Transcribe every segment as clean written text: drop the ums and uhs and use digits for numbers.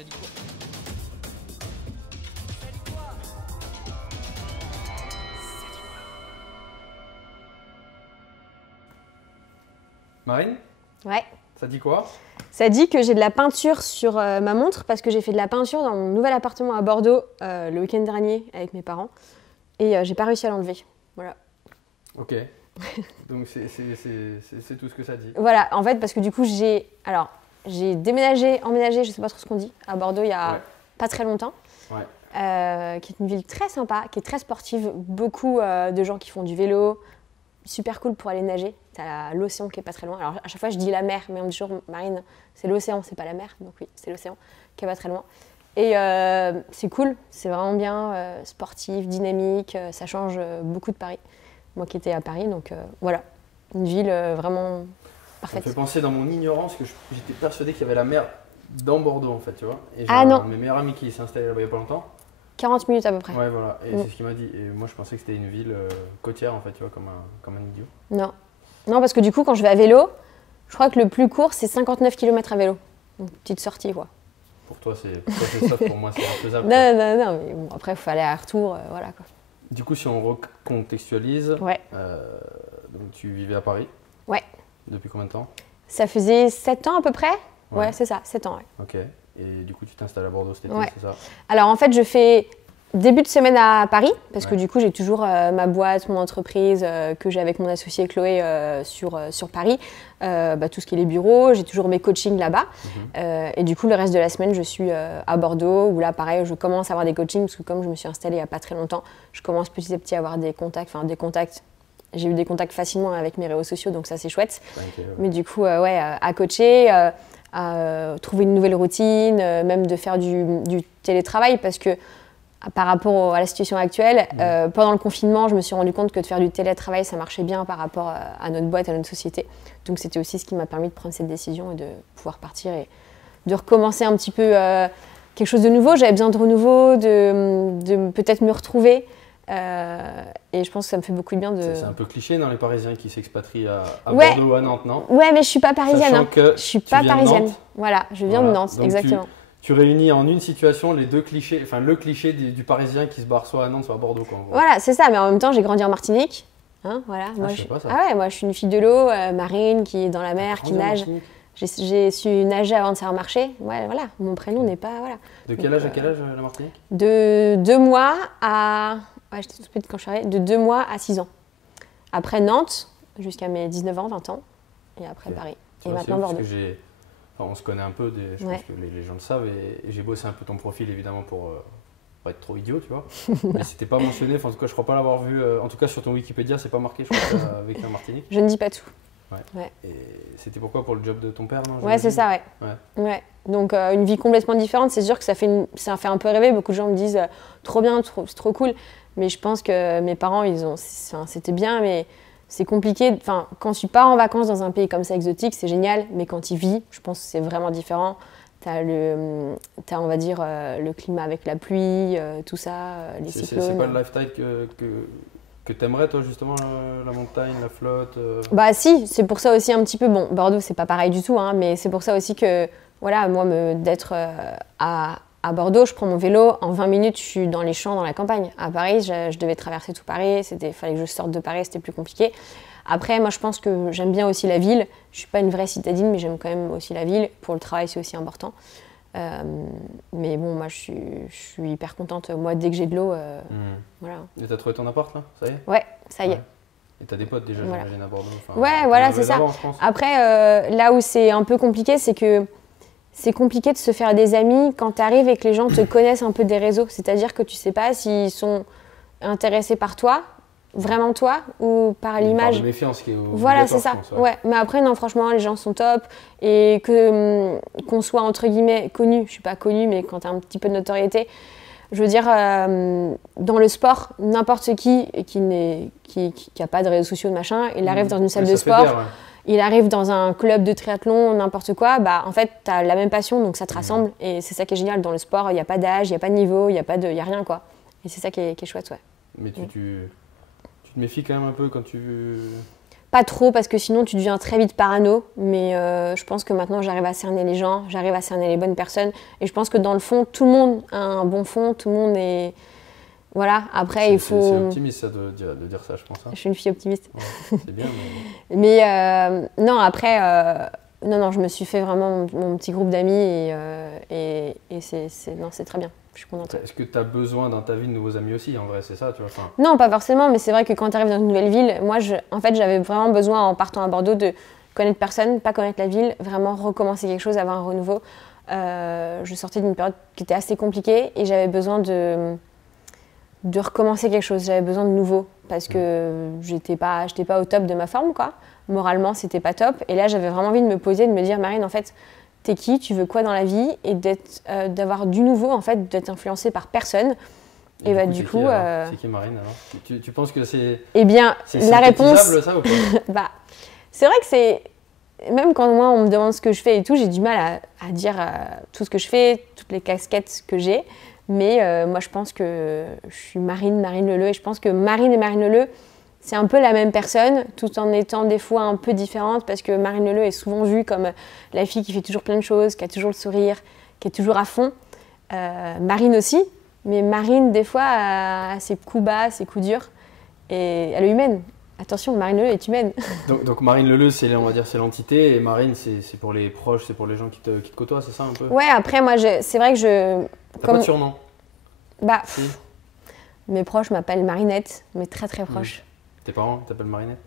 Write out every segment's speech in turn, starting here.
Ça dit quoi? Marine, Ouais. ça dit quoi? Ça dit que j'ai de la peinture sur ma montre parce que j'ai fait de la peinture dans mon nouvel appartement à Bordeaux le week-end dernier avec mes parents et j'ai pas réussi à l'enlever. Voilà. Ok. Donc c'est tout ce que ça dit. Voilà, en fait, parce que du coup, j'ai déménagé, emménagé, je sais pas trop ce qu'on dit, à Bordeaux il y a pas très longtemps. Ouais. Qui est une ville très sympa, qui est très sportive, beaucoup de gens qui font du vélo, super cool pour aller nager. T'as l'océan qui est pas très loin. Alors à chaque fois je dis la mer, mais on me dit toujours Marine, c'est l'océan, c'est pas la mer. Donc oui, c'est l'océan qui est pas très loin. Et c'est cool, c'est vraiment bien, sportif, dynamique, ça change beaucoup de Paris. Moi qui étais à Paris, donc voilà, une ville vraiment parfaite. Ça me fait penser dans mon ignorance que j'étais persuadé qu'il y avait la mer dans Bordeaux en fait, tu vois. Et j'ai non. un de mes meilleurs amis qui s'est installé là-bas il y a pas longtemps. 40 minutes à peu près. Ouais, voilà, et c'est ce qu'il m'a dit. Et moi je pensais que c'était une ville côtière en fait, tu vois, comme un idiot. Non. Non, parce que du coup, quand je vais à vélo, je crois que le plus court, c'est 59 km à vélo. Donc, petite sortie, quoi. Pour toi, c'est ça, pour moi, c'est infaisable. Non, mais bon, après, il faut aller à retour, voilà, quoi. Du coup, si on recontextualise, Ouais. donc tu vivais à Paris. Ouais. Depuis combien de temps? Ça faisait 7 ans à peu près. Ouais, c'est ça, 7 ans, ouais. Ok. Et du coup, tu t'installes à Bordeaux cet été, c'est ça? Alors, en fait, je fais début de semaine à Paris, parce que du coup, j'ai toujours ma boîte, mon entreprise que j'ai avec mon associé Chloé sur Paris. Tout ce qui est les bureaux, j'ai toujours mes coachings là-bas. Et du coup, le reste de la semaine, je suis à Bordeaux, où là, pareil, je commence à avoir des coachings, parce que comme je me suis installée il n'y a pas très longtemps, je commence petit à petit à avoir des contacts. J'ai eu des contacts facilement avec mes réseaux sociaux, donc ça, c'est chouette. Okay, ouais. Mais du coup, à coacher, à trouver une nouvelle routine, même de faire du télétravail, parce que par rapport à la situation actuelle, pendant le confinement, je me suis rendu compte que de faire du télétravail, ça marchait bien par rapport à notre boîte, à notre société. Donc c'était aussi ce qui m'a permis de prendre cette décision et de pouvoir partir et de recommencer un petit peu quelque chose de nouveau. J'avais besoin de renouveau, de peut-être me retrouver. Et je pense que ça me fait beaucoup de bien de... C'est un peu cliché dans les Parisiens qui s'expatrient à Bordeaux ou à Nantes, non? Ouais, mais je suis pas parisienne. Sachant que je suis pas parisienne. De Nantes. Voilà, je viens de Nantes, donc exactement. Tu réunis en une situation les deux clichés, enfin le cliché du Parisien qui se barre soit à Nantes, soit à Bordeaux, quoi. Voilà, c'est ça, mais en même temps, j'ai grandi en Martinique. Hein, voilà. Moi, je sais pas ça. Ah ouais, moi je suis une fille de l'eau, marine, qui est dans la mer, qui nage. J'ai su nager avant de savoir marcher. Ouais, voilà, mon prénom n'est pas... Voilà. De quel âge à quel âge la Martinique? De 2 mois à... Ouais, j'étais toute petite quand je suis arrivée. De 2 mois à 6 ans. Après Nantes, jusqu'à mes 19 ans, 20 ans. Et après Paris. Et maintenant Bordeaux. On se connaît un peu, je pense que les gens le savent, et j'ai bossé un peu ton profil évidemment pour pas être trop idiot, tu vois. Mais c'était pas mentionné, en tout cas je crois pas l'avoir vu, en tout cas sur ton Wikipédia c'est pas marqué, je crois, avec un Martinique. Je ne dis pas tout. Ouais. Et c'était pourquoi? Pour le job de ton père, non? Ouais, c'est ça, ouais. Donc une vie complètement différente, c'est sûr que ça fait un peu rêver, beaucoup de gens me disent trop bien, c'est trop cool. Mais je pense que mes parents, c'était bien, mais c'est compliqué. Enfin, quand tu pars en vacances dans un pays comme ça, exotique, c'est génial. Mais quand tu y vis, je pense que c'est vraiment différent. T'as on va dire, le climat avec la pluie, tout ça, les cyclones. C'est pas le lifestyle que t'aimerais, toi, justement, la montagne, la flotte Bah si, c'est pour ça aussi un petit peu. Bon, Bordeaux, c'est pas pareil du tout, hein, mais c'est pour ça aussi que, voilà, moi, d'être à Bordeaux, je prends mon vélo, en 20 minutes, je suis dans les champs, dans la campagne. À Paris, je devais traverser tout Paris, fallait que je sorte de Paris, c'était plus compliqué. Après, moi, je pense que j'aime bien aussi la ville. Je suis pas une vraie citadine, mais j'aime quand même aussi la ville. Pour le travail, c'est aussi important. Mais bon, moi, je suis hyper contente. Moi, dès que j'ai de l'eau, voilà. Et t'as trouvé ton appart, là? Ça y est? Ouais, ça y est. Et t'as des potes déjà, j'imagine, à Bordeaux? Ouais, voilà, c'est ça. Après, là où c'est un peu compliqué, c'est que c'est compliqué de se faire des amis quand tu arrives et que les gens te connaissent un peu des réseaux. C'est-à-dire que tu sais pas s'ils sont intéressés par toi, vraiment toi, ou par l'image. Une méfiance qui est voilà, c'est ça. Ouais. Mais après, non, franchement, les gens sont top. Et qu'on soit, entre guillemets, connu. Je suis pas connue, mais quand tu as un petit peu de notoriété. Je veux dire, dans le sport, n'importe qui a pas de réseaux sociaux, de machin, il arrive dans une salle de sport. Il arrive dans un club de triathlon, n'importe quoi, bah en fait, tu as la même passion, donc ça te rassemble. Et c'est ça qui est génial. Dans le sport, il n'y a pas d'âge, il n'y a pas de niveau, il n'y a rien, quoi. Et c'est ça qui est chouette, ouais. Mais tu te méfies quand même un peu quand tu... Pas trop, parce que sinon tu deviens très vite parano, mais je pense que maintenant j'arrive à cerner les gens, j'arrive à cerner les bonnes personnes, et je pense que dans le fond, tout le monde a un bon fond, tout le monde est... Voilà, après il faut... C'est optimiste ça, de dire ça, je pense. Hein. Je suis une fille optimiste. Ouais, c'est bien, mais... Non, après, non, je me suis fait vraiment mon petit groupe d'amis, et c'est très bien. Je suis contente. Est-ce que tu as besoin dans ta vie de nouveaux amis aussi, en vrai, c'est ça, tu vois? Non, pas forcément, mais c'est vrai que quand tu arrives dans une nouvelle ville, moi, en fait, j'avais vraiment besoin, en partant à Bordeaux, de connaître personne, pas connaître la ville, vraiment recommencer quelque chose, avoir un renouveau. Je sortais d'une période qui était assez compliquée et j'avais besoin de recommencer quelque chose, j'avais besoin de nouveau, parce que j'étais pas au top de ma forme, quoi. Moralement, c'était pas top, et là, j'avais vraiment envie de me poser, de me dire, Marine, en fait, t'es qui, tu veux quoi dans la vie, et d'avoir du nouveau, en fait, d'être influencée par personne. Et bah du coup... C'est qui Marine alors? Tu penses que c'est... Eh bien, la réponse... ça ou pas? Bah, c'est vrai que c'est... Même quand moi, on me demande ce que je fais et tout, j'ai du mal à dire tout ce que je fais, toutes les casquettes que j'ai. Mais moi, je pense que je suis Marine Leleu, et je pense que Marine et Marine Leleu, c'est un peu la même personne, tout en étant des fois un peu différente, parce que Marine Leleu est souvent vue comme la fille qui fait toujours plein de choses, qui a toujours le sourire, qui est toujours à fond. Marine aussi, mais Marine, des fois, a ses coups bas, ses coups durs, et elle est humaine. Attention, Marine Leleu est humaine. Donc Marine Leleu, on va dire, c'est l'entité, et Marine, c'est pour les proches, c'est pour les gens qui te côtoient, c'est ça un peu? Ouais, après, moi, c'est vrai que je... T'as pas de surnom? Bah, si. Mes proches m'appellent Marinette, mais très très proches. Tes parents t'appellent Marinette?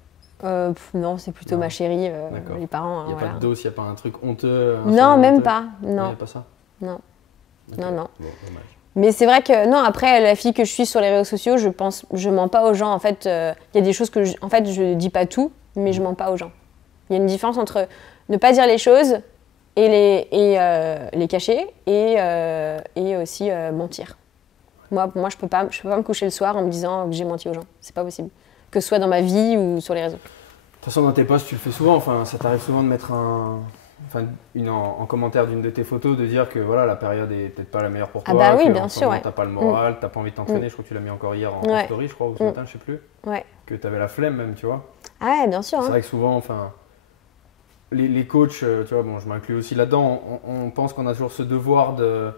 Non, c'est plutôt ma chérie, les parents. Il n'y a pas de dos, il n'y a pas un truc honteux? Non, même honteux. pas. Non. Il n'y a pas ça? Non. Okay. Non. Bon, dommage. Mais c'est vrai que, non, après, la fille que je suis sur les réseaux sociaux, je mens pas aux gens. En fait, il y a des choses que, en fait, je dis pas tout, mais je mens pas aux gens. Il y a une différence entre ne pas dire les choses et les cacher, et aussi mentir. Moi, je peux pas me coucher le soir en me disant que j'ai menti aux gens. C'est pas possible. Que ce soit dans ma vie ou sur les réseaux. De toute façon, dans tes posts, tu le fais souvent. Enfin, ça t'arrive souvent de mettre en commentaire d'une de tes photos, de dire que voilà, la période est peut-être pas la meilleure pour toi. Ah bah oui, bien sûr. T'as pas le moral, t'as pas envie de t'entraîner. Je crois que tu l'as mis encore hier en story, je crois, ou ce matin, je sais plus. Ouais. Que t'avais la flemme même, tu vois. Ah ouais, bien sûr. C'est vrai que souvent, enfin, les coachs, tu vois, bon, je m'inclus aussi là-dedans. On pense qu'on a toujours ce devoir de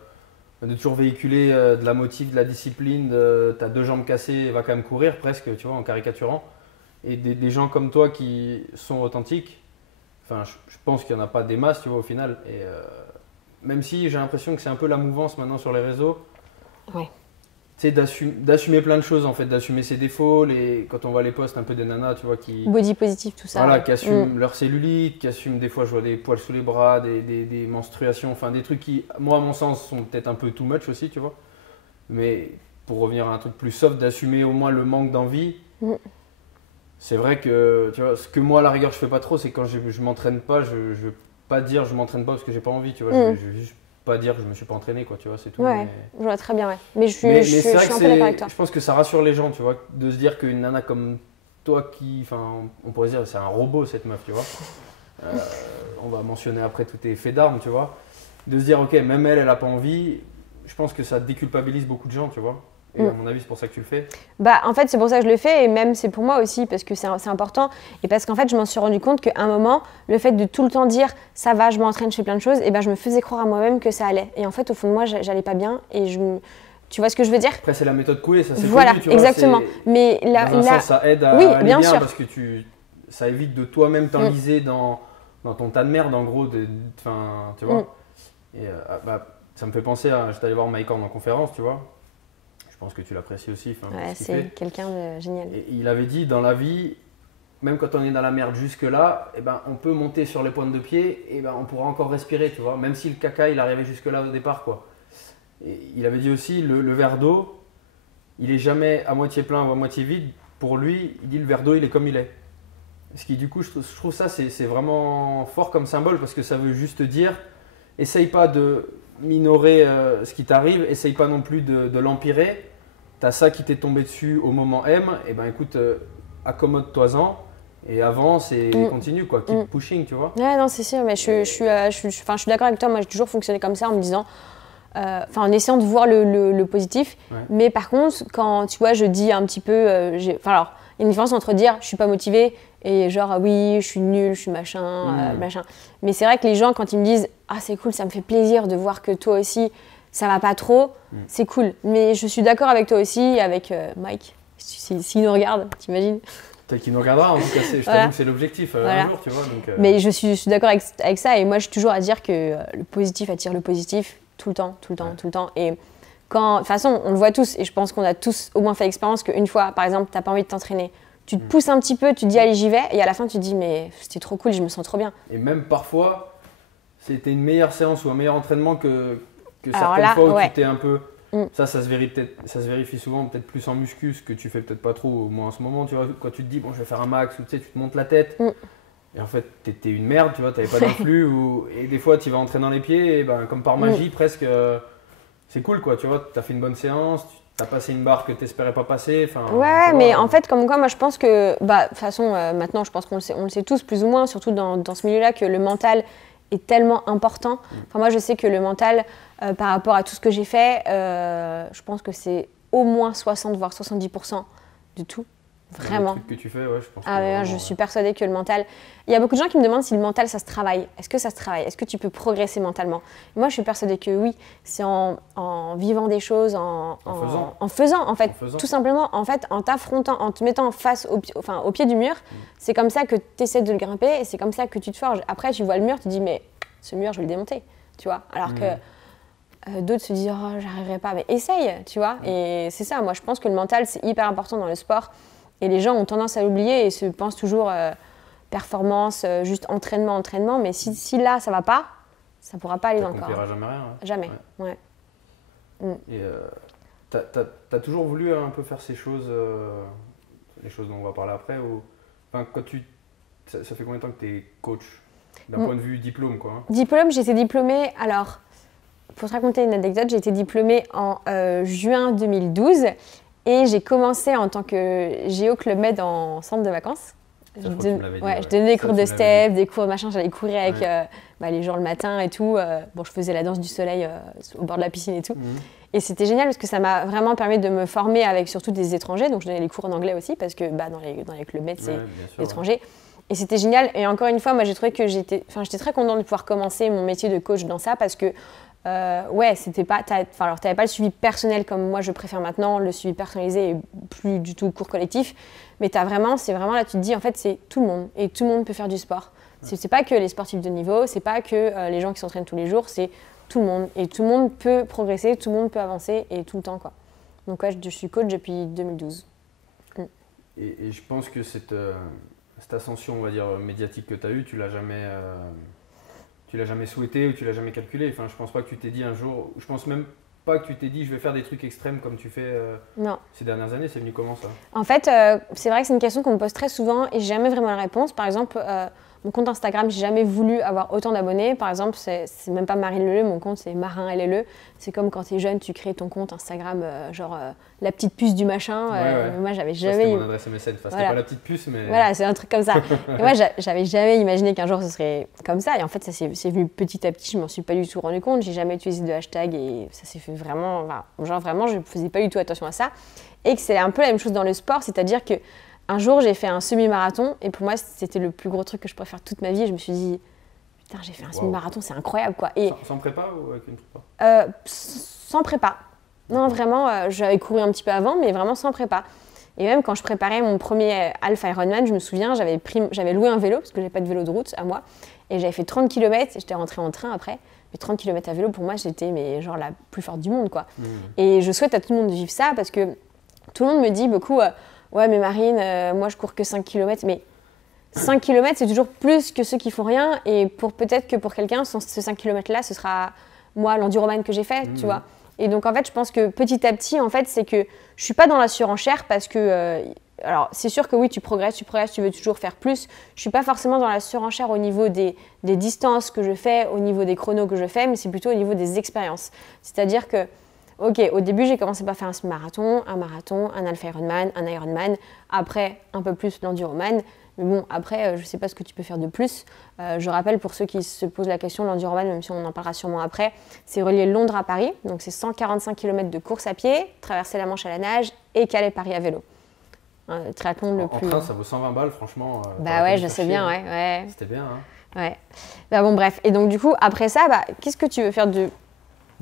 toujours véhiculer de la motive, de la discipline, t'as 2 jambes cassées, va quand même courir presque, tu vois, en caricaturant. Et des gens comme toi qui sont authentiques, enfin, je pense qu'il n'y en a pas des masses, tu vois, au final. Et même si j'ai l'impression que c'est un peu la mouvance maintenant sur les réseaux, ouais. Tu sais, d'assumer plein de choses, en fait, d'assumer ses défauts. Quand on voit les posts un peu des nanas, tu vois, qui... Body positif, tout ça. Voilà, qui assument leur cellulite, qui assument des fois, je vois des poils sous les bras, des menstruations, enfin des trucs qui, moi, à mon sens, sont peut-être un peu too much aussi, tu vois. Mais pour revenir à un truc plus soft, d'assumer au moins le manque d'envie. C'est vrai que, tu vois, ce que moi, à la rigueur, je fais pas trop, c'est quand je m'entraîne pas, je veux pas dire je m'entraîne pas parce que j'ai pas envie, tu vois. Je veux juste pas dire que je me suis pas entraîné, quoi, tu vois, c'est tout. Ouais, mais... je vois très bien, ouais. Mais je suis un peu d'accord avec toi. Je pense que ça rassure les gens, tu vois, de se dire qu'une nana comme toi enfin, on pourrait dire c'est un robot cette meuf, tu vois. On va mentionner après tous tes faits d'armes, tu vois. De se dire, ok, même elle a pas envie, je pense que ça déculpabilise beaucoup de gens, tu vois. Et à mon avis, c'est pour ça que tu le fais. Bah, en fait, c'est pour ça que je le fais, et même c'est pour moi aussi, parce que c'est important. Et parce qu'en fait, je m'en suis rendu compte qu'à un moment, le fait de tout le temps dire ça va, je m'entraîne, je fais plein de choses, et ben je me faisais croire à moi-même que ça allait. Et en fait, au fond de moi, j'allais pas bien, et tu vois ce que je veux dire? Après, c'est la méthode Coué, ça c'est voilà, connu, tu vois. Exactement. Mais dans un sens, ça aide à oui, aller bien bien sûr. parce que ça évite de toi-même t'enliser dans ton tas de merde, en gros, tu vois. Et ça me fait penser à, j'étais allé voir Mike Horn en conférence, tu vois. Je pense que tu l'apprécies aussi. Ouais, c'est quelqu'un de génial. Et il avait dit, dans la vie, même quand on est dans la merde jusque-là, eh ben, on peut monter sur les pointes de pied et ben, on pourra encore respirer, tu vois. Même si le caca, il arrivait jusque-là au départ, quoi. Et il avait dit aussi, le verre d'eau, il est jamais à moitié plein ou à moitié vide. Pour lui, il dit le verre d'eau, il est comme il est. Ce qui, du coup, je trouve ça, c'est vraiment fort comme symbole parce que ça veut juste dire, essaye pas de minorer ce qui t'arrive, essaye pas non plus de l'empirer. T'as ça qui t'est tombé dessus au moment M, et ben écoute, accommode-toi-en et avance et continue, quoi. Keep pushing, tu vois. Ouais, non, c'est sûr, mais je suis d'accord avec toi. Moi, j'ai toujours fonctionné comme ça en me disant, en essayant de voir le positif. Ouais. Mais par contre, quand tu vois, je dis un petit peu, alors, Il y a une différence entre dire je suis pas motivée et genre oui, je suis nulle, je suis machin, machin. Mais c'est vrai que les gens, quand ils me disent ah, c'est cool, ça me fait plaisir de voir que toi aussi, ça va pas trop, c'est cool. Mais je suis d'accord avec toi aussi, avec Mike, s'il nous regarde, t'imagines? Peut-être qu'il nous regardera, en tout cas, je t'avoue que c'est l'objectif un jour, tu vois. Donc, Mais je suis d'accord avec ça, et moi, je suis toujours à dire que le positif attire le positif tout le temps, tout le temps, tout le temps. Et quand, de toute façon, on le voit tous, et je pense qu'on a tous au moins fait l'expérience qu'une fois, par exemple, t'as pas envie de t'entraîner, tu te pousses un petit peu, tu te dis allez, j'y vais, et à la fin, tu te dis mais c'était trop cool, je me sens trop bien. Et même parfois, c'était une meilleure séance ou un meilleur entraînement que certaines fois où tu t'es un peu… Ça se vérifie souvent, peut-être plus en muscu, ce que tu fais peut-être pas trop, au moins en ce moment, tu vois, quand tu te dis bon, je vais faire un max, ou tu sais, tu te montes la tête, et en fait, t'étais une merde, tu vois, t'avais pas d'influx, et des fois, tu vas entrer dans les pieds, et ben, comme par magie, presque, c'est cool, quoi, tu vois, t'as fait une bonne séance, t'as passé une barre que t'espérais pas passer, enfin… Ouais, mais en fait, comme quoi, moi, je pense que, de toute façon, maintenant, je pense qu'on le sait tous, plus ou moins, surtout dans ce milieu-là, que le mental est tellement important. Enfin, moi, je sais que le mental… par rapport à tout ce que j'ai fait, je pense que c'est au moins 60 voire 70% de tout, vraiment. Les trucs que tu fais, ouais, je pense. Je suis persuadée que le mental… Il y a beaucoup de gens qui me demandent si le mental, ça se travaille. Est-ce que ça se travaille? Est-ce que tu peux progresser mentalement? Et moi, je suis persuadée que oui. C'est en vivant des choses, en faisant, en fait. Tout simplement, en fait, en t'affrontant, en te mettant face au pied du mur. C'est comme ça que tu essaies de le grimper et c'est comme ça que tu te forges. Après, tu vois le mur, tu te dis, mais ce mur, je vais le démonter, tu vois. Alors que… d'autres se disent oh, j'arriverai pas, mais essaye, tu vois. Et c'est ça, moi je pense que le mental c'est hyper important dans le sport et les gens ont tendance à l'oublier et se pensent toujours performance, juste entraînement, mais si là ça va pas, ça pourra pas aller dans le corps. Ça jamais rien. Jamais, ouais. Et t'as toujours voulu un peu faire ces choses, les choses dont on va parler après, ou enfin, quand ça fait combien de temps que tu es coach d'un point de vue diplôme, quoi, hein? Diplôme, j'étais diplômée, alors… Pour te raconter une anecdote, j'ai été diplômée en juin 2012 et j'ai commencé en tant que Géo Club Med en centre de vacances. Je donnais des cours de step, des cours de machin, j'allais courir avec les gens le matin et tout. Je faisais la danse du soleil au bord de la piscine et tout. Et c'était génial parce que ça m'a vraiment permis de me former avec surtout des étrangers. Donc je donnais les cours en anglais aussi parce que dans les clubs med, c'est étranger. Et c'était génial. Et encore une fois, moi j'ai trouvé que j'étais très contente de pouvoir commencer mon métier de coach dans ça parce que c'était pas, t'avais pas le suivi personnel comme moi je préfère maintenant, le suivi personnalisé et plus du tout cours collectif, mais c'est vraiment là tu te dis en fait c'est tout le monde et tout le monde peut faire du sport. C'est pas que les sportifs de niveau, c'est pas que les gens qui s'entraînent tous les jours, c'est tout le monde et tout le monde peut progresser, tout le monde peut avancer et tout le temps quoi. Donc je suis coach depuis 2012. Et je pense que cette ascension on va dire médiatique que tu as eue, tu l'as jamais souhaité ou tu l'as jamais calculé. Enfin, je pense pas que tu t'es dit un jour, je pense même pas que tu t'es dit je vais faire des trucs extrêmes comme tu fais ces dernières années. C'est venu comment ça? En fait, c'est vrai que c'est une question qu'on me pose très souvent et j'ai jamais vraiment la réponse. Par exemple, mon compte Instagram, j'ai jamais voulu avoir autant d'abonnés. Par exemple, c'est même pas Marine Leleu, mon compte c'est Marin LLE. C'est comme quand t'es jeune, tu crées ton compte Instagram, la petite puce du machin. Moi, j'avais jamais. C'était mon adresse MSN. Enfin, c'était pas la petite puce, mais. Voilà, c'est un truc comme ça. Et moi, j'avais jamais imaginé qu'un jour ce serait comme ça. Et en fait, ça c'est venu petit à petit. Je m'en suis pas du tout rendu compte. J'ai jamais utilisé de hashtag et ça s'est fait vraiment. Vraiment, je faisais pas du tout attention à ça. Et que c'est un peu la même chose dans le sport, c'est-à-dire que un jour, j'ai fait un semi-marathon et pour moi, c'était le plus gros truc que je pourrais faire toute ma vie. Et je me suis dit, putain, j'ai fait un semi-marathon, c'est incroyable, quoi. Et, sans prépa ou avec une prépa? Sans prépa. Non, vraiment, j'avais couru un petit peu avant, mais vraiment sans prépa. Et même quand je préparais mon premier Half Ironman, je me souviens, j'avais loué un vélo, parce que j'avais pas de vélo de route à moi. Et j'avais fait 30 km, et j'étais rentrée en train après. Mais 30 km à vélo, pour moi, j'étais la plus forte du monde, quoi. Et je souhaite à tout le monde de vivre ça, parce que tout le monde me dit beaucoup... ouais, mais Marine, moi je cours que 5 km, mais 5 km c'est toujours plus que ceux qui font rien. Et peut-être que pour quelqu'un, ce 5 km-là, ce sera moi l'enduroman que j'ai fait, tu vois. Et donc en fait, je pense que petit à petit, en fait, c'est que je suis pas dans la surenchère parce que. Alors c'est sûr que oui, tu progresses, tu veux toujours faire plus. Je suis pas forcément dans la surenchère au niveau des distances que je fais, au niveau des chronos que je fais, mais c'est plutôt au niveau des expériences. C'est-à-dire que. Ok, au début, j'ai commencé par faire un semi-marathon, un Half Ironman, un Ironman. Après, un peu plus l'enduroman. Mais bon, après, je ne sais pas ce que tu peux faire de plus. Je rappelle pour ceux qui se posent la question, l'enduroman, même si on en parlera sûrement après, c'est relier Londres à Paris. Donc, c'est 145 km de course à pied, traverser la Manche à la nage et Calais-Paris à vélo. triathlon le En plus... train, ça vaut 120 balles, franchement. Bah ouais, je sais bien, ouais. C'était bien, hein. Ouais. Bah bon, bref. Et donc, du coup, après ça, qu'est-ce que tu veux faire de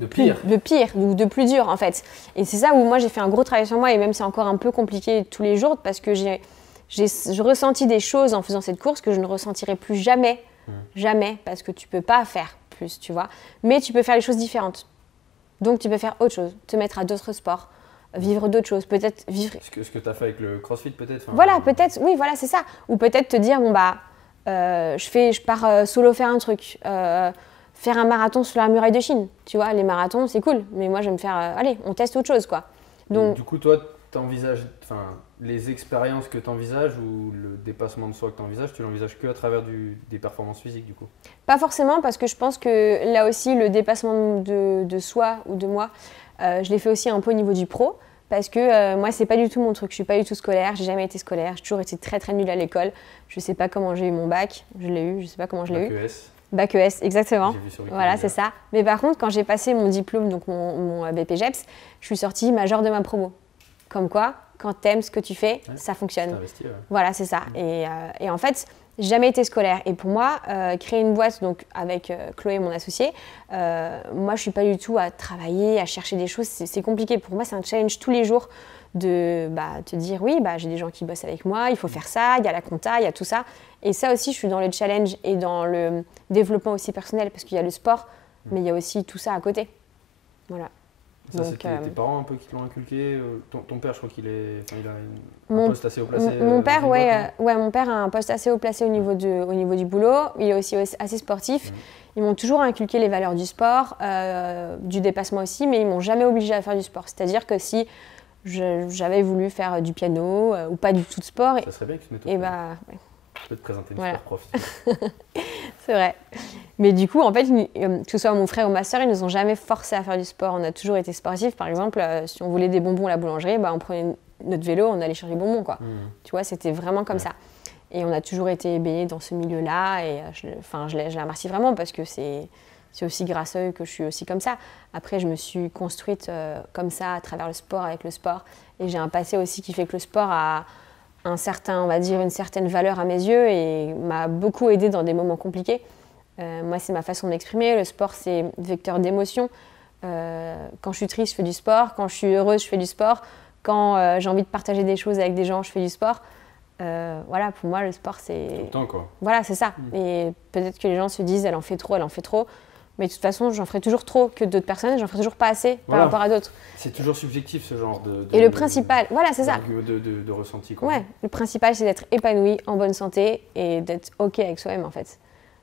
pire? De pire, ou de plus dur, en fait. Et c'est ça où moi, j'ai fait un gros travail sur moi, et même c'est encore un peu compliqué tous les jours, parce que j'ai ressenti des choses en faisant cette course que je ne ressentirai plus jamais. Jamais, parce que tu peux pas faire plus, tu vois. Mais tu peux faire les choses différentes. Donc, tu peux faire autre chose, te mettre à d'autres sports, vivre d'autres choses, peut-être vivre... Ce que tu as fait avec le CrossFit, peut-être. Voilà, peut-être, oui, voilà, c'est ça. Ou peut-être te dire, bon, je pars solo faire un truc, faire un marathon sur la muraille de Chine. Tu vois, les marathons, c'est cool, mais moi, je vais me faire, allez, on teste autre chose, quoi. Donc, du coup, toi, t'envisages, les expériences que tu envisages ou le dépassement de soi que tu envisages, tu l'envisages que à travers des performances physiques, du coup? Pas forcément, parce que je pense que là aussi, le dépassement de soi ou de moi, je l'ai fait aussi un peu au niveau du pro, parce que moi, c'est pas du tout mon truc. Je suis pas du tout scolaire, j'ai jamais été scolaire, j'ai toujours été très très nulle à l'école. Je sais pas comment j'ai eu mon bac, je l'ai eu, je sais pas comment je l'ai eu. Bac ES, exactement. Voilà, c'est ça. Mais par contre, quand j'ai passé mon diplôme, donc mon BPGEPS, je suis sortie majeure de ma promo. Comme quoi, quand t'aimes ce que tu fais, ça fonctionne. Investi, ouais. Voilà, c'est ça. Et en fait, j'ai jamais été scolaire. Et pour moi, créer une boîte donc, avec Chloé, mon associée, moi, je suis pas du tout à travailler, à chercher des choses. C'est compliqué. Pour moi, c'est un challenge tous les jours de te dire, oui, j'ai des gens qui bossent avec moi, il faut faire ça, il y a la compta, il y a tout ça. Et ça aussi, je suis dans le challenge et dans le développement aussi personnel, parce qu'il y a le sport, mais il y a aussi tout ça à côté. Voilà. Ça, c'est tes parents un peu qui te l'ont inculqué. Ton père, je crois qu'il a un poste assez haut placé. Mon père, mon père a un poste assez haut placé au niveau du boulot. Il est aussi assez sportif. Ils m'ont toujours inculqué les valeurs du sport, du dépassement aussi, mais ils m'ont jamais obligé à faire du sport. C'est-à-dire que si j'avais voulu faire du piano ou pas du tout de sport, ça serait bien que tu te mettes au piano. Je peux te présenter une super prof. C'est vrai. Mais du coup, en fait, que ce soit mon frère ou ma soeur, ils nous ont jamais forcé à faire du sport. On a toujours été sportifs. Par exemple, si on voulait des bonbons à la boulangerie, on prenait notre vélo, on allait chercher les bonbons, quoi. Tu vois, c'était vraiment comme ça. Et on a toujours été baignés dans ce milieu-là. Et je les remercie vraiment parce que c'est aussi grâce à eux que je suis aussi comme ça. Après, je me suis construite comme ça à travers le sport, avec le sport. Et j'ai un passé aussi qui fait que le sport a une certaine valeur à mes yeux et m'a beaucoup aidée dans des moments compliqués. Moi, c'est ma façon de m'exprimer. Le sport, c'est vecteur d'émotion. Quand je suis triste, je fais du sport. Quand je suis heureuse, je fais du sport. Quand j'ai envie de partager des choses avec des gens, je fais du sport. Voilà, pour moi, le sport, c'est... Tout le temps, quoi. Voilà, c'est ça. Et peut-être que les gens se disent, elle en fait trop. Mais de toute façon, j'en ferai toujours trop que d'autres personnes. J'en ferai toujours pas assez par rapport à d'autres. C'est toujours subjectif, ce genre de et le principal, voilà, c'est ça. De ressenti, quoi. Ouais, le principal, c'est d'être épanoui, en bonne santé et d'être OK avec soi-même, en fait.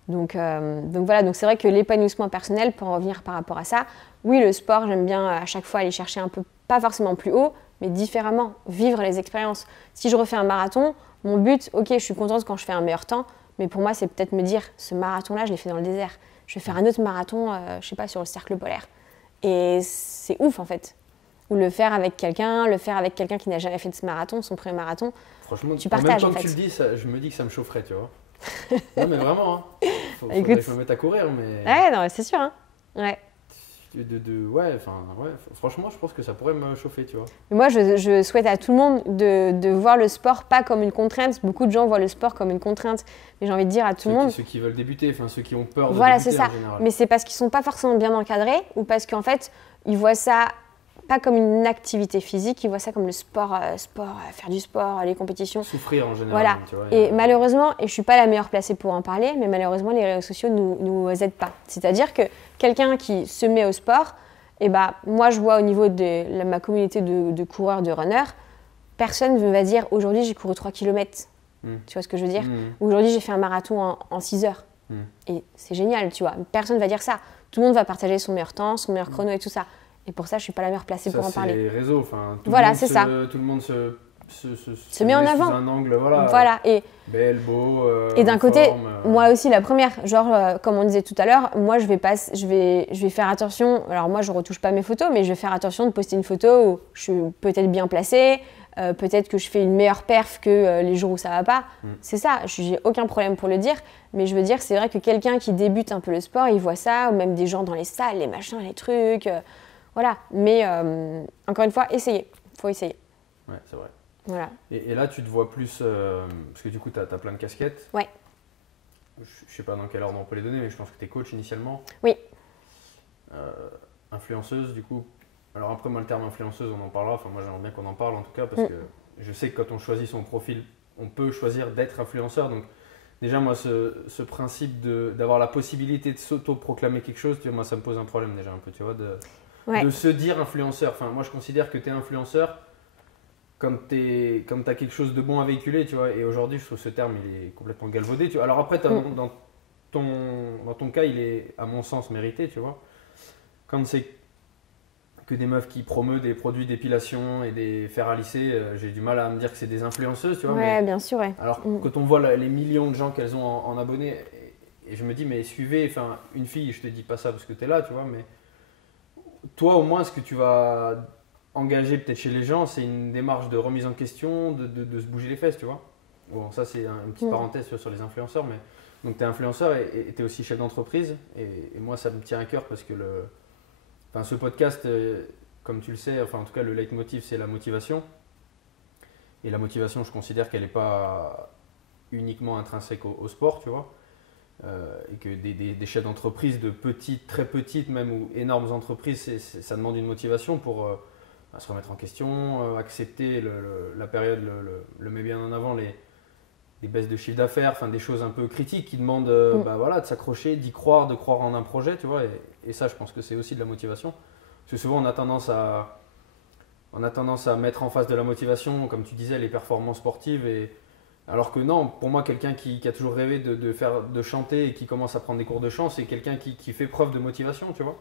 Donc voilà, donc c'est vrai que l'épanouissement personnel, pour en revenir par rapport à ça, oui, le sport, j'aime bien à chaque fois aller chercher un peu, pas forcément plus haut, mais différemment, vivre les expériences. Si je refais un marathon, mon but, OK, je suis contente quand je fais un meilleur temps, mais pour moi, c'est peut-être me dire, ce marathon-là, je l'ai fait dans le désert. Je vais faire un autre marathon, je sais pas, sur le cercle polaire. Et c'est ouf, en fait. Ou le faire avec quelqu'un qui n'a jamais fait de ce marathon, son premier marathon. Franchement, tu partages, même quand tu le dis, je me dis que ça me chaufferait, tu vois. Non, mais vraiment, hein. Faudrait que je me mette à courir, mais... Ouais, non, c'est sûr, hein. Ouais. Franchement, je pense que ça pourrait me chauffer, tu vois. Moi, je souhaite à tout le monde de voir le sport pas comme une contrainte. Beaucoup de gens voient le sport comme une contrainte. Mais j'ai envie de dire à tout le monde... Ceux qui veulent débuter, ceux qui ont peur de voilà, débuter c'est ça. en général. Mais c'est parce qu'ils sont pas forcément bien encadrés ou parce qu'en fait, ils voient ça pas comme une activité physique, ils voient ça comme le sport, faire du sport, les compétitions. Souffrir en général. Voilà. Tu vois, et malheureusement, et je suis pas la meilleure placée pour en parler, mais malheureusement, les réseaux sociaux nous aident pas. C'est-à-dire que quelqu'un qui se met au sport, moi, je vois au niveau de ma communauté de coureurs, de runners, personne ne va dire aujourd'hui j'ai couru 3 km. Tu vois ce que je veux dire? Aujourd'hui j'ai fait un marathon en 6 heures. Et c'est génial, tu vois. Personne ne va dire ça. Tout le monde va partager son meilleur temps, son meilleur chrono et tout ça. Et pour ça, je ne suis pas la meilleure placée pour en parler. C'est les réseaux. Voilà, c'est ça. Tout le monde se met en avant. Sous un angle, voilà. Belle, beau. Et d'un côté, moi aussi la première, genre comme on disait tout à l'heure, moi je vais faire attention. Alors moi je retouche pas mes photos, mais je vais faire attention de poster une photo où je suis peut-être bien placée, peut-être que je fais une meilleure perf que les jours où ça va pas. C'est ça, j'ai aucun problème pour le dire. Mais je veux dire, c'est vrai que quelqu'un qui débute un peu le sport, il voit ça, ou même des gens dans les salles, les machins, les trucs. Voilà. Mais encore une fois, essayez. Faut essayer. Ouais, c'est vrai. Voilà. Et là, tu te vois plus, parce que du coup, tu as plein de casquettes. Ouais. Je ne sais pas dans quelle ordre on peut les donner, mais je pense que tu es coach initialement. Oui. Influenceuse, du coup. Alors après, moi, le terme influenceuse, on en parlera. Enfin, moi, j'aimerais bien qu'on en parle, en tout cas, parce que je sais que quand on choisit son profil, on peut choisir d'être influenceur. Donc, déjà, moi, ce principe d'avoir la possibilité de s'auto-proclamer quelque chose, tu vois, moi, ça me pose un problème déjà un peu, tu vois, de se dire influenceur. Enfin, moi, je considère que tu es influenceur quand tu as quelque chose de bon à véhiculer, tu vois. Et aujourd'hui, je trouve ce terme, il est complètement galvaudé, tu vois. Alors après, dans ton cas, il est, à mon sens, mérité, tu vois. Quand c'est que des meufs qui promeuvent des produits d'épilation et des fers à lisser, j'ai du mal à me dire que c'est des influenceuses, tu vois. Ouais, bien sûr, ouais. Alors, quand on voit les millions de gens qu'elles ont en abonnés, et je me dis, mais suivez, enfin, une fille, je te dis pas ça parce que tu es là, tu vois, mais toi, au moins, ce que tu vas engager peut-être chez les gens, c'est une démarche de remise en question, de se bouger les fesses, tu vois. Bon, ça, c'est une petite parenthèse sur les influenceurs, mais donc tu es influenceur et tu es aussi chef d'entreprise, et moi, ça me tient à cœur parce que ce podcast, comme tu le sais, enfin, en tout cas, le leitmotiv, c'est la motivation. Et la motivation, je considère qu'elle n'est pas uniquement intrinsèque au sport, tu vois. Et que des chefs d'entreprise de petites, très petites, même ou énormes entreprises, ça demande une motivation pour se remettre en question, accepter la période, le met bien en avant les baisses de chiffre d'affaires, enfin des choses un peu critiques qui demandent de s'accrocher, d'y croire, de croire en un projet, tu vois. Et ça, je pense que c'est aussi de la motivation. Parce que souvent, on a tendance à mettre en face de la motivation, comme tu disais, les performances sportives. Alors que non, pour moi, quelqu'un qui a toujours rêvé de chanter et qui commence à prendre des cours de chant, c'est quelqu'un qui fait preuve de motivation, tu vois.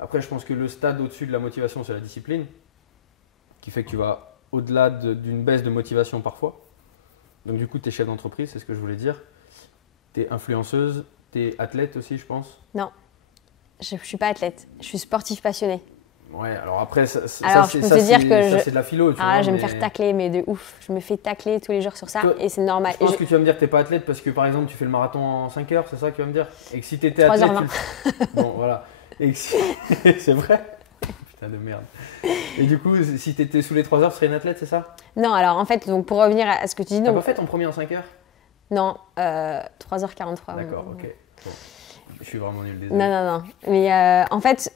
Après, je pense que le stade au-dessus de la motivation, c'est la discipline, qui fait que tu vas au-delà d'une baisse de motivation parfois. Donc du coup, tu es chef d'entreprise, c'est ce que je voulais dire. Tu es influenceuse, tu es athlète aussi, je pense. Non, je ne suis pas athlète, je suis sportif passionné. Ouais, alors après, c'est de la philo. Je vais me faire tacler, mais de ouf. Je me fais tacler tous les jours sur ça et c'est normal. Je pense que tu vas me dire que tu n'es pas athlète parce que par exemple, tu fais le marathon en 5 heures, c'est ça que tu vas me dire? Et que si tu étais athlète. 3h20. Bon, voilà. Et que c'est vrai? Putain de merde. Et du coup, si tu étais sous les 3 heures, tu serais une athlète, c'est ça? Non, alors en fait, donc, pour revenir à ce que tu dis. T'as pas fait ton premier en 5 heures? Non, 3h43. D'accord, ok. Bon. Je suis vraiment nul, désolé. Non. Mais en fait.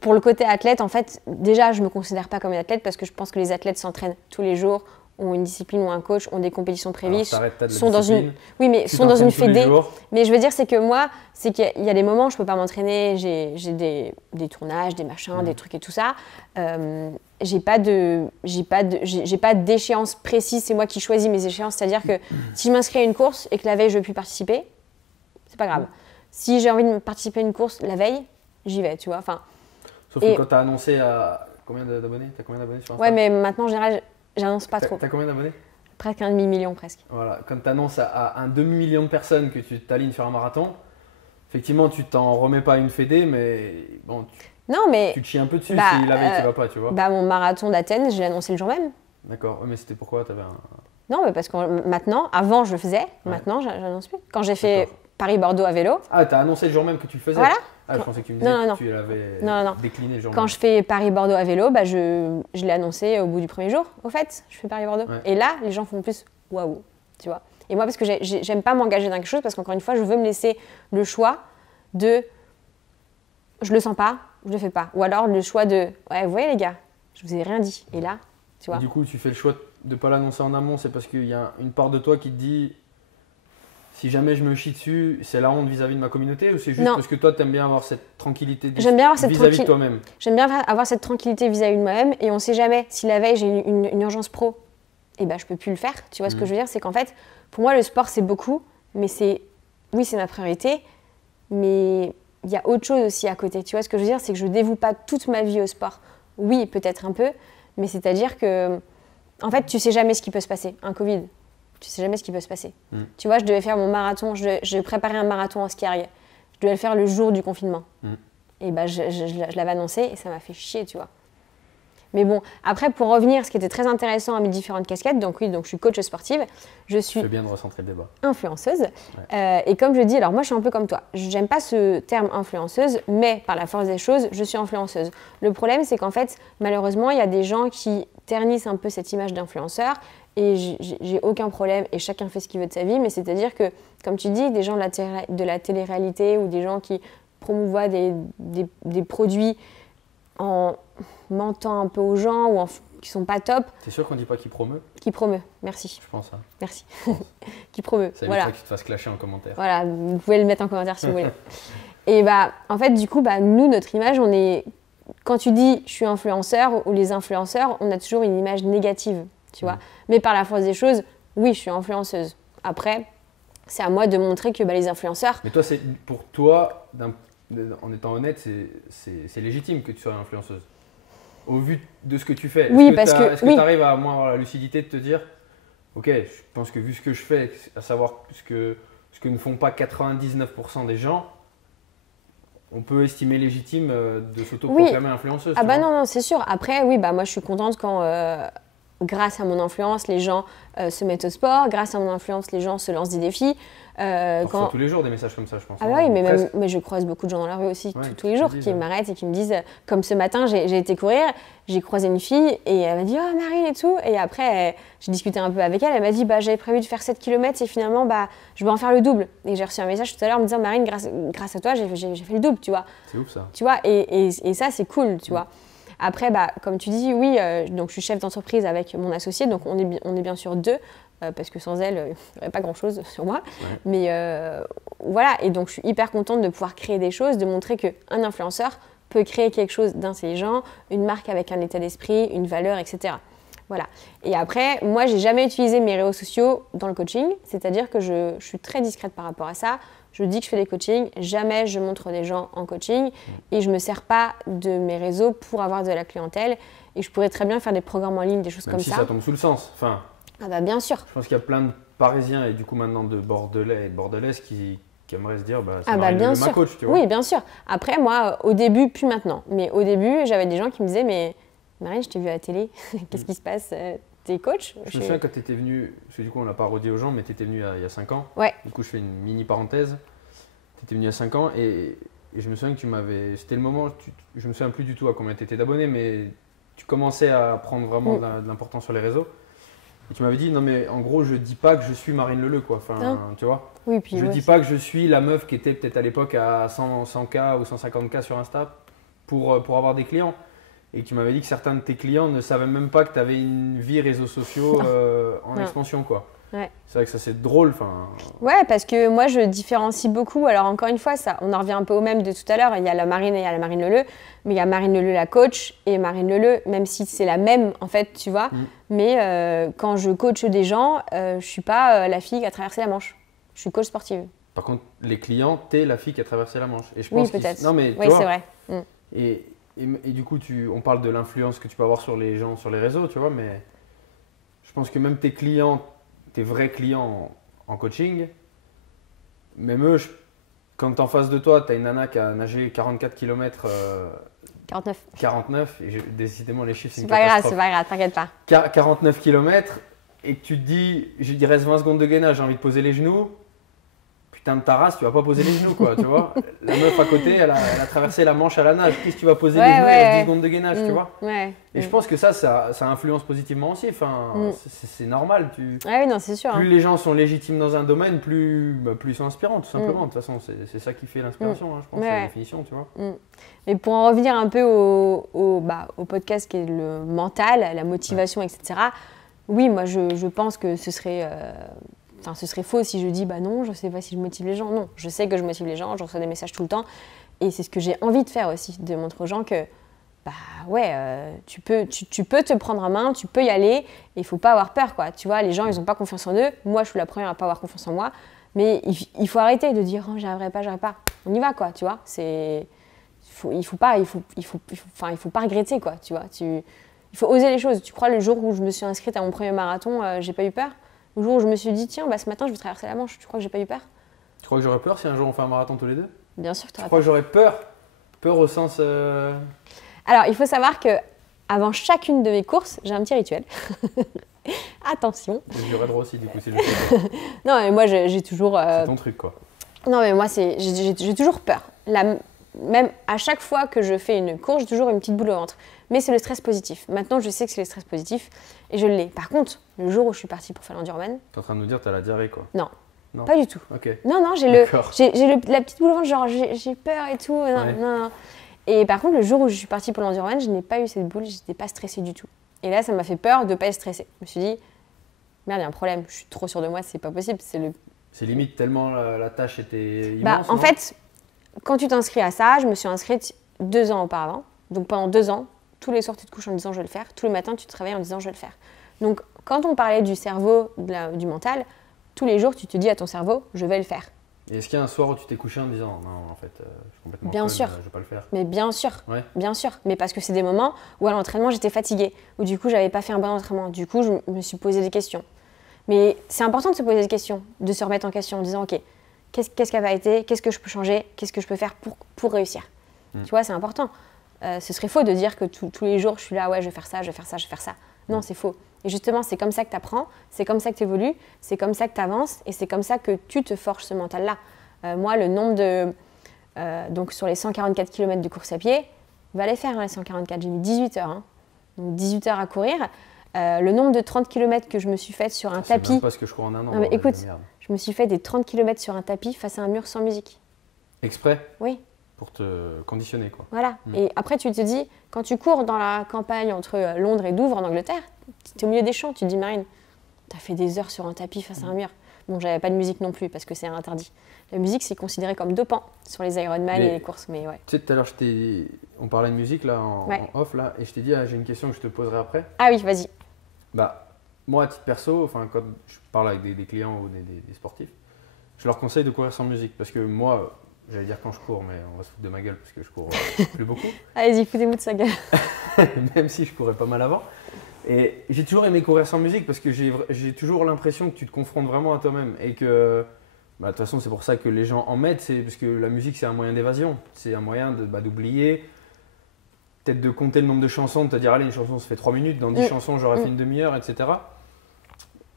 Pour le côté athlète, en fait, déjà, je ne me considère pas comme une athlète parce que je pense que les athlètes s'entraînent tous les jours, ont une discipline ou un coach, ont des compétitions prévues, sont dans une fédé. Mais je veux dire, c'est que moi, c'est qu'il y a des moments où je ne peux pas m'entraîner, j'ai des tournages, des machins, des trucs et tout ça. J'ai pas d'échéance précise, c'est moi qui choisis mes échéances. C'est-à-dire que si je m'inscris à une course et que la veille, je ne veux plus participer, c'est pas grave. Si j'ai envie de participer à une course la veille, j'y vais, tu vois. Enfin, sauf que quand tu as annoncé à combien d'abonnés? Tu as combien d'abonnés sur Insta? Ouais, mais maintenant, en général, j'annonce pas trop. Tu as combien d'abonnés? Presque un demi-million, presque. Voilà, quand tu annonces à un demi-million de personnes que tu t'alignes sur un marathon, effectivement, tu t'en remets pas à une fédé, mais bon, tu te chies un peu dessus si la veille tu vas pas, tu vois. Mon marathon d'Athènes, je l'ai annoncé le jour même. D'accord, mais c'était pourquoi? Non, mais parce que maintenant, avant je le faisais, maintenant j'annonce plus. Quand j'ai fait Paris-Bordeaux à vélo. Ah, tu as annoncé le jour même que tu le faisais? Voilà. Je pensais que tu me disais que tu l'avais décliné le jour même. Quand je fais Paris-Bordeaux à vélo, je l'ai annoncé au bout du premier jour. Au fait, je fais Paris-Bordeaux. Ouais. Et là, les gens font plus waouh, tu vois. Et moi, parce que j'aime pas m'engager dans quelque chose, parce qu'encore une fois, je veux me laisser le choix de je le sens pas, je le fais pas. Ou alors le choix de ouais, vous voyez les gars, je vous ai rien dit. Et là, tu vois. Et du coup, tu fais le choix de pas l'annoncer en amont, c'est parce qu'il y a une part de toi qui te dit si jamais je me chie dessus, c'est la honte vis-à-vis de ma communauté, ou c'est juste parce que toi, tu aimes bien avoir cette tranquillité vis-à-vis de toi-même? J'aime bien avoir cette tranquillité vis-à-vis de moi-même, et on ne sait jamais si la veille j'ai une urgence pro, et je peux plus le faire. Tu vois ce que je veux dire? C'est qu'en fait, pour moi, le sport, c'est beaucoup, mais c'est ma priorité, mais il y a autre chose aussi à côté. Tu vois ce que je veux dire? C'est que je dévoue pas toute ma vie au sport. Oui, peut-être un peu, mais c'est-à-dire que, en fait, tu sais jamais ce qui peut se passer. Un Covid. Tu sais jamais ce qui peut se passer. Tu vois, je devais faire mon marathon, je préparais un marathon en ski arrière. Je devais le faire le jour du confinement. Et je l'avais annoncé et ça m'a fait chier, tu vois. Mais bon, après, pour revenir, ce qui était très intéressant à mes différentes casquettes, donc je suis coach sportive, je suis bien de recentrer le débat. Influenceuse. Ouais. Et comme je dis, alors moi, je suis un peu comme toi. J'aime pas ce terme influenceuse, mais par la force des choses, je suis influenceuse. Le problème, c'est qu'en fait, malheureusement, il y a des gens qui ternissent un peu cette image d'influenceur et j'ai aucun problème et chacun fait ce qu'il veut de sa vie, mais c'est-à-dire que, comme tu dis, des gens de la télé-réalité ou des gens qui promouvoient des produits en mentant un peu aux gens ou qui sont pas top. T'es sûr qu'on dit pas qui promeut? Qui promeut, merci. Je pense. Hein. Merci. Qui promeut. Ça évitera que tu te fasses clasher en commentaire. Voilà, vous pouvez le mettre en commentaire si vous voulez. Et bah, en fait, du coup, bah, nous, notre image, on est. Quand tu dis je suis influenceur ou les influenceurs, on a toujours une image négative, tu vois. Mais par la force des choses, oui, je suis influenceuse. Après, c'est à moi de montrer que bah, les influenceurs. Mais toi, pour toi, en étant honnête, c'est légitime que tu sois influenceuse. Au vu de ce que tu fais. Oui, est-ce que tu arrives à moins avoir la lucidité de te dire, ok, je pense que vu ce que je fais, à savoir ce que ne font pas 99% des gens, on peut estimer légitime de s'auto-proclamer influenceuse. Ah bah non, c'est sûr. Après, oui, bah moi je suis contente quand, grâce à mon influence, les gens se mettent au sport. Grâce à mon influence, les gens se lancent des défis. Quand... tous les jours des messages comme ça, je pense. Ah bah oui, mais je croise beaucoup de gens dans la rue aussi, tous les jours, qui m'arrêtent et qui me disent, comme ce matin, j'ai été courir, j'ai croisé une fille et elle m'a dit « Oh Marine » et tout. Et après, j'ai discuté un peu avec elle, elle m'a dit bah, « J'avais prévu de faire 7 km et finalement, bah, je vais en faire le double. » Et j'ai reçu un message tout à l'heure me disant « Marine, grâce à toi, j'ai fait le double, tu vois. » C'est ouf ça. Tu vois, et ça, c'est cool, tu vois. Après, bah, comme tu dis, oui, donc je suis chef d'entreprise avec mon associé, donc on est bien sûr deux. Parce que sans elle, il n'y aurait pas grand-chose sur moi. Ouais. Mais voilà, et donc je suis hyper contente de pouvoir créer des choses, de montrer qu'un influenceur peut créer quelque chose d'intelligent, une marque avec un état d'esprit, une valeur, etc. Voilà. Et après, moi, j'ai jamais utilisé mes réseaux sociaux dans le coaching, c'est-à-dire que je suis très discrète par rapport à ça. Je dis que je fais des coachings, jamais je montre des gens en coaching et je ne me sers pas de mes réseaux pour avoir de la clientèle. Et je pourrais très bien faire des programmes en ligne, des choses comme ça. Même si ça tombe sous le sens. Enfin... Ah bah bien sûr. Je pense qu'il y a plein de Parisiens et du coup maintenant de Bordelais et de Bordelaises qui aimeraient se dire c'est ma coach, tu vois. Oui, bien sûr. Après, moi, au début, plus maintenant, mais au début, j'avais des gens qui me disaient mais Marine, je t'ai vue à la télé, qu'est-ce qui se passe? T'es coach? Je me souviens quand tu étais venue, parce que du coup on l'a pas redit aux gens, mais tu étais venue il y a 5 ans. Ouais. Du coup je fais une mini parenthèse. Tu étais venue il y a 5 ans et je me souviens que tu m'avais... C'était le moment, je me souviens plus du tout à combien tu étais d'abonnés, mais tu commençais à prendre vraiment de l'importance sur les réseaux. Et tu m'avais dit, non mais en gros, je dis pas que je suis Marine Leleu, quoi. Enfin, tu vois. Oui, puis je dis pas que je suis la meuf qui était peut-être à l'époque à 100K ou 150K sur Insta pour avoir des clients. Et tu m'avais dit que certains de tes clients ne savaient même pas que tu avais une vie réseaux sociaux en expansion, quoi. Ouais. C'est vrai que ça c'est drôle. Ouais, parce que moi je différencie beaucoup. Alors encore une fois, ça, on en revient un peu au même de tout à l'heure. Il y a la Marine et il y a la Marine Leleu. Mais il y a Marine Leleu la coach et Marine Leleu, même si c'est la même en fait, tu vois. Mais quand je coach des gens, je suis pas la fille qui a traversé la Manche. Je suis coach sportive. Par contre, les clients, t'es la fille qui a traversé la Manche. Et je pense peut-être. Non mais oui, c'est vrai. Et du coup, on parle de l'influence que tu peux avoir sur les gens, sur les réseaux, tu vois. Mais je pense que même tes clients, tes vrais clients en coaching, même eux, quand en face de toi, tu as une nana qui a nagé 44 km. 49, et décidément les chiffres, c'est une catastrophe. C'est pas grave, t'inquiète pas. 49 km et que tu te dis, il reste 20 secondes de gainage, j'ai envie de poser les genoux. Putain de ta race, tu vas pas poser les genoux, quoi, tu vois. La meuf à côté, elle a traversé la Manche à la nage. Qu'est-ce que tu vas poser les genoux, il reste 10 secondes de gainage, tu vois. Et je pense que ça influence positivement aussi. Enfin, c'est normal. Oui, non, c'est sûr. Plus les gens sont légitimes dans un domaine, plus ils sont inspirants, tout simplement. De toute façon, c'est ça qui fait l'inspiration, je pense, c'est la définition, tu vois. Mais pour en revenir un peu au podcast qui est le mental, la motivation, etc. Oui, moi, je pense que ce serait faux si je dis bah non, je sais pas si je motive les gens. Non, je sais que je motive les gens, je reçois des messages tout le temps. Et c'est ce que j'ai envie de faire aussi, de montrer aux gens que bah ouais, tu peux te prendre en main, tu peux y aller, et il faut pas avoir peur, quoi. Tu vois, les gens, ils ont pas confiance en eux. Moi, je suis la première à pas avoir confiance en moi. Mais il faut arrêter de dire oh, j'y arriverai pas. On y va, quoi, tu vois. Il faut pas regretter, quoi, tu vois. Il faut oser les choses. Tu crois, le jour où je me suis inscrite à mon premier marathon, j'ai pas eu peur? Le jour où je me suis dit, tiens, ce matin, je vais traverser la Manche, tu crois que j'ai pas eu peur? Tu crois que j'aurais peur si un jour on fait un marathon tous les deux? Bien sûr que tu aurais peur. Tu crois que j'aurais peur? Peur au sens... Alors, il faut savoir qu'avant chacune de mes courses, j'ai un petit rituel. Attention. J'aurais droit aussi, du coup, c'est le fait. Non, mais moi, j'ai toujours... C'est ton truc, quoi. Non, mais moi, j'ai toujours peur. Même à chaque fois que je fais une course, j'ai toujours une petite boule au ventre. mais c'est le stress positif. Maintenant, je sais que c'est le stress positif et je l'ai. Par contre, le jour où je suis partie pour faire l'enduroman… T'es en train de nous dire que t'as la diarrhée, quoi. Non, Non. pas du tout. Ok. Non, j'ai la petite boule au ventre, genre j'ai peur et tout. Non. Et par contre, le jour où je suis partie pour l'enduroman, je n'ai pas eu cette boule, je n'étais pas stressée du tout. Et là, ça m'a fait peur de ne pas être stressée. Je me suis dit, merde, il y a un problème, je suis trop sûre de moi, c'est pas possible. C'est limite tellement la tâche était immense. En fait, quand tu t'inscris à ça, je me suis inscrite 2 ans auparavant. Donc pendant 2 ans, tous les soirs tu te couches en disant je vais le faire, tous les matins tu te réveilles en disant je vais le faire. Donc quand on parlait du cerveau, du mental, tous les jours tu te dis à ton cerveau je vais le faire. Et est-ce qu'il y a un soir où tu t'es couché en disant non, en fait, je suis complètement bien conne, sûr. Je vais pas le faire. Mais bien sûr, ouais. Bien sûr. Mais parce que c'est des moments où à l'entraînement j'étais fatiguée, où du coup j'avais pas fait un bon entraînement, du coup je me suis posé des questions. Mais c'est important de se poser des questions, de se remettre en question en disant ok, qu'est-ce qui a pas été, qu'est-ce que je peux changer, qu'est-ce que je peux faire pour réussir. Tu vois, c'est important. Ce serait faux de dire que tous les jours je suis là, ouais, je vais faire ça, je vais faire ça, je vais faire ça. Non, c'est faux. Et justement, c'est comme ça que tu apprends, c'est comme ça que tu évolues, c'est comme ça que tu avances et c'est comme ça que tu te forges ce mental-là. Moi, le nombre de… donc sur les 144 km de course à pied, va les faire, les 144, j'ai mis 18 heures. Donc 18 heures à courir. Le nombre de 30 km que je me suis faite sur un tapis… C'est même pas ce que je cours en un an. Non, mais écoute, je me suis fait des 30 km sur un tapis face à un mur sans musique. Exprès ? Oui. Pour te conditionner, quoi. Voilà. Et après, tu te dis, quand tu cours dans la campagne entre Londres et Douvres en Angleterre, tu es au milieu des champs, tu te dis, Marine, tu as fait des heures sur un tapis face à un mur. Bon, j'avais pas de musique non plus parce que c'est interdit. La musique, c'est considéré comme dopant sur les Ironman et les courses, mais ouais. Tu sais, tout à l'heure, on parlait de musique là, en off, là, et je t'ai dit, j'ai une question que je te poserai après. Ah oui, vas-y. Bah, moi, à titre perso, quand je parle avec des clients ou des sportifs, je leur conseille de courir sans musique parce que moi, j'allais dire quand je cours, mais on va se foutre de ma gueule parce que je cours plus beaucoup. Allez-y, foutez-vous de sa gueule. Même si je courais pas mal avant. Et j'ai toujours aimé courir sans musique parce que j'ai toujours l'impression que tu te confrontes vraiment à toi-même et que, de toute façon, c'est pour ça que les gens en mettent, c'est parce que la musique, c'est un moyen d'évasion. C'est un moyen d'oublier, peut-être de compter le nombre de chansons, de te dire, allez, une chanson, ça fait 3 minutes, dans 10 chansons, j'aurais fait une demi-heure, etc.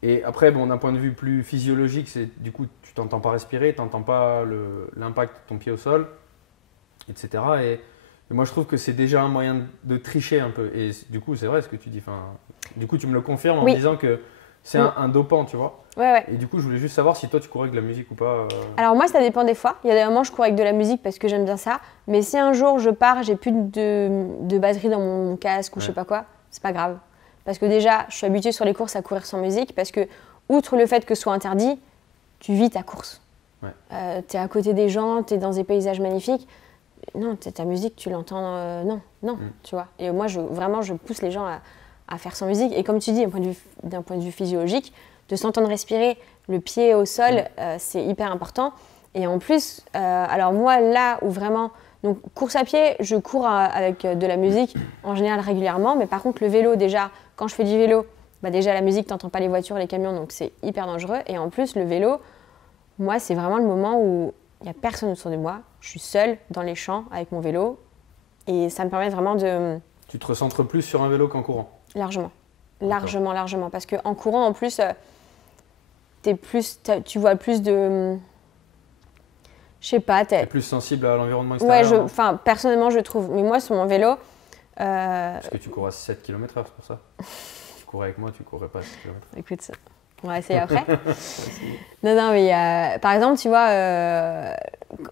Et après, bon, d'un point de vue plus physiologique, c'est du coup, tu t'entends pas respirer, tu n'entends pas l'impact de ton pied au sol, etc. Et moi, je trouve que c'est déjà un moyen de tricher un peu. Et du coup, c'est vrai ce que tu dis. Du coup, tu me le confirmes en me disant que c'est un dopant, tu vois. Ouais. Et du coup, je voulais juste savoir si toi, tu courais avec de la musique ou pas. Alors moi, ça dépend des fois. Il y a des moments où je cours avec de la musique parce que j'aime bien ça. Mais si un jour, je pars, j'ai plus de batterie dans mon casque ou je sais pas quoi, c'est pas grave. Parce que déjà, je suis habituée sur les courses à courir sans musique parce que, outre le fait que ce soit interdit, tu vis ta course. Ouais. Tu es à côté des gens, tu es dans des paysages magnifiques. Non, ta musique, tu l'entends… non, tu vois. Et moi, vraiment, je pousse les gens à faire sans musique. Et comme tu dis, d'un point de vue physiologique, de s'entendre respirer, le pied au sol, c'est hyper important. Et en plus, alors moi, là où vraiment… Donc, course à pied, je cours avec de la musique, en général régulièrement. Mais par contre, le vélo, déjà, quand je fais du vélo, déjà, la musique, tu n'entends pas les voitures, les camions, donc c'est hyper dangereux. Et en plus, le vélo, moi, c'est vraiment le moment où il n'y a personne autour de moi. Je suis seule dans les champs avec mon vélo. Et ça me permet vraiment de… Tu te recentres plus sur un vélo qu'en courant ? Largement. Largement. Parce qu'en courant, en plus, tu vois plus de… Je sais pas. Tu es plus sensible à l'environnement extérieur. Ouais, personnellement, je trouve. Mais moi, sur mon vélo… Parce que tu cours à 7 km/h, c'est pour ça. Tu courais avec moi, tu courais pas à 7 km/h. Écoute, on va essayer après. Non, mais par exemple, tu vois,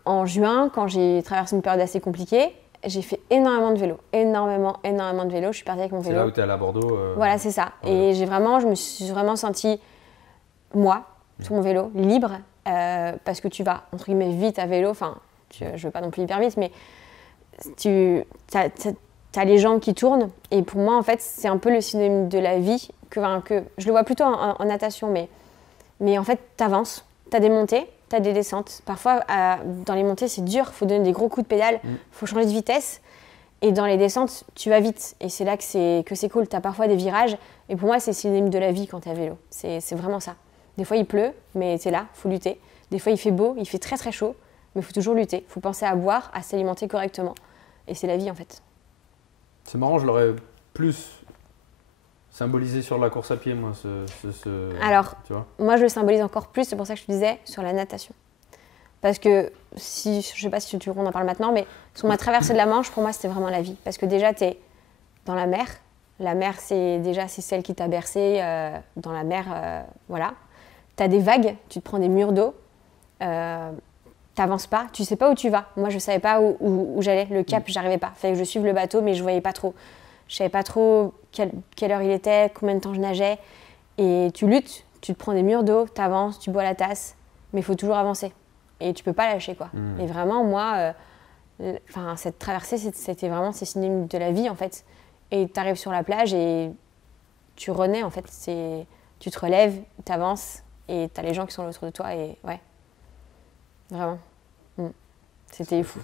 en juin, quand j'ai traversé une période assez compliquée, j'ai fait énormément de vélo. Énormément de vélo. Je suis partie avec mon vélo. C'est là où tu es allé à Bordeaux. Voilà, c'est ça. Ouais. Et je me suis vraiment sentie, moi, sur mon vélo, libre, parce que tu vas, entre guillemets, vite à vélo. Enfin, je ne veux pas non plus hyper vite, mais tu as les jambes qui tournent. Et pour moi, en fait, c'est un peu le synonyme de la vie. Que je le vois plutôt en natation, mais en fait, tu avances, tu as des montées, tu as des descentes. Parfois, dans les montées, c'est dur, il faut donner des gros coups de pédale, il faut changer de vitesse. Et dans les descentes, tu vas vite. Et c'est là que c'est cool. Tu as parfois des virages. Et pour moi, c'est synonyme de la vie quand tu es à vélo. C'est vraiment ça. Des fois, il pleut, mais c'est là, il faut lutter. Des fois, il fait beau, il fait très très chaud, mais il faut toujours lutter. Il faut penser à boire, à s'alimenter correctement. Et c'est la vie, en fait. C'est marrant, je l'aurais plus symbolisé sur la course à pied, moi. Alors, tu vois, moi, je le symbolise encore plus. C'est pour ça que je te disais sur la natation. Parce que, je ne sais pas si on en parle maintenant, mais sur ma traversée de la Manche, pour moi, c'était vraiment la vie. Parce que déjà, tu es dans la mer. La mer, c'est celle qui t'a bercé. Dans la mer, voilà. Tu as des vagues, tu te prends des murs d'eau. T'avances pas, tu sais pas où tu vas. Moi, je savais pas où j'allais. Le cap, j'arrivais pas. Fallait que je suive le bateau, mais je voyais pas trop. Je savais pas trop quelle heure il était, combien de temps je nageais. Et tu luttes, tu te prends des murs d'eau, t'avances, tu bois la tasse, mais il faut toujours avancer. Et tu peux pas lâcher, quoi. Et vraiment, moi, cette traversée, c'était vraiment ces synonymes de la vie, en fait. Et tu arrives sur la plage et tu renais, en fait. Tu te relèves, tu avances et tu as les gens qui sont autour de toi. Et ouais, vraiment. C'était fou.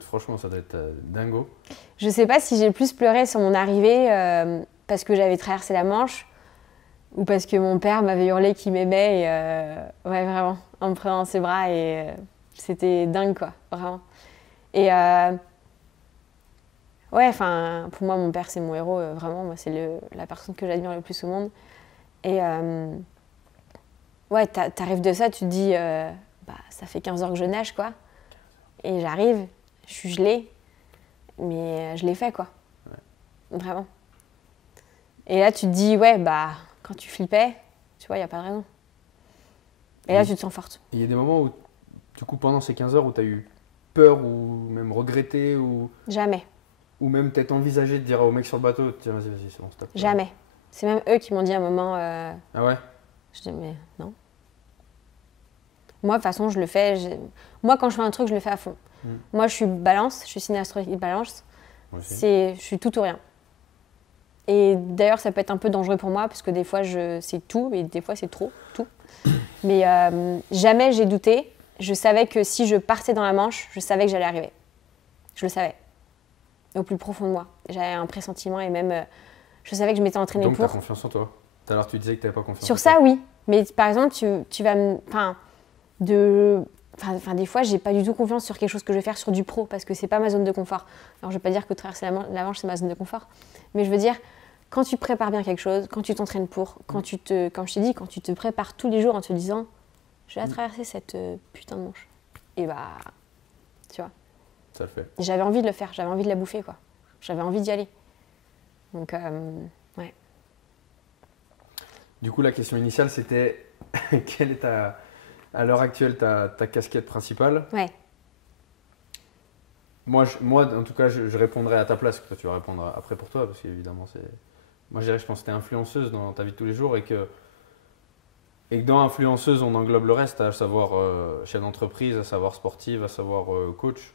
Franchement, ça doit être dingo. Je sais pas si j'ai plus pleuré sur mon arrivée parce que j'avais traversé la Manche ou parce que mon père m'avait hurlé qu'il m'aimait. Ouais, vraiment, en me prenant dans ses bras. Et c'était dingue, quoi, vraiment. Et ouais, enfin, pour moi, mon père, c'est mon héros, vraiment. Moi, c'est la personne que j'admire le plus au monde. Et ouais, t'arrives de ça, tu te dis, ça fait 15 heures que je nage, quoi. Et j'arrive, je suis gelée, mais je l'ai fait, quoi. Ouais. Vraiment. Et là, tu te dis, ouais, quand tu flippais, tu vois, il n'y a pas de raison. Et là, tu te sens forte. Il y a des moments où, du coup, pendant ces 15 heures, où tu as eu peur ou même regretté ou... Jamais. Ou même peut-être envisagé de dire au mec sur le bateau, tiens, vas-y, c'est bon, stop. Jamais. C'est même eux qui m'ont dit à un moment... Ah ouais? Je dis, mais non. Moi, de toute façon, je le fais. Moi, quand je fais un truc, je le fais à fond. Moi, je suis balance, je suis signe astrologique balance. Je suis tout ou rien. Et d'ailleurs, ça peut être un peu dangereux pour moi parce que des fois, c'est tout, mais des fois, c'est trop, tout. Mais jamais j'ai douté. Je savais que si je partais dans la Manche, je savais que j'allais arriver. Je le savais. Au plus profond de moi. J'avais un pressentiment et même, je savais que je m'étais entraînée pour. Donc, tu as confiance en toi. Tout à l'heure, tu disais que tu n'avais pas confiance Sur en ça, toi. oui. Mais par exemple, tu vas me... des fois, j'ai pas du tout confiance sur quelque chose que je vais faire sur du pro parce que c'est pas ma zone de confort. Alors, je vais pas dire que traverser la Manche, c'est ma zone de confort. Mais je veux dire, quand tu prépares bien quelque chose, quand tu t'entraînes pour, comme je t'ai dit, quand tu te prépares tous les jours en te disant, je vais traverser cette putain de Manche. Et tu vois. Ça le fait. J'avais envie de le faire, j'avais envie de la bouffer, quoi. J'avais envie d'y aller. Donc, ouais. Du coup, la question initiale, c'était quelle est à l'heure actuelle ta casquette principale? Ouais. Moi, en tout cas, je répondrai à ta place. Toi, tu vas répondre après pour toi, parce qu'évidemment, c'est... Moi, je pense que tu es influenceuse dans ta vie de tous les jours et que dans influenceuse, on englobe le reste, à savoir chef d'entreprise, à savoir sportive, à savoir coach.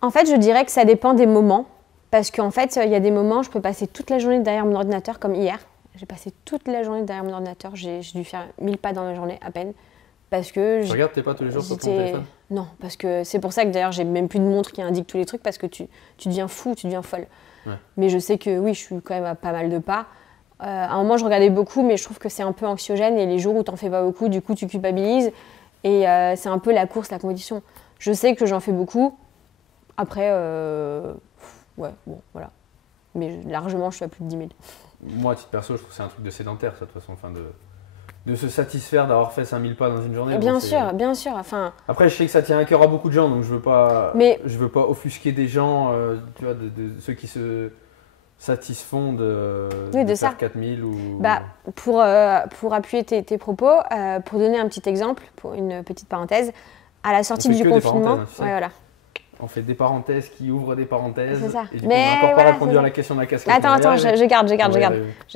En fait, je dirais que ça dépend des moments. Parce qu'en fait, il y a des moments, je peux passer toute la journée derrière mon ordinateur, comme hier. J'ai passé toute la journée derrière mon ordinateur. J'ai dû faire 1000 pas dans la journée, à peine. Parce que tu regardes tes pas tous les jours sur ton téléphone? Non, parce que c'est pour ça que d'ailleurs, j'ai même plus de montre qui indique tous les trucs, parce que tu deviens fou, tu deviens folle. Ouais. Mais je sais que oui, je suis quand même à pas mal de pas. À un moment, je regardais beaucoup, mais je trouve que c'est un peu anxiogène. Et les jours où tu n'en fais pas beaucoup, du coup, tu culpabilises. Et c'est un peu la course, la compétition. Je sais que j'en fais beaucoup. Après, ouais, bon, voilà. Mais largement, je suis à plus de 10 000. Moi, à titre perso, je trouve que c'est un truc de sédentaire, ça, de toute façon, de se satisfaire d'avoir fait 5000 pas dans une journée. Bien sûr, bien sûr. Enfin... Après, je sais que ça tient à cœur à beaucoup de gens, donc je veux pas offusquer des gens, tu vois, de ceux qui se satisfont de faire 4000 ou... Pour appuyer tes propos, pour donner un petit exemple, pour une petite parenthèse, à la sortie du confinement... Hein, tu sais. Ouais, voilà. On fait des parenthèses qui ouvrent des parenthèses. C'est ça. Et du coup, on n'a encore pas répondu à la question de la casquette. Attends, je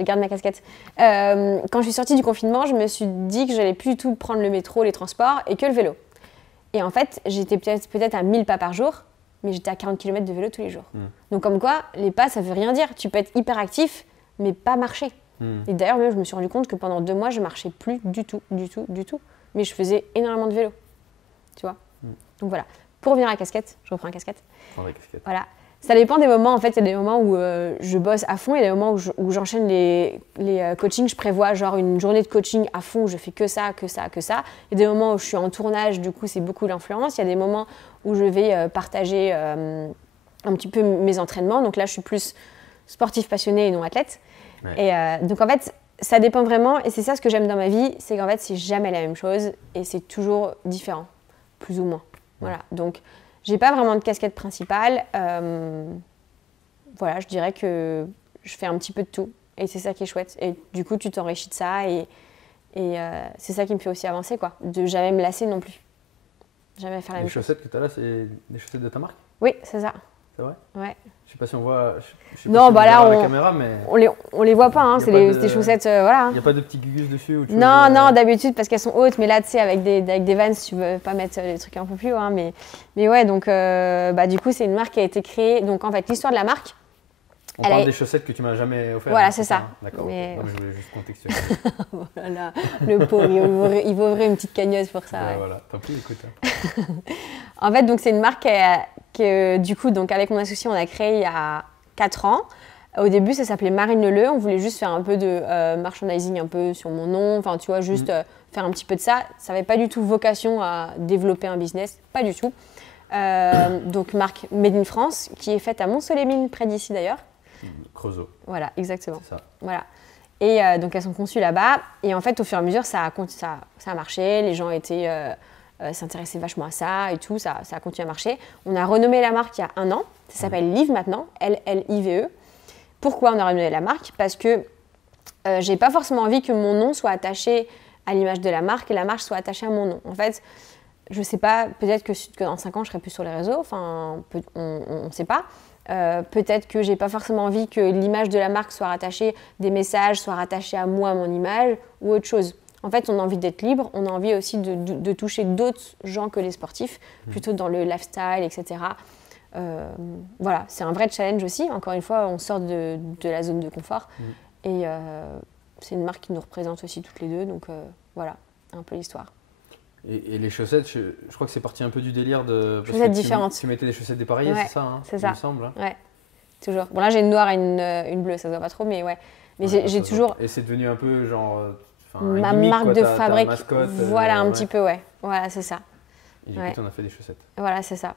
garde ma casquette. Quand je suis sortie du confinement, je me suis dit que j'allais plus du tout prendre le métro, les transports et que le vélo. Et en fait, j'étais peut-être à 1000 pas par jour, mais j'étais à 40 km de vélo tous les jours. Donc comme quoi, les pas, ça veut rien dire. Tu peux être hyper actif, mais pas marcher. Et d'ailleurs, même, je me suis rendu compte que pendant 2 mois, je marchais plus du tout. Mais je faisais énormément de vélo. Tu vois. Donc voilà. Pour revenir à la casquette, je reprends la casquette. Voilà. Ça dépend des moments. En fait, il y a des moments où je bosse à fond et des moments où j'enchaîne les coachings. Je prévois genre une journée de coaching à fond où je fais que ça. Il y a des moments où je suis en tournage, du coup, c'est beaucoup l'influence. Il y a des moments où je vais partager un petit peu mes entraînements. Donc là, je suis plus sportif passionné et non athlète. Ouais. Et donc en fait, ça dépend vraiment. Et c'est ça ce que j'aime dans ma vie, c'est qu'en fait, c'est jamais la même chose et c'est toujours différent, plus ou moins. Voilà, donc j'ai pas vraiment de casquette principale. voilà, je dirais que je fais un petit peu de tout. Et c'est ça qui est chouette. Et du coup, tu t'enrichis de ça. Et c'est ça qui me fait aussi avancer, quoi. De jamais me lasser non plus. Jamais faire la même chose. Les chaussettes que tu as là, c'est des chaussettes de ta marque? Oui, c'est ça. C'est vrai? Ouais. Je sais pas si on voit. Je sais Non, pas si là, on voit la caméra, mais. On les voit pas, hein. C'est des chaussettes, voilà. Il n'y a pas de petits gugus dessus ou Non, non, d'habitude, parce qu'elles sont hautes. Mais là, tu sais, avec des Vans, tu veux pas mettre des trucs un peu plus hauts. Hein, mais ouais, donc, du coup, c'est une marque qui a été créée. Donc, en fait, l'histoire de la marque. On parle des chaussettes que tu m'as jamais offertes. Voilà, c'est ça. D'accord. Mais... Okay. Je voulais juste contextualiser. Voilà, le pauvre, il vaut ouvrir une petite cagnotte pour ça. Ouais. Voilà, tant pis, écoute. En fait, donc c'est une marque que du coup, donc avec mon associé, on a créée il y a 4 ans. Au début, ça s'appelait Marine Leleu. On voulait juste faire un peu de merchandising un peu sur mon nom. Enfin, tu vois, juste faire un petit peu de ça. Ça n'avait pas du tout vocation à développer un business, pas du tout. Donc marque Made in France, qui est faite à Mont-Soleil-Mines, près d'ici d'ailleurs. Creusot. Voilà, exactement. C'est ça. Voilà. Et donc elles sont conçues là-bas. Et en fait, au fur et à mesure, ça a marché. Les gens s'intéressaient vachement à ça et tout. Ça a continué à marcher. On a renommé la marque il y a 1 an. Ça s'appelle Live maintenant, L-L-I-V-E. Pourquoi on a renommé la marque? Parce que j'ai pas forcément envie que mon nom soit attaché à l'image de la marque et la marque soit attachée à mon nom. En fait, je sais pas, peut-être que dans 5 ans, je serai plus sur les réseaux. Enfin, on ne sait pas. Peut-être que j'ai pas forcément envie que l'image de la marque soit rattachée, des messages soient rattachés à moi, à mon image ou autre chose. En fait, on a envie d'être libre, on a envie aussi de toucher d'autres gens que les sportifs, plutôt dans le lifestyle, etc. Voilà, c'est un vrai challenge aussi. Encore une fois, on sort de la zone de confort. Et c'est une marque qui nous représente aussi toutes les deux. Donc voilà, un peu l'histoire. Et les chaussettes, je crois que c'est parti un peu du délire de. Chaussettes différentes. Tu mettais des chaussettes dépareillées, ouais, c'est ça, hein, c'est ça. Il me semble. Hein. Ouais, toujours. Bon, là, j'ai une noire et une bleue, ça se voit pas trop, mais ouais. Mais j'ai toujours. Et c'est devenu un peu genre. Ma gimmick, marque de fabrique. Mascotte, voilà, un petit peu, ouais. Voilà, c'est ça. Et du coup, on a fait des chaussettes. Voilà, c'est ça.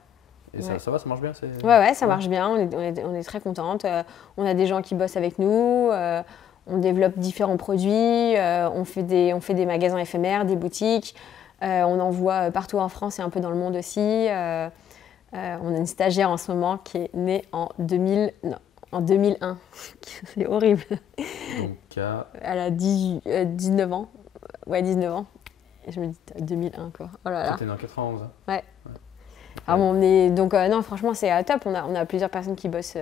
Et ça va, ça marche bien? Ouais, ça marche bien. On est très contente. On a des gens qui bossent avec nous. On développe différents produits. On fait des magasins éphémères, des boutiques. On envoie partout en France et un peu dans le monde aussi. On a une stagiaire en ce moment qui est née en 2001. C'est horrible. Donc, elle a 19 ans. Ouais, 19 ans. Et je me dis, 2001 quoi. Oh là là. C'était dans 91. Hein. Ouais. Alors bon, donc non, franchement, c'est top. On a plusieurs personnes qui bossent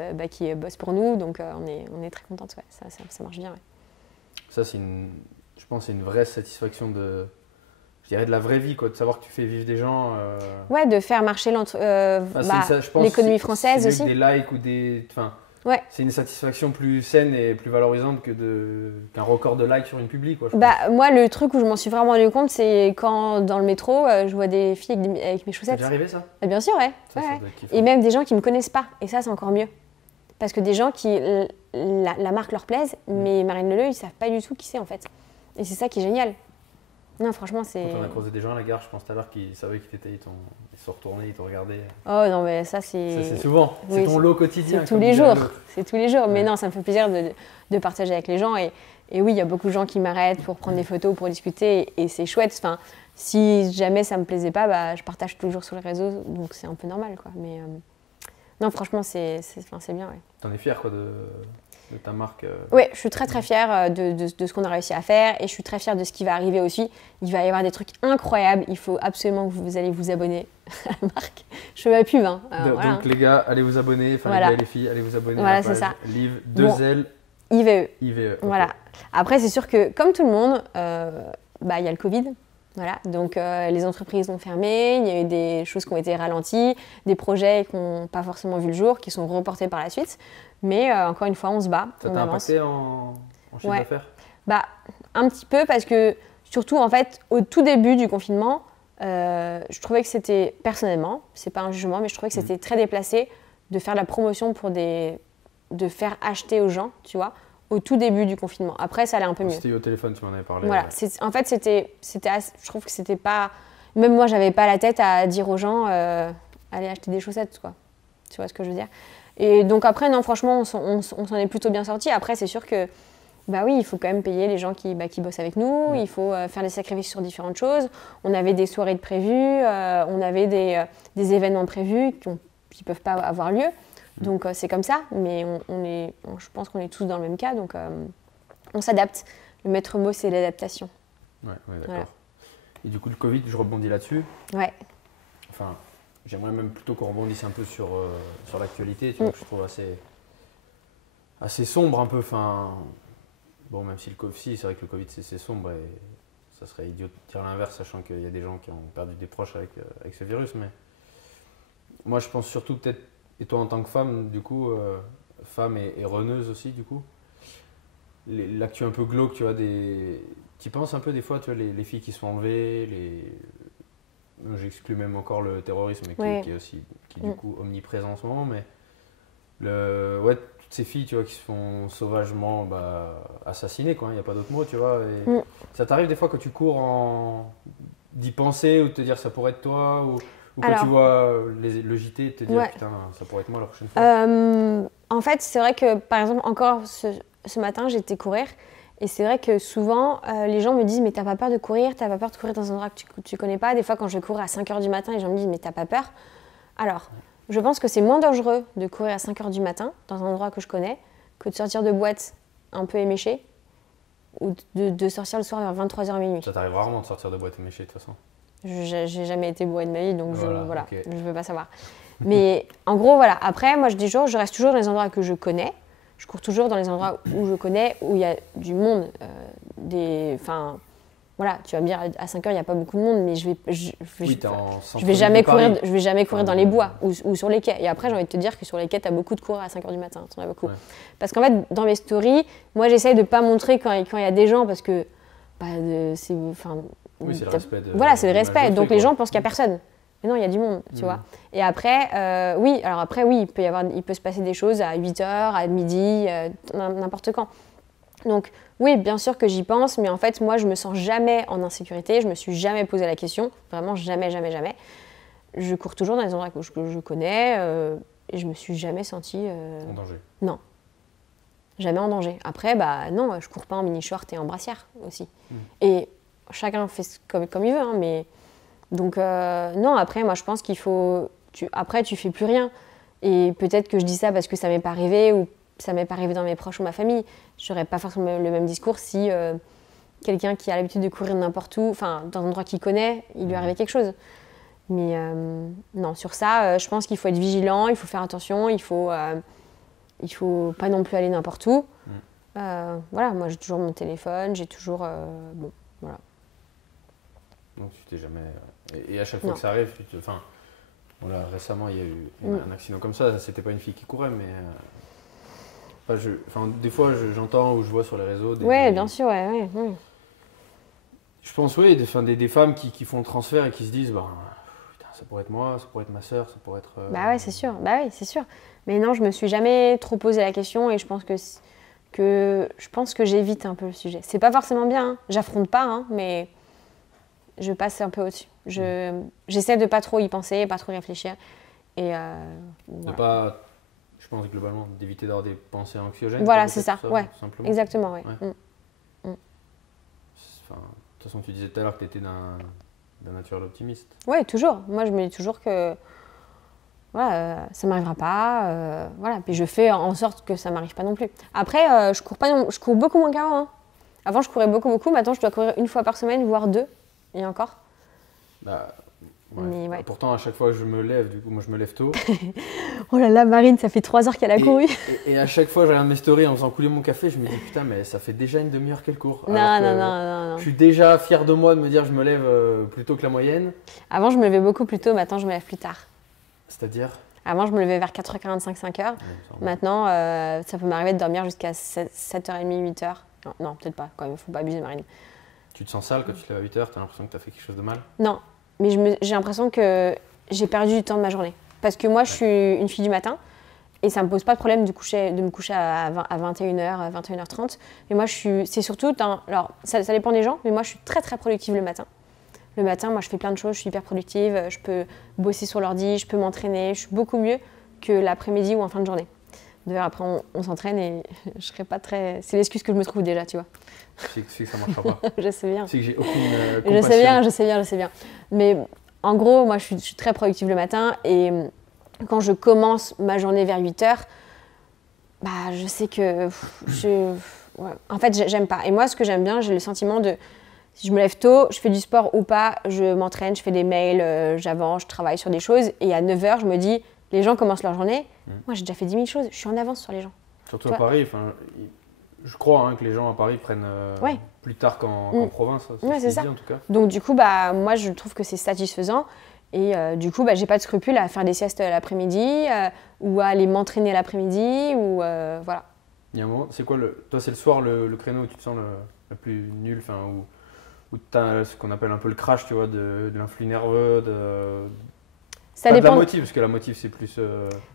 pour nous. Donc on est très contentes. Ouais. Ça marche bien. Ouais. Ça, je pense que c'est une vraie satisfaction je dirais de la vraie vie, quoi, de savoir que tu fais vivre des gens. Ouais, de faire marcher l'économie française aussi. Des likes ou ouais. C'est une satisfaction plus saine et plus valorisante qu'un record de likes sur une publi, quoi. Moi, le truc où je m'en suis vraiment rendu compte, c'est quand dans le métro, je vois des filles avec mes chaussettes. C'est déjà arrivé ça? Bien sûr, ouais. Ça et même des gens qui me connaissent pas. Et ça, c'est encore mieux. Parce que des gens qui la marque leur plaise, mais Marine Leleu, ils savent pas du tout qui c'est en fait. Et c'est ça qui est génial. Non, franchement, c'est. Quand on a croisé des gens à la gare, je pense tout à l'heure, qui savaient qui t'étais, ils se sont retournés, ils t'ont regardé. Oh non, mais ça, c'est. Ça, c'est souvent. Oui, c'est ton lot quotidien. C'est tous les jours. C'est tous les jours. Ouais. Mais non, ça me fait plaisir de partager avec les gens. Et oui, il y a beaucoup de gens qui m'arrêtent pour prendre des photos, pour discuter. Et c'est chouette. Enfin, si jamais ça me plaisait pas, je partage toujours sur les réseaux. Donc c'est un peu normal, quoi. Mais non, franchement, c'est bien. Ouais. T'en es fière, quoi, de ta marque? Oui, je suis très très fière de ce qu'on a réussi à faire et je suis très fière de ce qui va arriver aussi. Il va y avoir des trucs incroyables. Il faut absolument que vous allez vous abonner à la marque. Je fais ma pub. Hein. Voilà. Donc les gars, allez vous abonner. Enfin les gars et les filles, allez vous abonner. Voilà, c'est ça. Live 2L. IVE. IVE. Okay. Voilà. Après, c'est sûr que comme tout le monde, il y a le Covid. Voilà, donc les entreprises ont fermé, il y a eu des choses qui ont été ralenties, des projets qui n'ont pas forcément vu le jour, qui sont reportés par la suite. Mais encore une fois, on se bat, ça t'a impacté en chiffre d'affaires? Un petit peu parce que, surtout en fait, au tout début du confinement, je trouvais que c'était, personnellement, c'est pas un jugement, mais je trouvais que c'était très déplacé de faire la promotion de faire acheter aux gens, tu vois, au tout début du confinement. Après, ça allait un peu mieux. C'était au téléphone, tu m'en avais parlé. Voilà. Ouais. En fait, je trouve que c'était pas... Même moi, j'avais pas la tête à dire aux gens allez acheter des chaussettes, quoi. Tu vois ce que je veux dire? Et donc après, non, franchement, on s'en est plutôt bien sortis. Après, c'est sûr que, oui, il faut quand même payer les gens qui bossent avec nous. Il faut faire des sacrifices sur différentes choses. On avait des soirées de prévues, on avait des événements prévus qui ne peuvent pas avoir lieu. Donc c'est comme ça, mais je pense qu'on est tous dans le même cas, donc on s'adapte. Le maître mot, c'est l'adaptation. Ouais, d'accord. Voilà. Et du coup, le Covid, je rebondis là-dessus. Ouais. Enfin, j'aimerais même plutôt qu'on rebondisse un peu sur l'actualité, tu vois, que je trouve assez sombre un peu. Enfin, bon, même si c'est vrai que le Covid, c'est sombre et ça serait idiot de dire l'inverse, sachant qu'il y a des gens qui ont perdu des proches avec ce virus. Mais moi, je pense surtout peut-être, et toi en tant que femme, du coup, femme et runneuse aussi, du coup, l'actu un peu glauque, tu vois, tu penses un peu des fois, tu vois, les filles qui sont enlevées, j'exclus même encore le terrorisme, qui est aussi, du coup omniprésent en ce moment, mais toutes ces filles, tu vois, qui se font sauvagement assassiner, quoi, il n'y a pas d'autre mot, tu vois. Et ça t'arrive des fois que tu cours d'y penser ou de te dire ça pourrait être toi, ou que tu vois le JT et te dire putain, ça pourrait être moi la prochaine fois. En fait, c'est vrai que par exemple, encore ce matin, j'étais courir. Et c'est vrai que souvent, les gens me disent « mais t'as pas peur de courir? T'as pas peur de courir dans un endroit que tu connais pas ?» Des fois, quand je cours à 5h du matin, les gens me disent « mais t'as pas peur ?» Alors, je pense que c'est moins dangereux de courir à 5h du matin dans un endroit que je connais que de sortir de boîte un peu éméchée ou de sortir le soir vers 23h minuit. Ça t'arrive rarement de sortir de boîte éméchée de toute façon? J'ai jamais été bourrée de ma vie, donc je veux pas savoir. Mais en gros, voilà. Après, moi, je reste toujours dans les endroits que je connais. Je cours toujours dans les endroits où je connais, où il y a du monde. Voilà, tu vas me dire, à 5h, il n'y a pas beaucoup de monde, mais je vais jamais courir dans les bois ou sur les quais. Et après, j'ai envie de te dire que sur les quais, tu as beaucoup de coureurs à 5h du matin. Tu en as beaucoup. Ouais. Parce qu'en fait, dans mes stories, moi, j'essaye de ne pas montrer quand il y a des gens, parce que c'est le respect. C'est le respect. Donc les gens pensent qu'il n'y a personne. Mais non, il y a du monde, tu vois. Et après, il peut se passer des choses à 8h, à midi, n'importe quand. Donc oui, bien sûr que j'y pense, mais en fait, moi, je me sens jamais en insécurité. Je me suis jamais posé la question, vraiment jamais, jamais, jamais. Je cours toujours dans les endroits que je connais et je me suis jamais sentie en danger. Non, jamais en danger. Après, non, je cours pas en mini short et en brassière aussi. Et chacun fait comme il veut, hein, mais donc non. Après, moi, je pense qu'il faut. Après, tu fais plus rien. Et peut-être que je dis ça parce que ça m'est pas arrivé ou ça m'est pas arrivé dans mes proches ou ma famille. Je n'aurais pas forcément le même discours si quelqu'un qui a l'habitude de courir n'importe où, enfin dans un endroit qu'il connaît, il lui arrivait quelque chose. Mais non, sur ça, je pense qu'il faut être vigilant, il faut faire attention, il faut pas non plus aller n'importe où. Voilà, moi j'ai toujours mon téléphone, j'ai toujours voilà. Donc tu t'es jamais et à chaque fois que ça arrive, voilà, récemment il y a eu un accident comme ça. C'était pas une fille qui courait, mais des fois, j'entends ou je vois sur les réseaux. Bien sûr, ouais. Je pense, des femmes qui font le transfert et qui se disent, putain, ça pourrait être moi, ça pourrait être ma sœur, ça pourrait être. C'est sûr. C'est sûr. Mais non, je me suis jamais trop posé la question et je pense que j'évite un peu le sujet. C'est pas forcément bien, hein. J'affronte pas, hein, mais je passe un peu au-dessus. J'essaie de pas trop y penser, pas trop réfléchir et. Voilà. Je pense globalement d'éviter d'avoir des pensées anxiogènes. Voilà, c'est ça, ouais. Simplement. Exactement, ouais. De toute façon, tu disais tout à l'heure que tu étais d'un naturel optimiste. Oui, toujours. Moi, je me dis toujours que ça ne m'arrivera pas. Voilà. Puis je fais en sorte que ça ne m'arrive pas non plus. Après, je cours beaucoup moins qu'avant. Hein. Avant, je courais beaucoup. Maintenant, je dois courir 1 fois par semaine, voire 2. Et encore. Mais pourtant, à chaque fois que je me lève, du coup, moi je me lève tôt. Oh là là, Marine, ça fait 3 heures qu'elle a couru. Et à chaque fois, je regarde mes stories en faisant couler mon café, je me dis putain, mais ça fait déjà une demi-heure qu'elle court. Non. Je suis déjà fier de moi de me dire je me lève plus tôt que la moyenne. Avant, je me levais beaucoup plus tôt, maintenant, je me lève plus tard. C'est-à-dire ? Avant, je me levais vers 4h45, 5h. Maintenant, ça peut m'arriver de dormir jusqu'à 7h30, 8h. Non, peut-être pas, quand même, il ne faut pas abuser, Marine. Tu te sens sale quand tu te lèves à 8h ? Tu as l'impression que tu as fait quelque chose de mal ? Non. Mais j'ai l'impression que j'ai perdu du temps de ma journée. Parce que moi, je suis une fille du matin et ça ne me pose pas de problème de me coucher à 21h, 21h30. Mais moi, c'est surtout... Alors, ça dépend des gens, mais moi, je suis très, très productive le matin. Le matin, moi, je fais plein de choses, je suis hyper productive. Je peux bosser sur l'ordi, je peux m'entraîner. Je suis beaucoup mieux que l'après-midi ou en fin de journée. D'ailleurs, après, on s'entraîne et je serai pas très... C'est l'excuse que je me trouve déjà, tu vois. C'est que ça ne marchera pas. Je sais bien. C'est que j'ai aucune compassion. Je sais bien. Mais en gros, moi, je suis très productive le matin et quand je commence ma journée vers 8h, bah, je sais que ouais. En fait, j'aime pas. Et moi, ce que j'aime bien, j'ai le sentiment de, si je me lève tôt, je fais du sport ou pas, je m'entraîne, je fais des mails, j'avance, je travaille sur des choses. Et à 9h, je me dis, les gens commencent leur journée. Moi, j'ai déjà fait 10 000 choses, je suis en avance sur les gens. Surtout à Paris, je crois que les gens à Paris prennent plus tard qu'en province. C'est ça. Dit, en tout cas. Donc du coup, bah, moi, je trouve que c'est satisfaisant. Et du coup, bah, j'ai pas de scrupule à faire des siestes l'après-midi ou à aller m'entraîner l'après-midi. Ou voilà. Il y a un moment, c'est quoi toi, c'est le soir le créneau où tu te sens le plus nul, où tu as ce qu'on appelle un peu le crash, tu vois, de l'influx nerveux, ça pas dépend... de la motive, parce que la motive, c'est plus...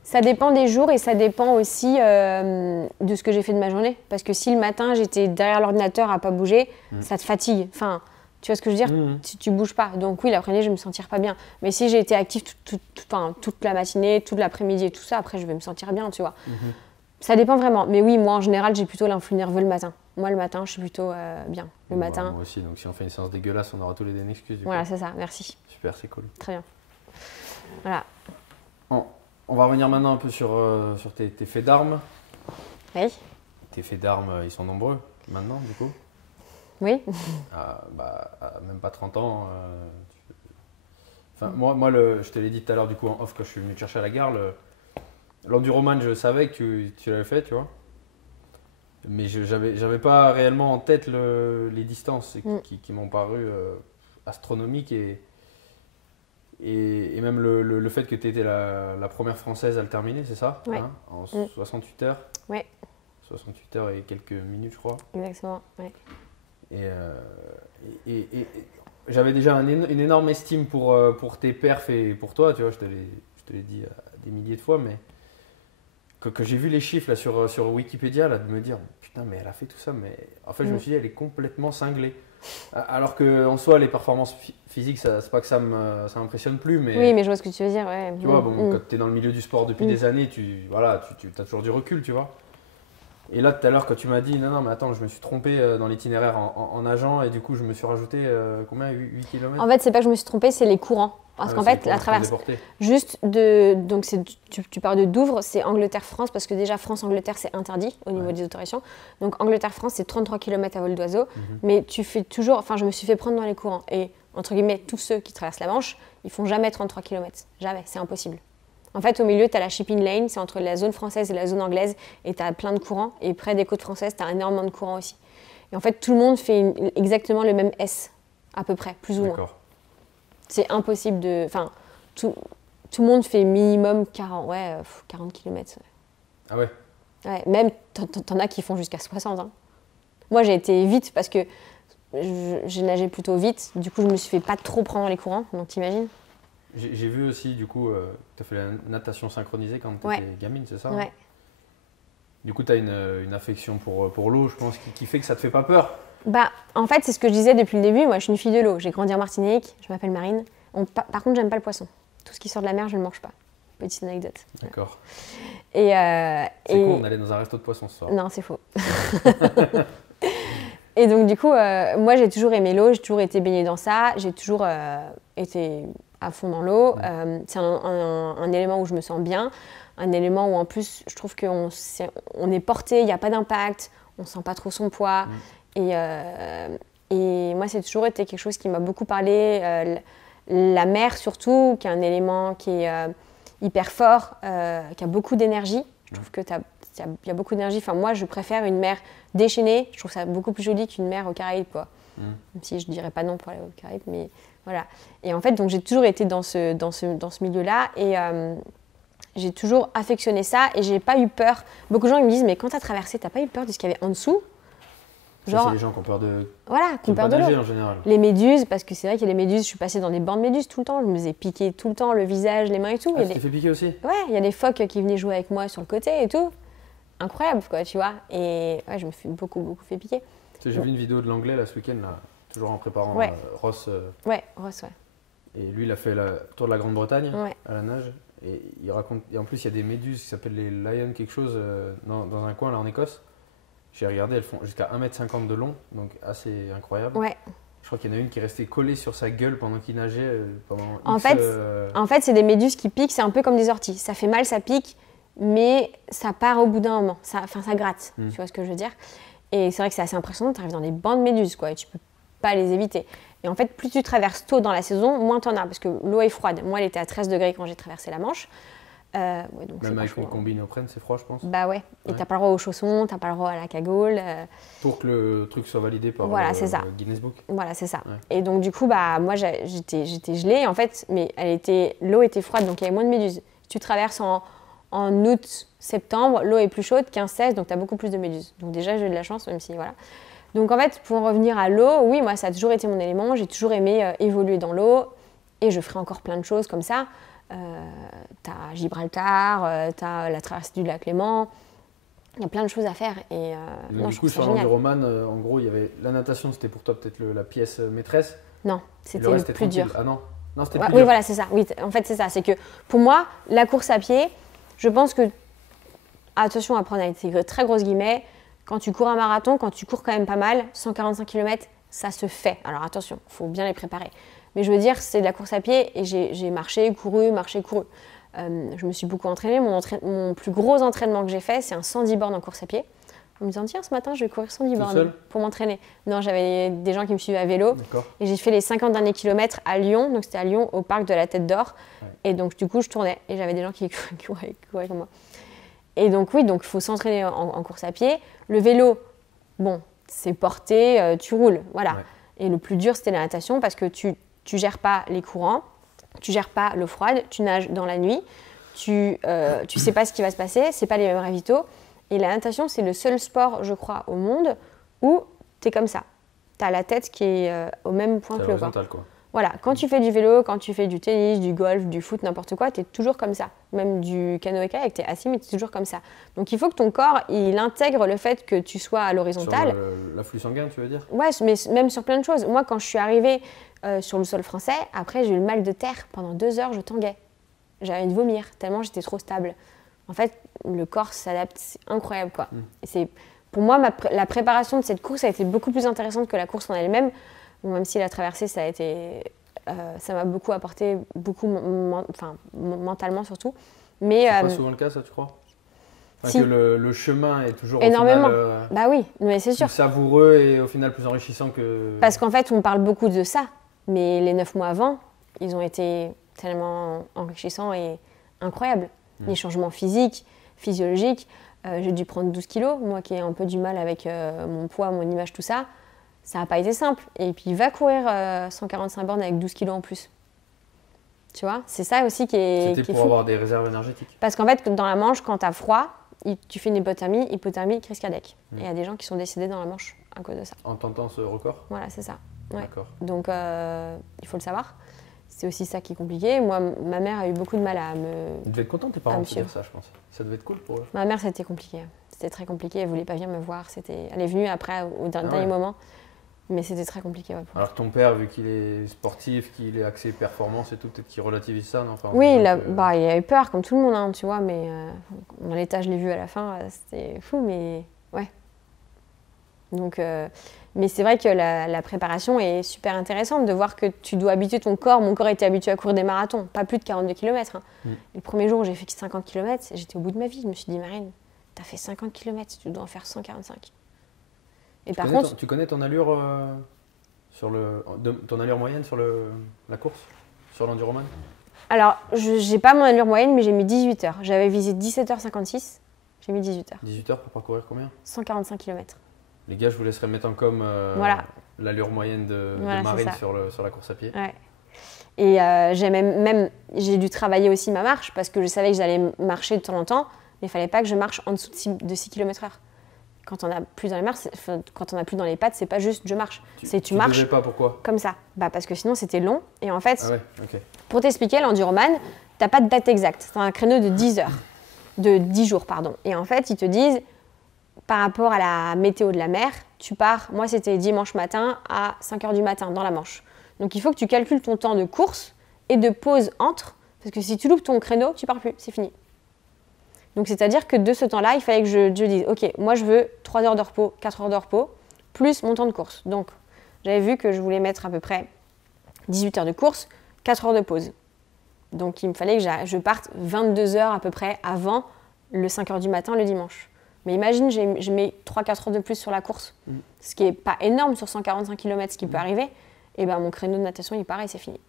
Ça dépend des jours et ça dépend aussi de ce que j'ai fait de ma journée. Parce que si le matin, j'étais derrière l'ordinateur à pas bouger, ça te fatigue. Enfin, tu vois ce que je veux dire? Tu bouges pas. Donc oui, l'après-midi, je vais me sentir pas bien. Mais si j'ai été active toute la matinée, toute l'après-midi et tout ça, après, je vais me sentir bien, tu vois. Ça dépend vraiment. Mais oui, moi, en général, j'ai plutôt l'influx nerveux le matin. Moi, le matin, je suis plutôt bien. Le matin. Moi aussi. Donc si on fait une séance dégueulasse, on aura tous les deux une excuse. Voilà, c'est ça. Merci. Super, c'est cool. Très bien. Voilà. On va revenir maintenant un peu sur tes faits d'armes. Oui. Tes faits d'armes, ils sont nombreux maintenant, du coup. Oui. Même pas 30 ans. Moi, je te l'ai dit tout à l'heure, du coup, en off, quand je suis venu te chercher à la gare, l'enduroman, je savais que tu l'avais fait, tu vois. Mais j'avais pas réellement en tête les distances qui m'ont paru astronomiques et même le fait que tu étais la première française à le terminer, c'est ça? Ouais. En 68 heures? Ouais. 68 heures et quelques minutes, je crois. Exactement, ouais. Et j'avais déjà une énorme estime pour tes perfs et pour toi, tu vois, je te l'ai dit des milliers de fois, mais que j'ai vu les chiffres là, sur Wikipédia, là, de me dire, putain, mais elle a fait tout ça, mais en fait, je me suis dit, elle est complètement cinglée. Alors qu'en soi, les performances physiques, c'est pas que ça m'impressionne plus, mais... Oui, mais je vois ce que tu veux dire, ouais. Tu vois, quand tu es dans le milieu du sport depuis des années, tu as toujours du recul, tu vois. Et là, tout à l'heure, quand tu m'as dit, non, mais attends, je me suis trompé dans l'itinéraire en nageant, et du coup, je me suis rajouté, combien, 8 km? En fait, c'est pas que je me suis trompée, c'est les courants. Parce qu'en fait, la traversée, donc tu pars de Douvres, c'est Angleterre-France, parce que déjà France-Angleterre, c'est interdit au niveau des autorisations. Donc Angleterre-France, c'est 33 km à vol d'oiseau, mais tu fais toujours, enfin, je me suis fait prendre dans les courants. Et entre guillemets, tous ceux qui traversent la Manche, ils font jamais 33 km. Jamais, c'est impossible. En fait, au milieu, tu as la shipping lane, c'est entre la zone française et la zone anglaise, et tu as plein de courants. Et près des côtes françaises, tu as énormément de courants aussi. Et en fait, tout le monde fait exactement le même S, à peu près, plus ou moins. C'est impossible de... Enfin, tout le monde fait minimum 40 km. Ah ouais? Ouais, même, t'en as qui font jusqu'à 60. Hein. Moi, j'ai été vite parce que j'ai nagé plutôt vite. Du coup, je me suis fait pas trop prendre dans les courants, donc t'imagines? J'ai vu aussi, du coup, tu as fait la natation synchronisée quand tu étais gamine, c'est ça? Ouais. Hein? Du coup, tu as une affection pour l'eau, je pense, qui fait que ça te fait pas peur. Bah, en fait, c'est ce que je disais depuis le début. Moi, je suis une fille de l'eau. J'ai grandi en Martinique, je m'appelle Marine. Par contre, j'aime pas le poisson. Tout ce qui sort de la mer, je ne le mange pas. Petite anecdote. D'accord. C'est con, on allait dans un resto de poisson ce soir. Non, c'est faux. Et donc, du coup, moi, j'ai toujours aimé l'eau, j'ai toujours été baignée dans ça, j'ai toujours été à fond dans l'eau. C'est un élément où je me sens bien, un élément où, en plus, je trouve qu'on est porté, il n'y a pas d'impact, on ne sent pas trop son poids. Et moi, c'est toujours été quelque chose qui m'a beaucoup parlé. La mer, surtout, qui est un élément qui est hyper fort, qui a beaucoup d'énergie. Je trouve qu'il y a beaucoup d'énergie. Enfin, moi, je préfère une mer déchaînée. Je trouve ça beaucoup plus joli qu'une mer aux Caraïbes, quoi. Même si je ne dirais pas non pour aller aux Caraïbes, mais voilà. Et en fait, donc, j'ai toujours été dans ce milieu-là et j'ai toujours affectionné ça et j'ai pas eu peur. Beaucoup de gens ils me disent, mais quand tu as traversé, tu n'as pas eu peur de ce qu'il y avait en dessous? Genre, c'est les gens qui ont peur de, voilà, qui ont peur de l'eau. En général. Les méduses, parce que c'est vrai qu'il y a les méduses, je suis passée dans des bancs de méduses tout le temps, je me faisais piquer tout le temps, le visage, les mains et tout. Ah, tu t'es fait piquer aussi? Ouais, il y a des phoques qui venaient jouer avec moi sur le côté et tout. Incroyable, quoi, tu vois. Et ouais, je me suis beaucoup fait piquer. J'ai vu une vidéo de l'anglais là ce week-end, là, toujours en préparant Ross. Ouais, Ross, ouais. Et lui, il a fait le tour de la Grande-Bretagne à la nage. Et il raconte. Et en plus, il y a des méduses qui s'appellent les lions quelque chose dans un coin là en Écosse. J'ai regardé, elles font jusqu'à 1,50 m de long, donc assez incroyable. Ouais. Je crois qu'il y en a une qui est restée collée sur sa gueule pendant qu'il nageait. En fait, c'est des méduses qui piquent, c'est un peu comme des orties. Ça fait mal, ça pique, mais ça part au bout d'un moment. Ça gratte, tu vois ce que je veux dire. Et c'est vrai que c'est assez impressionnant, tu arrives dans des bancs de méduses, quoi, et tu peux pas les éviter. Et en fait, plus tu traverses tôt dans la saison, moins tu en as, parce que l'eau est froide. Moi, elle était à 13 degrés quand j'ai traversé la Manche. Donc même avec une combi néoprène, c'est froid, je pense. Bah ouais, et t'as pas le droit aux chaussons, t'as pas le droit à la cagoule. Pour que le truc soit validé par le Guinness Book. Voilà, c'est ça. Ouais. Et donc du coup, bah moi j'étais gelée en fait, mais l'eau était froide, donc il y avait moins de méduses. Si tu traverses en août, septembre, l'eau est plus chaude, 15-16, donc t'as beaucoup plus de méduses. Donc déjà j'ai eu de la chance, même si voilà. Donc en fait, pour en revenir à l'eau, oui, moi ça a toujours été mon élément, j'ai toujours aimé évoluer dans l'eau, et je ferai encore plein de choses comme ça. T'as Gibraltar, t'as la traversée du lac Léman, il y a plein de choses à faire. Et donc, du coup, sur l'enduroman, en gros, il y avait la natation, c'était pour toi peut-être la pièce maîtresse. Non, c'était le plus dur. Ah non, c'était ouais, plus oui, dur. Voilà, c'est ça. Oui, en fait, c'est ça. C'est que pour moi, la course à pied, je pense que, attention à prendre avec des très grosses guillemets, quand tu cours un marathon, quand tu cours quand même pas mal, 145 km, ça se fait. Alors attention, il faut bien les préparer. Mais je veux dire, c'est de la course à pied et j'ai marché, couru. Je me suis beaucoup entraînée. Mon plus gros entraînement que j'ai fait, c'est un 110 bornes en course à pied. En me disant, tiens, ce matin, je vais courir 110 bornes pour m'entraîner. Non, j'avais des gens qui me suivaient à vélo. Et j'ai fait les 50 derniers kilomètres à Lyon. Donc, c'était à Lyon, au parc de la Tête d'Or. Ouais. Et donc, du coup, je tournais. Et j'avais des gens qui couraient comme moi. Et donc, oui, il faut s'entraîner en course à pied. Le vélo, bon, c'est porté, tu roules. Voilà. Ouais. Et le plus dur, c'était la natation parce que tu gères pas les courants, tu gères pas l'eau froide, tu nages dans la nuit, tu sais pas ce qui va se passer, c'est pas les mêmes ravitaux. Et la natation, c'est le seul sport, je crois, au monde où tu es comme ça. Tu as la tête qui est au même point que le corps. Quoi. Voilà, quand tu fais du vélo, quand tu fais du tennis, du golf, du foot, n'importe quoi, tu es toujours comme ça. Même du canoë-kayak, tu es assis, mais tu es toujours comme ça. Donc il faut que ton corps, il intègre le fait que tu sois à l'horizontale. Sur l'afflux sanguin, tu veux dire? Ouais, mais même sur plein de choses. Moi, quand je suis arrivée sur le sol français, après, j'ai eu le mal de terre. Pendant 2 heures, je tanguais. J'avais envie de vomir, tellement j'étais trop stable. En fait, le corps s'adapte, c'est incroyable, quoi. Et pour moi, la préparation de cette course a été beaucoup plus intéressante que la course en elle-même. Bon, même si la traversée, ça m'a beaucoup apporté, mentalement surtout. Mais c'est pas souvent le cas, ça, tu crois? Si. Que le chemin est toujours énormément. Au final, bah oui, mais c'est sûr. Plus savoureux et au final plus enrichissant que... Parce qu'en fait, on parle beaucoup de ça, mais les 9 mois avant, ils ont été tellement enrichissants et incroyables. Les changements physiques, physiologiques. J'ai dû prendre 12 kilos, moi qui ai un peu du mal avec mon poids, mon image, tout ça. Ça n'a pas été simple. Et puis, va courir 145 bornes avec 12 kilos en plus. Tu vois, c'est ça aussi qui est C'était pour avoir des réserves énergétiques. Parce qu'en fait, dans la Manche, quand tu as froid, tu fais une hypothermie, crise cardiaque. Et il y a des gens qui sont décédés dans la Manche à cause de ça. En tentant ce record? Voilà, c'est ça. Ouais. D'accord. Donc, il faut le savoir. C'est aussi ça qui est compliqué. Moi, ma mère a eu beaucoup de mal à me... Ils devaient être contents, tes parents, de dire ça, je pense. Ça devait être cool pour eux. Ma mère, c'était compliqué. C'était très compliqué. Elle ne voulait pas venir me voir. Elle est venue après, au dernier moment. Mais c'était très compliqué. Ouais, alors ton père, vu qu'il est sportif, qu'il est axé performance et tout, peut-être qu'il relativise ça, non? Oui, il a eu peur, comme tout le monde, hein, tu vois, mais dans l'état, je l'ai vu à la fin, c'était fou, mais ouais. Donc, mais c'est vrai que la préparation est super intéressante, de voir que tu dois habituer ton corps. Mon corps était habitué à courir des marathons, pas plus de 42 km. Hein. Le premier jour où j'ai fait 50 km, j'étais au bout de ma vie. Je me suis dit, Marine, t'as fait 50 km, tu dois en faire 145. Et par contre, tu connais ton allure ton allure moyenne sur la course, sur l'enduroman? Alors, j'ai pas mon allure moyenne, mais j'ai mis 18 heures. J'avais visé 17h56, j'ai mis 18 heures. 18 heures pour parcourir combien? 145 km. Les gars, je vous laisserai mettre en com l'allure moyenne de Marine sur la course à pied. Ouais. Et j'ai dû travailler aussi ma marche, parce que je savais que j'allais marcher de temps en temps, mais il fallait pas que je marche en dessous de 6 km/h. Quand on n'a plus dans les marches, quand on n'a plus dans les pattes, c'est pas juste je marche. Tu marches pas, pourquoi? Comme ça. Parce que sinon c'était long. Et en fait, pour t'expliquer, l'enduroman, t'as pas de date exacte. C'est un créneau de 10 heures, de 10 jours, pardon. Et en fait, ils te disent, par rapport à la météo de la mer, tu pars. Moi, c'était dimanche matin à 5h du matin dans la Manche. Donc il faut que tu calcules ton temps de course et de pause entre, parce que si tu loupes ton créneau, tu pars plus, c'est fini. Donc, c'est-à-dire que de ce temps-là, il fallait que je dise, OK, moi, je veux 3 heures de repos, 4 heures de repos, plus mon temps de course. Donc, j'avais vu que je voulais mettre à peu près 18 heures de course, 4 heures de pause. Donc il me fallait que je parte 22 heures à peu près avant le 5 heures du matin le dimanche. Mais imagine, je mets 3-4 heures de plus sur la course, ce qui n'est pas énorme sur 145 km, ce qui peut arriver. Et ben mon créneau de natation, il part et c'est fini.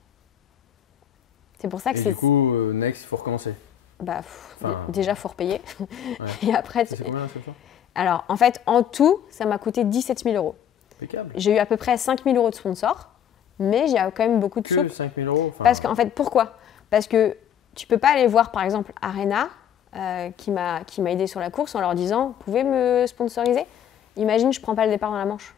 C'est pour ça que et du coup, next, il faut recommencer. Déjà, il faut repayer. Ouais. Et après, c'est combien ça? Alors, en fait, en tout, ça m'a coûté 17 000 euros. Impeccable. J'ai eu à peu près 5 000 euros de sponsors, mais j'ai quand même beaucoup de sous. Que 5 000 euros Parce qu'en fait, pourquoi? Parce que tu peux pas aller voir, par exemple, Arena, qui m'a aidé sur la course, en leur disant, vous pouvez me sponsoriser? Imagine, je prends pas le départ dans la Manche.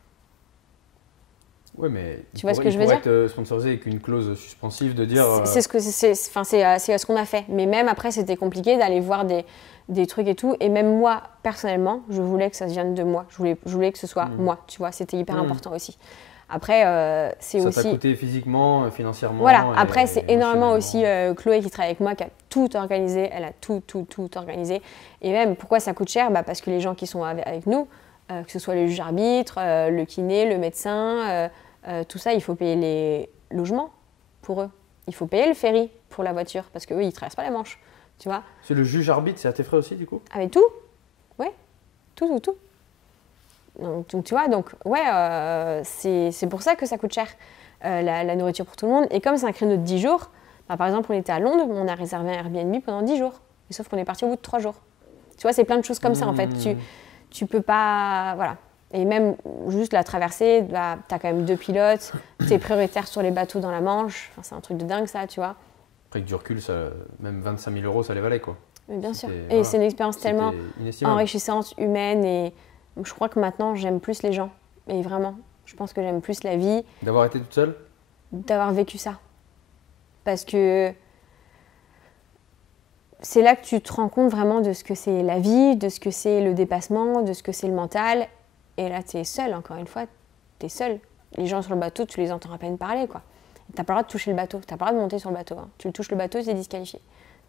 Ouais, mais tu vois ce que je veux dire? Être sponsorisé avec une clause suspensive de dire. C'est ce qu'on a fait. Mais même après, c'était compliqué d'aller voir des trucs et tout. Et même moi, personnellement, je voulais que ça vienne de moi. Je voulais que ce soit moi. Tu vois, c'était hyper important aussi. Après, c'est aussi. Ça t'a coûté physiquement, financièrement. Voilà. Après, c'est énormément aussi Chloé qui travaille avec moi, qui a tout organisé. Elle a tout organisé. Et même, pourquoi ça coûte cher? Parce que les gens qui sont avec nous, que ce soit le juge arbitre, le kiné, le médecin. Tout ça, il faut payer les logements pour eux. Il faut payer le ferry pour la voiture parce qu'eux, ils ne traversent pas la Manche. Tu vois? C'est le juge arbitre, c'est à tes frais aussi, du coup? Avec tout? Ouais. Tout. Donc tu vois, c'est pour ça que ça coûte cher, la nourriture pour tout le monde. Et comme c'est un créneau de 10 jours, par exemple, on était à Londres, on a réservé un Airbnb pendant 10 jours. Mais sauf qu'on est parti au bout de 3 jours. Tu vois, c'est plein de choses comme ça, en fait. Tu peux pas... Voilà. Et même juste la traversée, tu as quand même 2 pilotes, tu es prioritaire sur les bateaux dans la Manche. Enfin, c'est un truc de dingue, ça, tu vois. Après que du recul, même 25 000 euros, ça les valait, quoi. Mais bien sûr. Et c'est une expérience tellement enrichissante, humaine. Et je crois que maintenant, j'aime plus les gens. Et vraiment, je pense que j'aime plus la vie. D'avoir été toute seule? D'avoir vécu ça. Parce que c'est là que tu te rends compte vraiment de ce que c'est la vie, de ce que c'est le dépassement, de ce que c'est le mental. Et là, tu es seul, encore une fois, tu es seul. Les gens sur le bateau, tu les entends à peine parler, quoi. Tu n'as pas le droit de toucher le bateau, tu n'as pas le droit de monter sur le bateau. Hein. Tu touches le bateau, tu es disqualifié.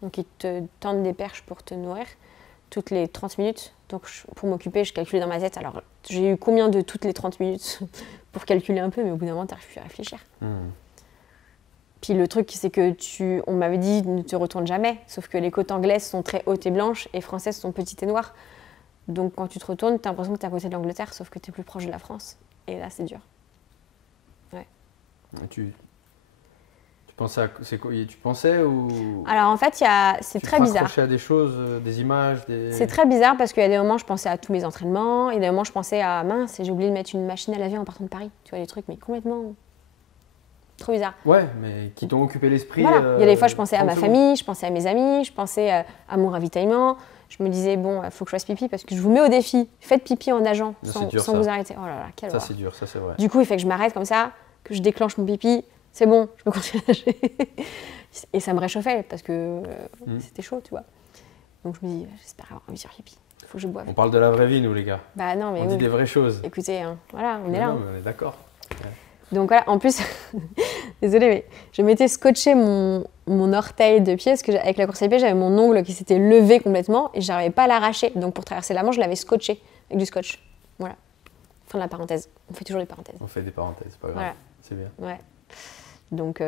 Donc, ils te tendent des perches pour te nourrir toutes les 30 minutes. Donc, pour m'occuper, je calculais dans ma tête. Alors, j'ai eu combien de toutes les 30 minutes pour calculer un peu, mais au bout d'un moment, tu n'arrives plus à réfléchir. Puis le truc, c'est que on m'avait dit ne te retourne jamais. Sauf que les côtes anglaises sont très hautes et blanches et françaises sont petites et noires. Donc, quand tu te retournes, tu as l'impression que tu es à côté de l'Angleterre, sauf que tu es plus proche de la France. Et là, c'est dur. Ouais. Tu pensais à... Tu pensais ou... Alors, en fait, c'est très bizarre. Tu raccrochais à des choses, des images C'est très bizarre parce qu'il y a des moments, je pensais à tous mes entraînements. Et des moments, je pensais à mince, j'ai oublié de mettre une machine à laver en partant de Paris. Tu vois, des trucs, mais complètement... Trop bizarre. Ouais, mais qui t'ont occupé l'esprit. Voilà. Il y a des fois, je pensais à ma famille, je pensais à mes amis, je pensais à mon ravitaillement. Je me disais, bon, il faut que je fasse pipi parce que je vous mets au défi. Faites pipi en nageant sans vous arrêter. Oh là là, quelle horreur. Ça, c'est dur, ça, c'est vrai. Du coup, il fait que je m'arrête comme ça, que je déclenche mon pipi. C'est bon, je peux continuer à nager. Et ça me réchauffait parce que c'était chaud, tu vois. Donc je me dis, j'espère avoir envie de faire pipi. Il faut que je boive. On parle de la vraie vie, nous, les gars. Bah non, mais on dit des vraies choses. Écoutez, voilà, on est là. Non, mais on est d'accord. Ouais. Donc voilà, en plus, désolée, mais je m'étais scotché mon orteil de pied parce que avec la course à pied, j'avais mon ongle qui s'était levé complètement et je n'arrivais pas à l'arracher. Donc pour traverser la Manche, je l'avais scotché avec du scotch. Voilà. Fin de la parenthèse. On fait toujours des parenthèses. On fait des parenthèses, c'est pas grave. Voilà. C'est bien. Ouais. Donc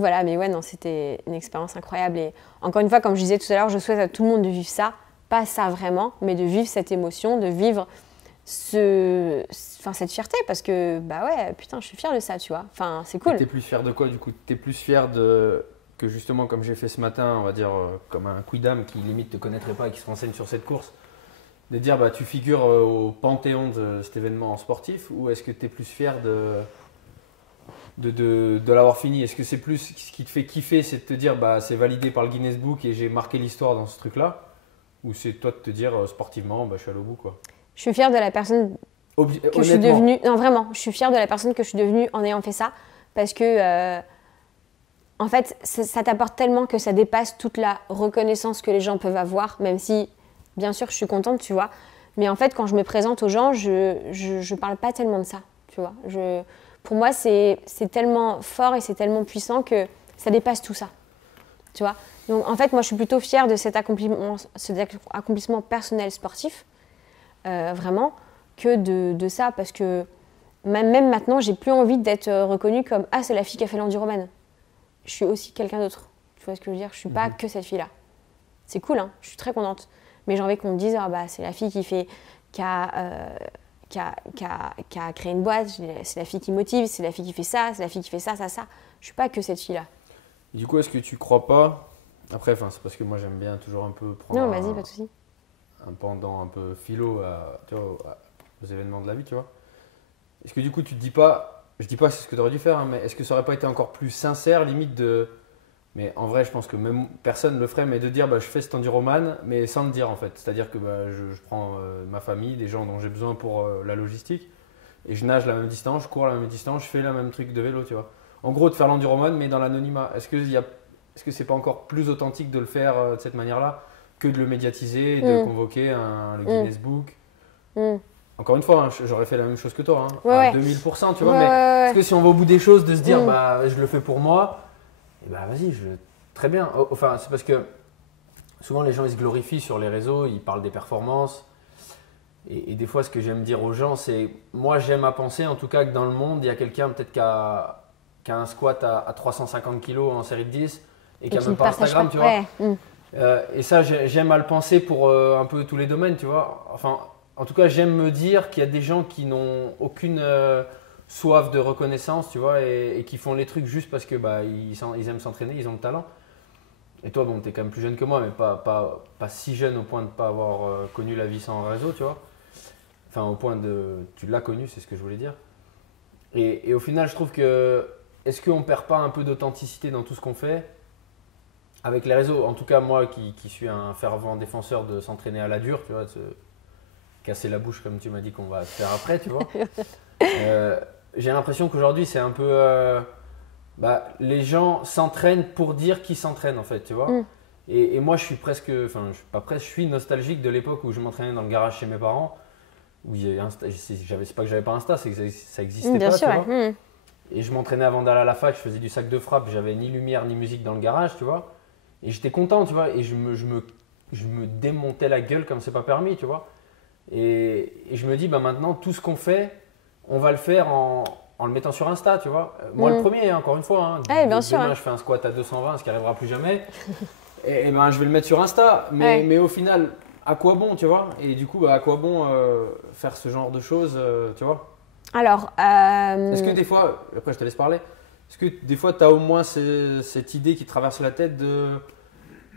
voilà, mais ouais, non, c'était une expérience incroyable. Et encore une fois, comme je disais tout à l'heure, je souhaite à tout le monde de vivre ça. Pas ça vraiment, mais de vivre cette émotion, de vivre cette fierté, parce que bah ouais, putain, je suis fière de ça, tu vois. Enfin, c'est cool. T'es plus fière de quoi, du coup? T'es plus fière de que justement, comme j'ai fait ce matin, on va dire comme un quidam qui limite te connaîtrait pas et qui se renseigne sur cette course, de dire bah tu figures au panthéon de cet événement sportif, ou est-ce que t'es plus fière de l'avoir fini? Est-ce que c'est plus ce qui te fait kiffer, c'est de te dire bah c'est validé par le Guinness Book et j'ai marqué l'histoire dans ce truc-là, ou c'est toi de te dire sportivement bah je suis allé au bout, quoi? Je suis fière de la personne que je suis devenue. Non, vraiment, je suis fière de la personne que je suis devenue en ayant fait ça. Parce que, en fait, ça t'apporte tellement que ça dépasse toute la reconnaissance que les gens peuvent avoir, même si, bien sûr, je suis contente, tu vois. Mais en fait, quand je me présente aux gens, je parle pas tellement de ça, tu vois. Pour moi, c'est tellement fort et c'est tellement puissant que ça dépasse tout ça, tu vois. Donc, en fait, moi, je suis plutôt fière de cet accomplissement personnel sportif. Vraiment, que de ça, parce que même maintenant, j'ai plus envie d'être reconnue comme ah, c'est la fille qui a fait l'enduroman. Je suis aussi quelqu'un d'autre. Tu vois ce que je veux dire? Je suis pas que cette fille-là. C'est cool, hein, je suis très contente. Mais j'ai envie qu'on me dise ah, bah, c'est la fille qui a créé une boîte, c'est la fille qui motive, c'est la fille qui fait ça, c'est la fille qui fait ça, ça, ça. Je suis pas que cette fille-là. Du coup, est-ce que tu crois pas... Après, c'est parce que moi j'aime bien toujours un peu prendre non, vas-y, pas de souci. Un pendant un peu philo tu vois, aux événements de la vie, tu vois. Est-ce que du coup tu te dis pas, je dis pas que c'est ce que tu aurais dû faire, hein, mais est-ce que ça aurait pas été encore plus sincère, limite de... Mais en vrai, je pense que même personne ne le ferait, mais de dire bah, je fais cet enduroman, mais sans le dire en fait. C'est-à-dire que bah, je prends ma famille, des gens dont j'ai besoin pour la logistique, et je nage la même distance, je cours la même distance, je fais la même truc de vélo, tu vois. En gros, de faire l'enduroman, mais dans l'anonymat. Est-ce que c'est pas encore plus authentique de le faire de cette manière-là que de le médiatiser, de convoquer le Guinness Book? Encore une fois, hein, j'aurais fait la même chose que toi, hein, à 2000%, tu vois. Mais est-ce que si on va au bout des choses, de se dire bah, je le fais pour moi, et bah vas-y, très bien. Enfin, c'est parce que souvent les gens ils se glorifient sur les réseaux, ils parlent des performances. Et des fois, ce que j'aime dire aux gens, c'est moi j'aime à penser en tout cas que dans le monde, il y a quelqu'un peut-être qui a un squat à 350 kg en série de 10 et qui n'a même pas Instagram, tu vois. Et ça, j'aime à le penser pour un peu tous les domaines, tu vois. Enfin, en tout cas, j'aime me dire qu'il y a des gens qui n'ont aucune soif de reconnaissance, tu vois, et qui font les trucs juste parce que bah, ils aiment s'entraîner, ils ont le talent. Et toi, bon, tu es quand même plus jeune que moi, mais pas si jeune au point de ne pas avoir connu la vie sans réseau, tu vois. Enfin, au point de... Tu l'as connu, c'est ce que je voulais dire. Et au final, je trouve que... Est-ce qu'on ne perd pas un peu d'authenticité dans tout ce qu'on fait avec les réseaux? En tout cas, moi qui suis un fervent défenseur de s'entraîner à la dure, tu vois, de se casser la bouche comme tu m'as dit qu'on va faire après, tu vois. J'ai l'impression qu'aujourd'hui, c'est un peu... les gens s'entraînent pour dire qu'ils s'entraînent, en fait, tu vois. Et moi, je suis presque... Enfin, je suis pas presque, je suis nostalgique de l'époque où je m'entraînais dans le garage chez mes parents. Où il y a c'est pas que j'avais pas Insta, c'est que ça existait bien pas, sûr, tu vois. Et je m'entraînais avant d'aller à la fac, je faisais du sac de frappe, j'avais ni lumière ni musique dans le garage, tu vois. Et j'étais content, tu vois, et je me démontais la gueule comme c'est pas permis, tu vois. Et je me dis, bah maintenant, tout ce qu'on fait, on va le faire en le mettant sur Insta, tu vois. Moi, le premier, hein, encore une fois. Hein, bien sûr, demain, je fais un squat à 220, ce qui n'arrivera plus jamais. et ben, je vais le mettre sur Insta. Mais au final, à quoi bon, tu vois? Et du coup, bah, à quoi bon faire ce genre de choses, tu vois? Alors, est-ce que des fois, après je te laisse parler, est-ce que des fois tu as au moins cette idée qui traverse la tête de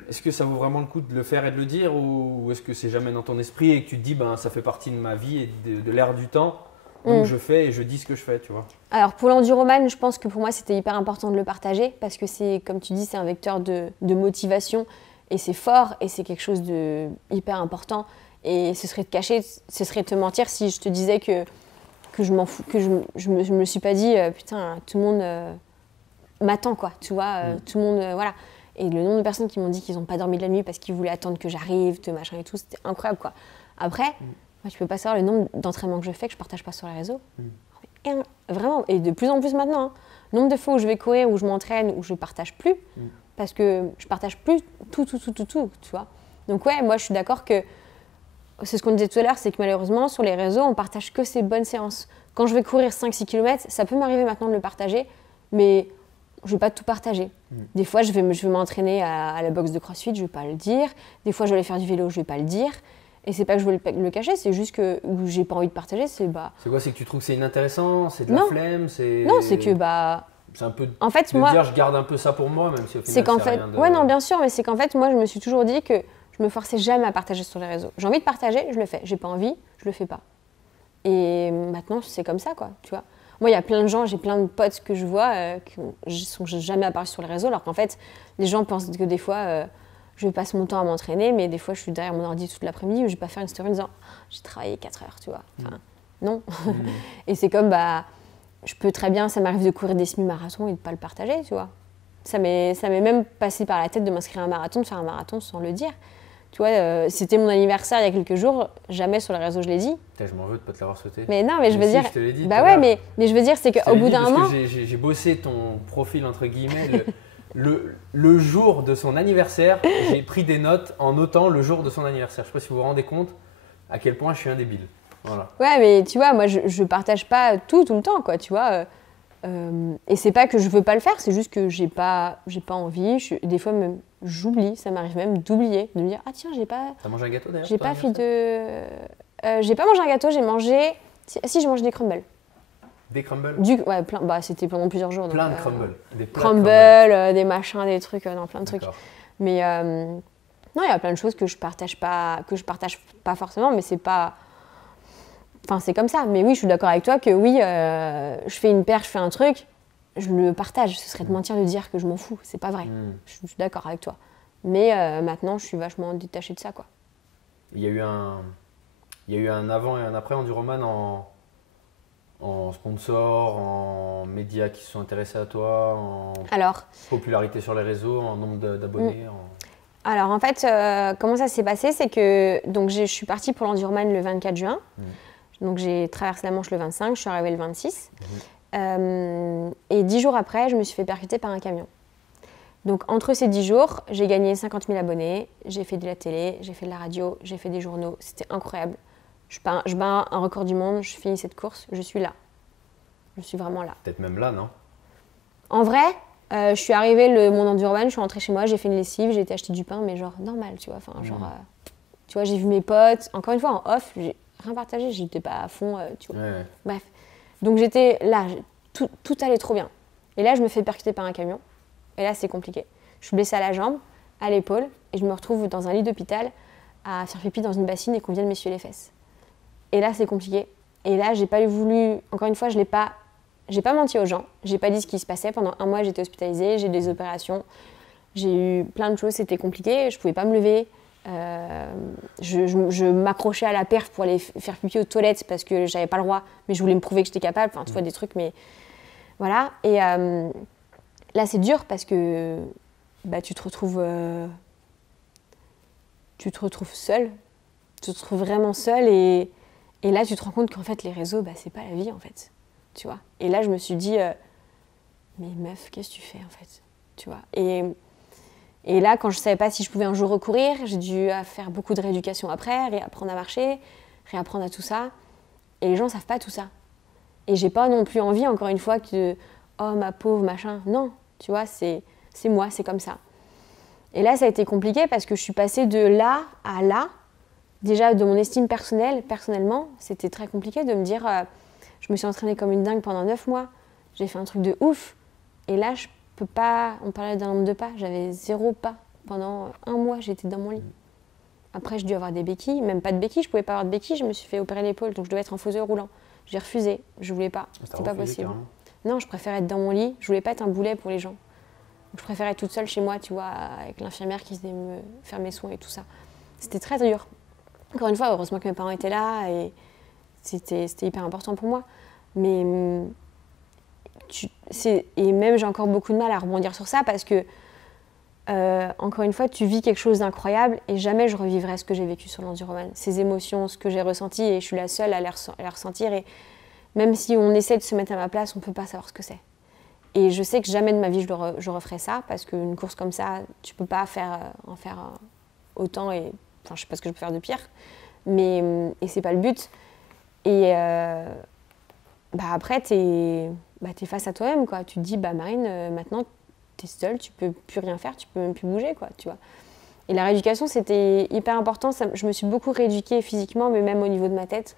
est-ce que ça vaut vraiment le coup de le faire et de le dire, ou est-ce que c'est jamais dans ton esprit et que tu te dis ben, ça fait partie de ma vie et de l'ère du temps, donc je fais et je dis ce que je fais, tu vois? Alors pour l'enduroman, je pense que pour moi c'était hyper important de le partager parce que c'est, comme tu dis, c'est un vecteur de motivation et c'est fort et c'est quelque chose de hyper important, et ce serait te cacher, ce serait te mentir si je te disais que je m'en fous, que je me suis pas dit putain, tout le monde m'attend, quoi, tu vois, tout le monde, voilà. Et le nombre de personnes qui m'ont dit qu'ils n'ont pas dormi de la nuit parce qu'ils voulaient attendre que j'arrive, de machin et tout, c'était incroyable, quoi. Après, moi, tu peux pas savoir le nombre d'entraînements que je fais que je partage pas sur les réseaux. Et, vraiment, et de plus en plus maintenant, hein. Le nombre de fois où je vais courir, où je m'entraîne, où je partage plus, parce que je partage plus tout, tu vois. Donc ouais, moi je suis d'accord que c'est ce qu'on disait tout à l'heure, c'est que malheureusement, sur les réseaux, on partage que ces bonnes séances. Quand je vais courir 5-6 km, ça peut m'arriver maintenant de le partager, mais je ne vais pas tout partager. Des fois, je vais m'entraîner à la boxe de CrossFit, je ne vais pas le dire. Des fois, je vais aller faire du vélo, je ne vais pas le dire. Et c'est pas que je veux le cacher, c'est juste que j'ai pas envie de partager. C'est quoi? C'est que tu trouves que c'est inintéressant? C'est de la flemme? Non, c'est que c'est un peu en fait, moi, dire je garde un peu ça pour moi, même si au final c'est qu'en fait, rien de... Ouais, non, bien sûr, mais c'est qu'en fait, moi, je me suis toujours dit que je me forçais jamais à partager sur les réseaux. J'ai envie de partager, je le fais. J'ai pas envie, je le fais pas. Et maintenant, c'est comme ça, quoi, tu vois. Moi, il y a plein de gens, j'ai plein de potes que je vois qui ne sont jamais apparus sur les réseaux, alors qu'en fait, les gens pensent que des fois, je passe mon temps à m'entraîner, mais des fois, je suis derrière mon ordi toute l'après-midi, où je vais pas faire une story en disant « j'ai travaillé 4 heures », tu vois. Enfin, non. Et c'est comme, je peux très bien, ça m'arrive de courir des semi-marathons et de pas le partager, tu vois. Ça m'est même passé par la tête de m'inscrire à un marathon, de faire un marathon sans le dire. Tu vois, c'était mon anniversaire il y a quelques jours, jamais sur les réseaux je l'ai dit. Putain, je m'en veux de pas te l'avoir souhaité. Mais non, mais je veux dire. Je te l'ai dit. Bah ouais, mais je veux dire, c'est qu'au bout d'un moment. J'ai bossé ton profil, entre guillemets, le jour de son anniversaire, j'ai pris des notes en notant le jour de son anniversaire. Je sais pas si vous vous rendez compte à quel point je suis un débile. Voilà. Ouais, mais tu vois, moi, je partage pas tout le temps, quoi, tu vois. Et c'est pas que je veux pas le faire, c'est juste que j'ai pas envie. Des fois, même, j'oublie, ça m'arrive même d'oublier, de me dire, ah tiens, j'ai pas... T'as mangé un gâteau d'ailleurs? J'ai pas fait j'ai pas mangé un gâteau, j'ai mangé... Si, j'ai mangé des crumbles. Des crumbles? Ouais, plein, bah, c'était pendant plusieurs jours. Plein donc, de crumbles. Des plats de crumbles, des machins, des trucs, non, plein de trucs. D'accord. Mais non, il y a plein de choses que je partage pas forcément, mais c'est pas... Enfin, c'est comme ça. Mais oui, je suis d'accord avec toi que oui, je fais une perche, je fais un truc, je le partage. Ce serait de mentir de dire que je m'en fous. C'est pas vrai. Je suis d'accord avec toi. Mais maintenant, je suis vachement détachée de ça, quoi. Il y a eu un avant et un après Enduroman en sponsor, en médias qui se sont intéressés à toi, en popularité sur les réseaux, en nombre d'abonnés. Alors en fait, comment ça s'est passé, c'est que donc, je suis partie pour l'Enduroman le 24 juin. Donc j'ai traversé la Manche le 25, je suis arrivée le 26. Et 10 jours après, je me suis fait percuter par un camion. Donc entre ces 10 jours, j'ai gagné 50 000 abonnés, j'ai fait de la télé, j'ai fait de la radio, j'ai fait des journaux. C'était incroyable. Je bats un record du monde, je finis cette course, je suis là. Je suis vraiment là. Peut-être même là, non? En vrai, je suis arrivée mon Enduroman, je suis rentrée chez moi, j'ai fait une lessive, j'ai été acheter du pain, mais genre normal, tu vois. Enfin, tu vois, j'ai vu mes potes. Encore une fois, en off, j'ai rien partagé, j'étais pas à fond, tu vois. Ouais. Bref. Donc j'étais là, tout allait trop bien. Et là, je me fais percuter par un camion. Et là, c'est compliqué. Je suis blessée à la jambe, à l'épaule, et je me retrouve dans un lit d'hôpital à faire pipi dans une bassine et qu'on vienne m'essuyer les fesses. Et là, c'est compliqué. Et là, j'ai pas voulu. Encore une fois, j'ai pas menti aux gens. J'ai pas dit ce qui se passait. Pendant 1 mois, j'étais hospitalisée, j'ai eu des opérations, j'ai eu plein de choses. C'était compliqué. Je pouvais pas me lever. Je m'accrochais à la perf pour aller faire pipi aux toilettes parce que j'avais pas le droit, mais je voulais me prouver que j'étais capable. Enfin, tu vois, des trucs, mais voilà. Et là, c'est dur parce que bah, tu te retrouves seule. Tu te retrouves vraiment seule et là, tu te rends compte qu'en fait, les réseaux, bah, c'est pas la vie, en fait. Tu vois. Et là, je me suis dit, mais meuf, qu'est-ce que tu fais, en fait? Tu vois. Et là, quand je savais pas si je pouvais un jour recourir, j'ai dû faire beaucoup de rééducation après, réapprendre à marcher, réapprendre à tout ça. Et les gens savent pas tout ça. Et j'ai pas non plus envie, encore une fois, que oh, ma pauvre, machin. Non, tu vois, c'est moi, c'est comme ça. Et là, ça a été compliqué parce que je suis passée de là à là. Déjà, de mon estime personnellement, c'était très compliqué de me dire je me suis entraînée comme une dingue pendant 9 mois, j'ai fait un truc de ouf, et là, je peux pas, on parlait d'un nombre de pas, j'avais 0 pas. Pendant 1 mois, j'étais dans mon lit. Après, j'ai dû avoir des béquilles, même pas de béquilles, je pouvais pas avoir de béquilles, je me suis fait opérer l'épaule, donc je devais être en fauteuil roulant. J'ai refusé, je voulais pas, c'était pas possible. Carrément. Non, je préférais être dans mon lit, je voulais pas être un boulet pour les gens. Je préférais être toute seule chez moi, tu vois, avec l'infirmière qui venait me faire mes soins et tout ça. C'était très dur. Encore une fois, heureusement que mes parents étaient là et c'était hyper important pour moi. Mais et même j'ai encore beaucoup de mal à rebondir sur ça parce que, encore une fois, tu vis quelque chose d'incroyable et jamais je revivrai ce que j'ai vécu sur l'Enduroman. Ces émotions, ce que j'ai ressenti, et je suis la seule à les ressentir. Et même si on essaie de se mettre à ma place, on ne peut pas savoir ce que c'est. Et je sais que jamais de ma vie je referai ça parce qu'une course comme ça, tu ne peux pas en faire autant. Et enfin, je sais pas ce que je peux faire de pire, et c'est pas le but. Et bah après, t'es face à toi-même, quoi. Tu te dis, bah Marine, maintenant, t'es seule, tu peux plus rien faire, tu peux même plus bouger, quoi, tu vois. Et la rééducation, c'était hyper important. Je me suis beaucoup rééduquée physiquement, mais même au niveau de ma tête.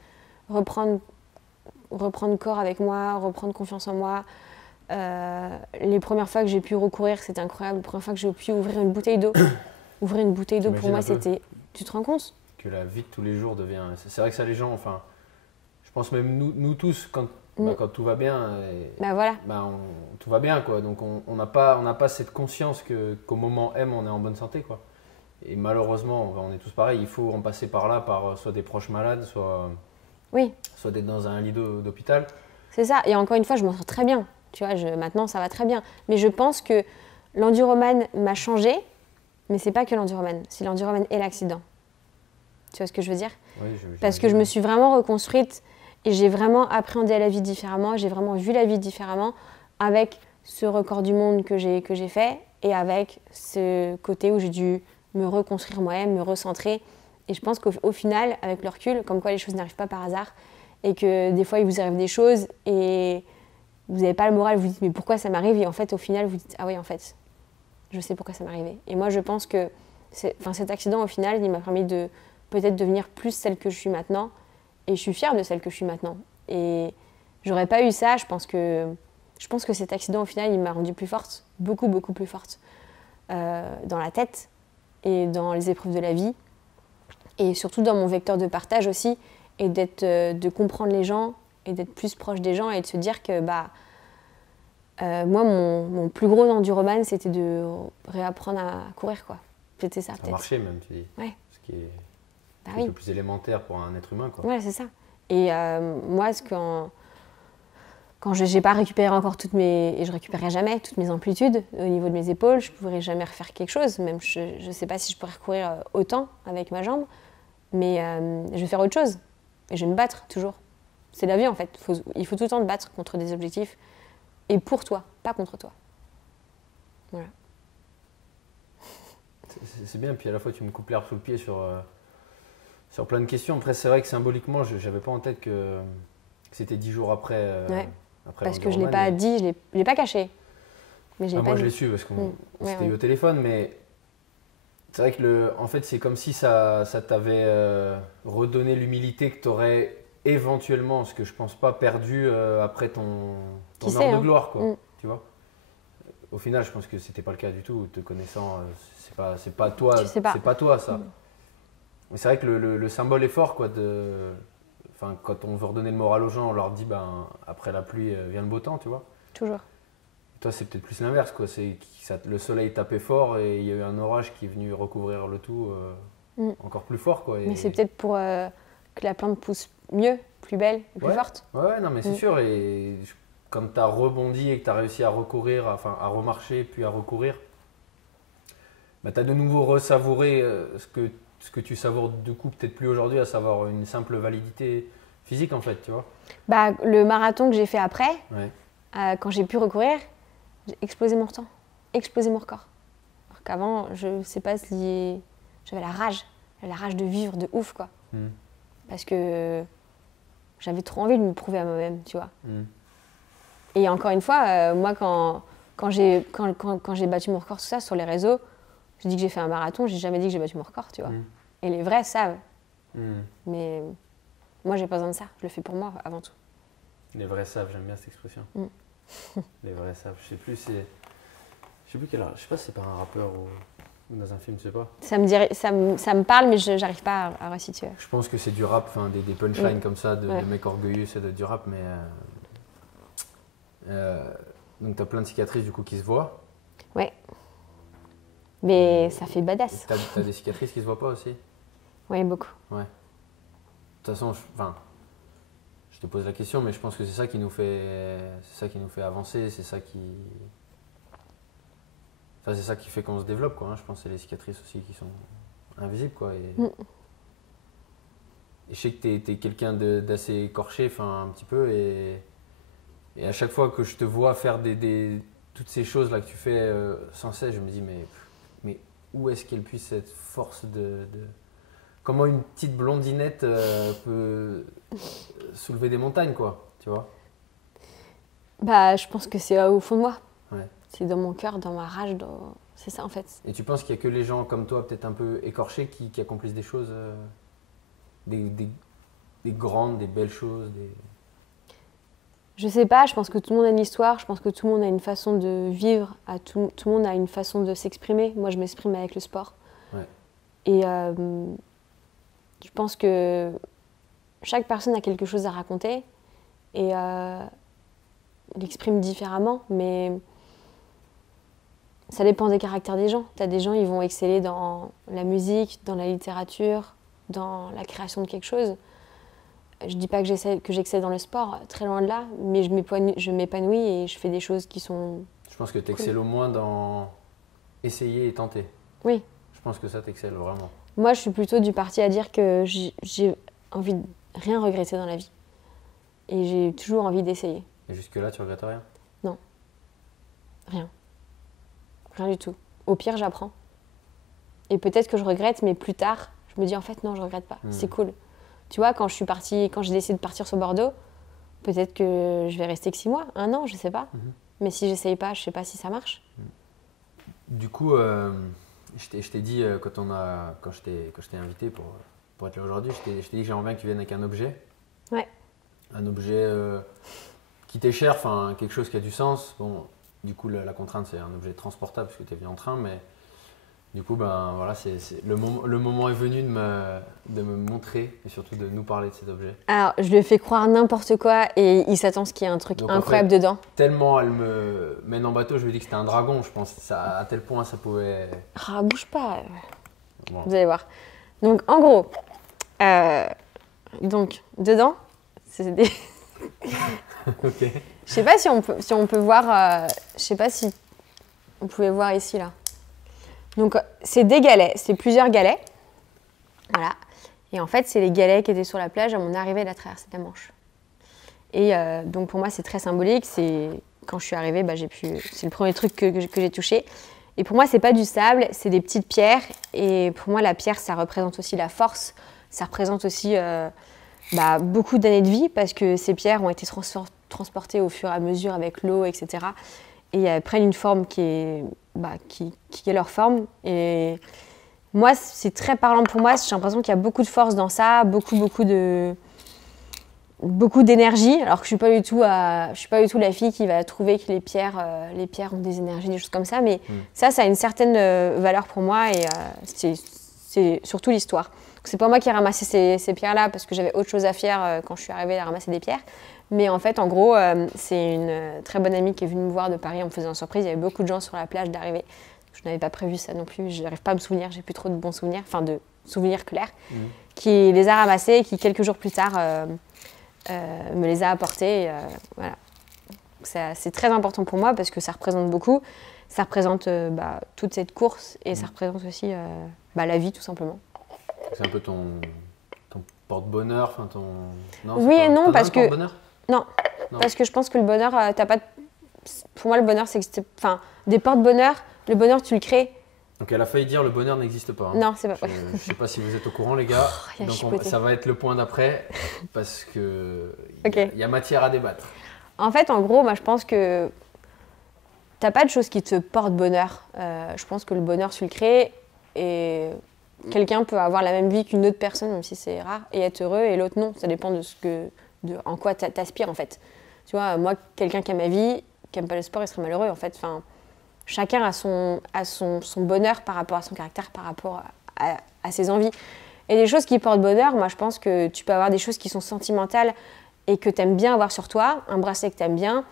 Reprendre corps avec moi, reprendre confiance en moi. Les premières fois que j'ai pu recourir, c'était incroyable. La première fois que j'ai pu ouvrir une bouteille d'eau. Ouvrir une bouteille d'eau, pour moi, c'était... Tu te rends compte? Que la vie de tous les jours devient... C'est vrai que ça, les gens, enfin... Je pense même nous tous, quand tout va bien... Bah voilà. Tout va bien, quoi. Donc on n'a pas cette conscience qu'au moment M, on est en bonne santé, quoi. Et malheureusement, on est tous pareils. Il faut en passer par là, par soit des proches malades, soit d'être dans un lit d'hôpital. C'est ça. Et encore une fois, je m'en sors très bien. Tu vois, maintenant, ça va très bien. Mais je pense que l'Enduroman m'a changé. Mais c'est pas que l'Enduroman, c'est l'Enduroman et l'accident. Tu vois ce que je veux dire? Oui, parce que je me suis vraiment reconstruite et j'ai vraiment appréhendé la vie différemment, j'ai vraiment vu la vie différemment avec ce record du monde que j'ai fait et avec ce côté où j'ai dû me reconstruire moi-même, me recentrer Et je pense qu'au final, avec le recul, comme quoi les choses n'arrivent pas par hasard, et que des fois, il vous arrive des choses et vous n'avez pas le moral, vous dites mais pourquoi ça m'arrive? Et en fait, au final, vous dites ah oui, en fait, je sais pourquoi ça m'est arrivé. Et moi, je pense que cet accident, au final, il m'a permis de peut-être devenir plus celle que je suis maintenant. Et je suis fière de celle que je suis maintenant. Et j'aurais pas eu ça, je pense que cet accident, au final, il m'a rendue plus forte, beaucoup, beaucoup plus forte, dans la tête et dans les épreuves de la vie. Et surtout dans mon vecteur de partage aussi, et de comprendre les gens, et d'être plus proche des gens, et de se dire que moi, mon plus gros enduroman, c'était de réapprendre à courir, quoi. C'était ça, peut-être. Ça marchait même, tu dis. Ouais. Ce qui est le plus élémentaire pour un être humain, quoi. Ouais, c'est ça. Et moi, quand je n'ai pas récupéré encore et je récupérerai jamais toutes mes amplitudes au niveau de mes épaules, je ne pourrai jamais refaire quelque chose. Même je ne sais pas si je pourrais courir autant avec ma jambe, mais je vais faire autre chose. Et je vais me battre toujours. C'est la vie, en fait. Il faut tout le temps te battre contre des objectifs. Et pour toi, pas contre toi. Voilà. C'est bien, puis à la fois tu me coupes l'herbe sous le pied sur plein de questions. Après, c'est vrai que symboliquement, je n'avais pas en tête que c'était 10 jours après. Après parce que je ne l'ai pas dit, je ne l'ai pas caché. Mais moi, je l'ai su parce qu'on s'était eu au téléphone, mais c'est vrai que en fait, c'est comme si ça t'avait redonné l'humilité que tu aurais éventuellement, ce que je pense pas, perdu après ton heure de gloire, quoi. Tu vois. Au final, je pense que c'était pas le cas du tout. Te connaissant, c'est pas toi, c'est pas toi ça. Mais c'est vrai que le symbole est fort, quoi. Quand on veut redonner le moral aux gens, on leur dit après la pluie vient le beau temps, tu vois. Toujours. Toi, c'est peut-être plus l'inverse, quoi. Le soleil tapait fort et il y a eu un orage qui est venu recouvrir le tout encore plus fort, quoi. Mais c'est peut-être pour que la plante pousse mieux, plus belle, et plus forte. Ouais, non, mais c'est sûr. Et quand tu as rebondi et que tu as réussi à recourir, à remarcher puis à recourir, tu as de nouveau ressavouré ce que tu savoures du coup peut-être plus aujourd'hui, à savoir une simple validité physique, en fait, tu vois. Le marathon que j'ai fait après, quand j'ai pu recourir, j'ai explosé mon temps, explosé mon record. Alors qu'avant, je sais pas si j'avais la rage de vivre de ouf, quoi. Parce que j'avais trop envie de me prouver à moi-même, tu vois. Et encore une fois, moi, quand j'ai battu mon record, tout ça, sur les réseaux, je dis que j'ai fait un marathon, j'ai jamais dit que j'ai battu mon record, tu vois. Et les vrais savent. Mais moi, j'ai pas besoin de ça. Je le fais pour moi, avant tout. Les vrais savent, j'aime bien cette expression. Les vrais savent. Je sais plus quel. Je sais pas si c'est par un rappeur ou dans un film, je sais pas. Ça me parle, mais j'arrive pas à resituer. Je pense que c'est du rap, des punchlines comme ça, de mecs orgueilleux, c'est du rap, mais. Donc tu as plein de cicatrices du coup qui se voient. Ouais. Mais ça fait badass. T'as des cicatrices qui se voient pas aussi? Oui, beaucoup. Ouais. De toute façon, je te pose la question, mais je pense que c'est ça qui nous fait avancer, c'est ça qui fait qu'on se développe, quoi. Je pense que c'est les cicatrices aussi qui sont invisibles, quoi. Et je sais que t'es quelqu'un d'assez écorché, un petit peu, et à chaque fois que je te vois faire toutes ces choses là que tu fais sans cesse, je me dis mais où est-ce qu'elle puisse cette force de... Comment une petite blondinette peut soulever des montagnes, quoi, tu vois? Je pense que c'est au fond de moi. Ouais. C'est dans mon cœur, dans ma rage, c'est ça en fait. Et tu penses qu'il n'y a que les gens comme toi, peut-être un peu écorchés, qui accomplissent des choses, des grandes, des belles choses, Je sais pas, je pense que tout le monde a une histoire, je pense que tout le monde a une façon de vivre, tout le monde a une façon de s'exprimer. Moi, je m'exprime avec le sport. Ouais. Et je pense que chaque personne a quelque chose à raconter et l'exprime différemment, mais ça dépend des caractères des gens. Tu as des gens, ils vont exceller dans la musique, dans la littérature, dans la création de quelque chose. Je dis pas que j'excelle dans le sport, très loin de là, mais je m'épanouis et je fais des choses qui sont... Je pense que tu excelles au moins dans essayer et tenter. Oui. Je pense que ça t'excelle vraiment. Moi, je suis plutôt du parti à dire que j'ai envie de rien regretter dans la vie. Et j'ai toujours envie d'essayer. Et jusque-là, tu regrettes rien? Non. Rien. Rien du tout. Au pire, j'apprends. Et peut-être que je regrette, mais plus tard, je me dis en fait non, je regrette pas, c'est cool. Tu vois, quand j'ai décidé de partir sur Bordeaux, peut-être que je vais rester que 6 mois, 1 an, je sais pas. Mais si j'essaye pas, je sais pas si ça marche. Du coup, je t'ai dit quand je t'ai invité pour être là aujourd'hui, je t'ai dit que j'aimerais bien que tu viennes avec un objet. Ouais. Un objet qui t'est cher, enfin quelque chose qui a du sens. Bon, du coup, la contrainte, c'est un objet transportable parce que tu es venu en train, mais du coup, ben voilà, le moment est venu de me montrer et surtout de nous parler de cet objet. Alors, je lui ai fait croire n'importe quoi et il s'attend ce qu'il y a un truc Donc, incroyable en fait, dedans. Tellement elle me mène en bateau, je lui ai dit que c'était un dragon, je pense. À tel point, ça pouvait. Ah, bouge pas. Bon. Vous allez voir. Donc, en gros, dedans, c'est des. Ok. Je sais pas si on peut voir. Je sais pas si vous pouvez voir ici là. Donc c'est des galets, c'est plusieurs galets. Voilà. Et en fait, c'est les galets qui étaient sur la plage à mon arrivée de la traversée de la Manche. Et donc pour moi, c'est très symbolique. C'est quand je suis arrivée, c'est le premier truc que j'ai touché. Et pour moi, c'est pas du sable, c'est des petites pierres. Et pour moi, la pierre, ça représente aussi la force. Ça représente aussi beaucoup d'années de vie parce que ces pierres ont été transportées au fur et à mesure avec l'eau, etc. Et elles prennent une forme qui est leur forme. Et moi, c'est très parlant pour moi. J'ai l'impression qu'il y a beaucoup de force dans ça, beaucoup d'énergie. Alors que je suis pas du tout la fille qui va trouver que les pierres ont des énergies, des choses comme ça. Mais ça a une certaine valeur pour moi et c'est surtout l'histoire. C'est pas moi qui ai ramassé ces pierres-là parce que j'avais autre chose à faire quand je suis arrivée à ramasser des pierres. Mais en fait, en gros, c'est une très bonne amie qui est venue me voir de Paris en me faisant une surprise. Il y avait beaucoup de gens sur la plage d'arrivée. Je n'avais pas prévu ça non plus. Je n'arrive pas à me souvenir. J'ai plus trop de bons souvenirs, enfin de souvenirs clairs. Qui les a ramassés et qui, quelques jours plus tard, me les a apportés. Voilà. C'est très important pour moi parce que ça représente beaucoup. Ça représente toute cette course et ça représente aussi la vie, tout simplement. C'est un peu ton porte-bonheur, enfin ton. Non, oui et non, parce que. Non, parce que je pense que le bonheur, t'as pas. Pour moi, le bonheur, c'est que des porte-bonheur, le bonheur, tu le crées. Donc elle a failli dire le bonheur n'existe pas. Hein. Non, c'est pas vrai. Je sais pas si vous êtes au courant, les gars. Donc ça va être le point d'après parce que il y a matière à débattre. En fait, en gros, moi, je pense que t'as pas de choses qui te portent bonheur. Je pense que le bonheur, tu le crées et quelqu'un peut avoir la même vie qu'une autre personne, même si c'est rare, et être heureux, et l'autre non. Ça dépend en quoi t'aspires, en fait. Tu vois, moi, quelqu'un qui a ma vie, qui n'aime pas le sport, il serait malheureux, en fait. Enfin, chacun a son bonheur par rapport à son caractère, par rapport à ses envies. Et les choses qui portent bonheur, moi, je pense que tu peux avoir des choses qui sont sentimentales et que tu aimes bien avoir sur toi, un bracelet que tu aimes bien.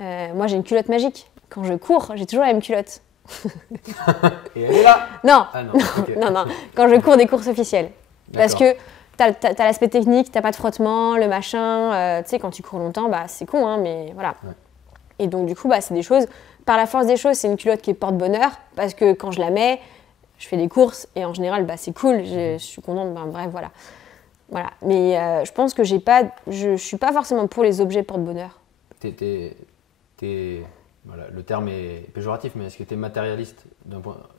Moi, j'ai une culotte magique. Quand je cours, j'ai toujours la même culotte. Et elle est là? Non, ah non, okay. non, quand je cours des courses officielles. Parce que t'as l'aspect technique, t'as pas de frottement, le machin, tu sais, quand tu cours longtemps, c'est con, hein, mais voilà. Ouais. Et donc du coup, c'est des choses, par la force des choses, c'est une culotte qui porte bonheur, parce que quand je la mets, je fais des courses, et en général, c'est cool, je suis contente, bref, voilà. Mais je pense que je suis pas forcément pour les objets porte-bonheur. Voilà, le terme est péjoratif, mais est-ce que tu es matérialiste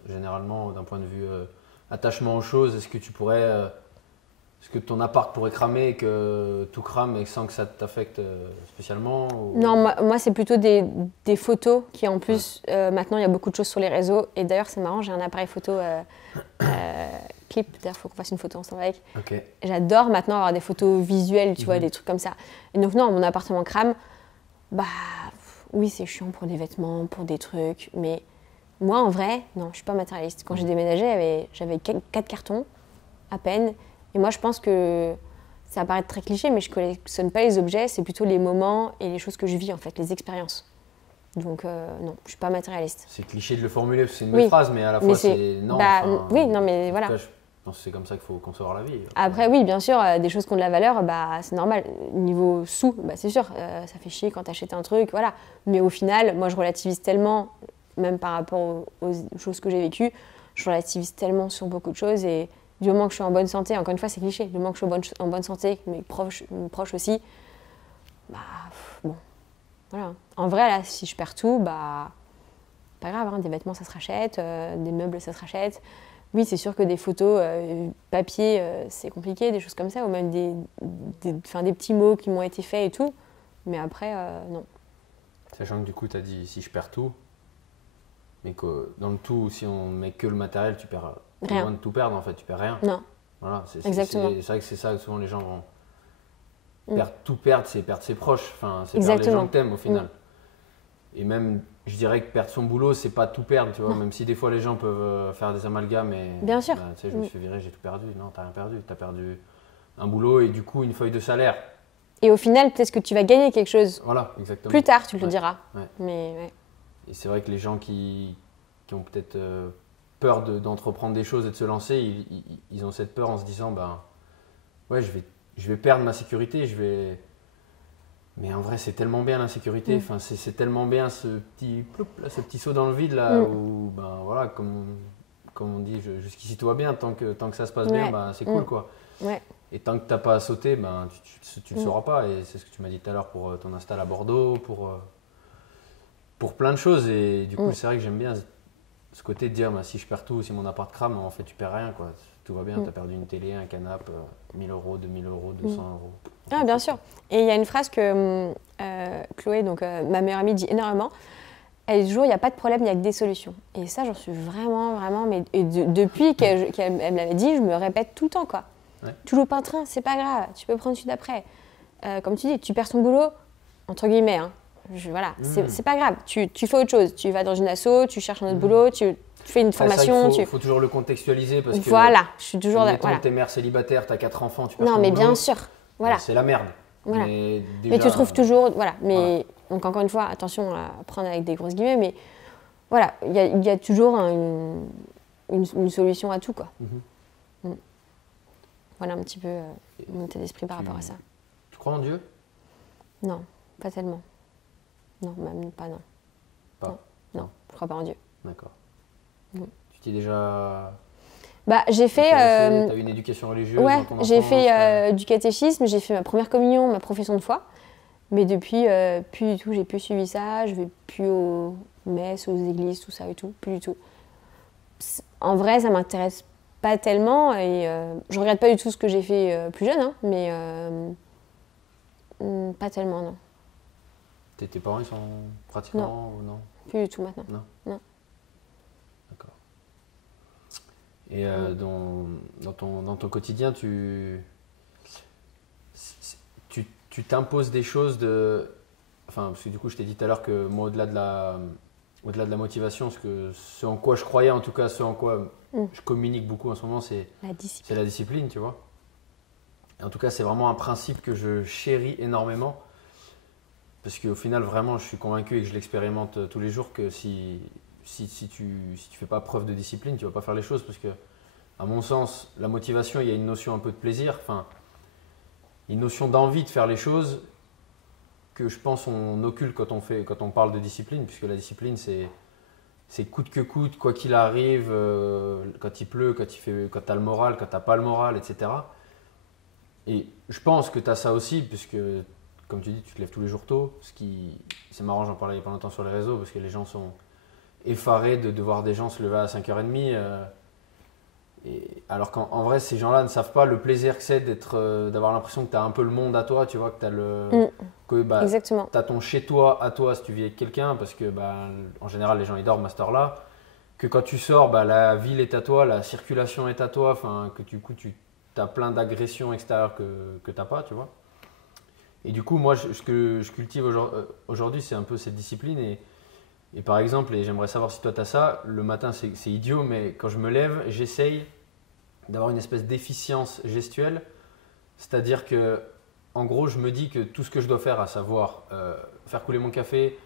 généralement d'un point de vue attachement aux choses? Est-ce que est-ce que ton appart pourrait cramer et que tout crame et sans que ça t'affecte spécialement ou... Non, moi c'est plutôt des photos qui en plus, maintenant il y a beaucoup de choses sur les réseaux et d'ailleurs c'est marrant, j'ai un appareil photo clip, d'ailleurs il faut qu'on fasse une photo ensemble avec. Okay. J'adore maintenant avoir des photos visuelles, tu vois, des trucs comme ça. Et donc non, mon appartement crame, oui, c'est chiant pour des vêtements, pour des trucs, mais moi, en vrai, non, je suis pas matérialiste. Quand j'ai déménagé, j'avais 4 cartons, à peine. Et moi, je pense que ça va paraître très cliché, mais je collectionne pas les objets, c'est plutôt les moments et les choses que je vis, en fait, les expériences. Donc, non, je suis pas matérialiste. C'est cliché de le formuler, parce que c'est une belle phrase, mais à la fois, c'est non. Oui, non, mais voilà. Je pense que c'est comme ça qu'il faut concevoir la vie. Après, oui, bien sûr, des choses qui ont de la valeur, c'est normal. Niveau sous, c'est sûr, ça fait chier quand tu achètes un truc, voilà. Mais au final, moi, je relativise tellement, même par rapport aux choses que j'ai vécues, je relativise tellement sur beaucoup de choses. Et du moment que je suis en bonne santé, encore une fois, c'est cliché, du moment que je suis en bonne santé, mes proches aussi, bon, voilà. En vrai, là, si je perds tout, pas grave, hein, des vêtements, ça se rachète, des meubles, ça se rachète. oui, c'est sûr que des photos papier, c'est compliqué, des choses comme ça, ou même des petits mots qui m'ont été faits et tout. Mais après, non. Sachant que du coup, tu as dit si je perds tout, mais que dans le tout, si on met que le matériel, tu perds Rien. loin de tout perdre en fait, tu perds rien. Non. Voilà, Exactement. c'est vrai que c'est ça, souvent les gens vont tout perdre, c'est perdre ses proches, enfin, c'est perdre les Exactement. gens que t'aimes au final. Et même, je dirais que perdre son boulot, c'est pas tout perdre, tu vois, même si des fois les gens peuvent faire des amalgames et Bien sûr. bah, tu sais, je me suis fait virer, j'ai tout perdu. Non, t'as rien perdu, t'as perdu un boulot et du coup une feuille de salaire. Et au final, peut-être que tu vas gagner quelque chose. Voilà, exactement. Plus tard, tu le diras. Ouais. Mais ouais. Et c'est vrai que les gens qui ont peut-être peur d'entreprendre des choses et de se lancer, ils ont cette peur en se disant, ben, ouais, je vais perdre ma sécurité, mais en vrai, c'est tellement bien l'insécurité, enfin, c'est tellement bien ce petit saut dans le vide là, où, ben, voilà, comme on dit, jusqu'ici tout va bien, tant que ça se passe bien, ben, c'est cool quoi. Ouais. Et tant que tu n'as pas à sauter, ben, tu ne le sauras pas. Et c'est ce que tu m'as dit tout à l'heure pour ton install à Bordeaux, pour plein de choses. Et du coup, c'est vrai que j'aime bien ce côté de dire, ben, si je perds tout, si mon appart crame, en fait, tu perds rien. Quoi. Tout va bien, tu as perdu une télé, un canapé, 1000 euros, 2000 euros, 200 euros. Ah, bien sûr. Et il y a une phrase que Chloé, donc ma meilleure amie, dit énormément. Elle dit toujours, il n'y a pas de problème, il n'y a que des solutions. Et ça, j'en suis vraiment, mais depuis qu'elle me l'avait dit, je me répète tout le temps, quoi. Ouais. Tu loupes un train, c'est pas grave, tu peux prendre celui d'après. Comme tu dis, tu perds ton boulot, entre guillemets, hein. Voilà, c'est pas grave. Tu fais autre chose. Tu vas dans une asso, tu cherches un autre boulot, tu fais une formation. Il faut toujours le contextualiser parce que. Voilà, je suis toujours d'accord. voilà. T'es mère célibataire, t'as 4 enfants, tu perds non, ton mais boulot, bien sûr. Voilà. C'est la merde. Voilà. Mais tu trouves toujours. Voilà. Mais donc, encore une fois, attention à prendre avec des grosses guillemets, mais voilà, il y a toujours une solution à tout, quoi. Voilà un petit peu mon état d'esprit par rapport à ça. Tu crois en Dieu? Non, pas tellement. Non, même pas, non. Pas. Non, je crois pas en Dieu. D'accord. Tu t'es déjà. Bah, j'ai fait. T'as eu une éducation religieuse Ouais, dans ton enfance, j'ai fait du catéchisme, j'ai fait ma première communion, ma profession de foi. Mais depuis, plus du tout, j'ai plus suivi ça. Je vais plus aux messes, aux églises, tout ça et tout, plus du tout. En vrai, ça m'intéresse pas tellement et je regrette pas du tout ce que j'ai fait plus jeune, hein, mais pas tellement, non. Tes parents, ils sont pratiquants ou non? Plus du tout maintenant. Non. D'accord. Et dans ton quotidien, tu t'imposes des choses de. Enfin, parce que du coup, je t'ai dit tout à l'heure que moi, au-delà de la motivation, ce en quoi je croyais, en tout cas, ce en quoi je communique beaucoup en ce moment, c'est la discipline, tu vois. Et en tout cas, c'est vraiment un principe que je chéris énormément. Parce qu'au final, vraiment, je suis convaincu et que je l'expérimente tous les jours que si tu fais pas preuve de discipline, tu vas pas faire les choses. Parce que, à mon sens, la motivation, il y a une notion un peu de plaisir, enfin, une notion d'envie de faire les choses que je pense on occulte quand on parle de discipline, puisque la discipline, c'est coûte que coûte, quoi qu'il arrive, quand il pleut, quand tu as le moral, quand tu n'as pas le moral, etc. Et je pense que tu as ça aussi, puisque, comme tu dis, tu te lèves tous les jours tôt. C'est marrant, j'en parlais il y a pas longtemps sur les réseaux, parce que les gens sont effarés de voir des gens se lever à 5h30. Alors qu'en vrai, ces gens-là ne savent pas le plaisir que c'est d'avoir l'impression que tu as un peu le monde à toi, tu vois, que tu as Exactement. Tu as ton chez-toi à toi si tu vis avec quelqu'un, parce que en général, les gens ils dorment à cette heure-là. Que quand tu sors, la ville est à toi, la circulation est à toi, que du coup, tu as plein d'agressions extérieures que tu n'as pas, tu vois. Et du coup, moi, ce que je cultive aujourd'hui, c'est un peu cette discipline. Et par exemple, et j'aimerais savoir si toi tu as ça, le matin c'est idiot, mais quand je me lève, j'essaye d'avoir une espèce d'efficience gestuelle. C'est-à-dire que, en gros, je me dis que tout ce que je dois faire, à savoir faire couler mon café,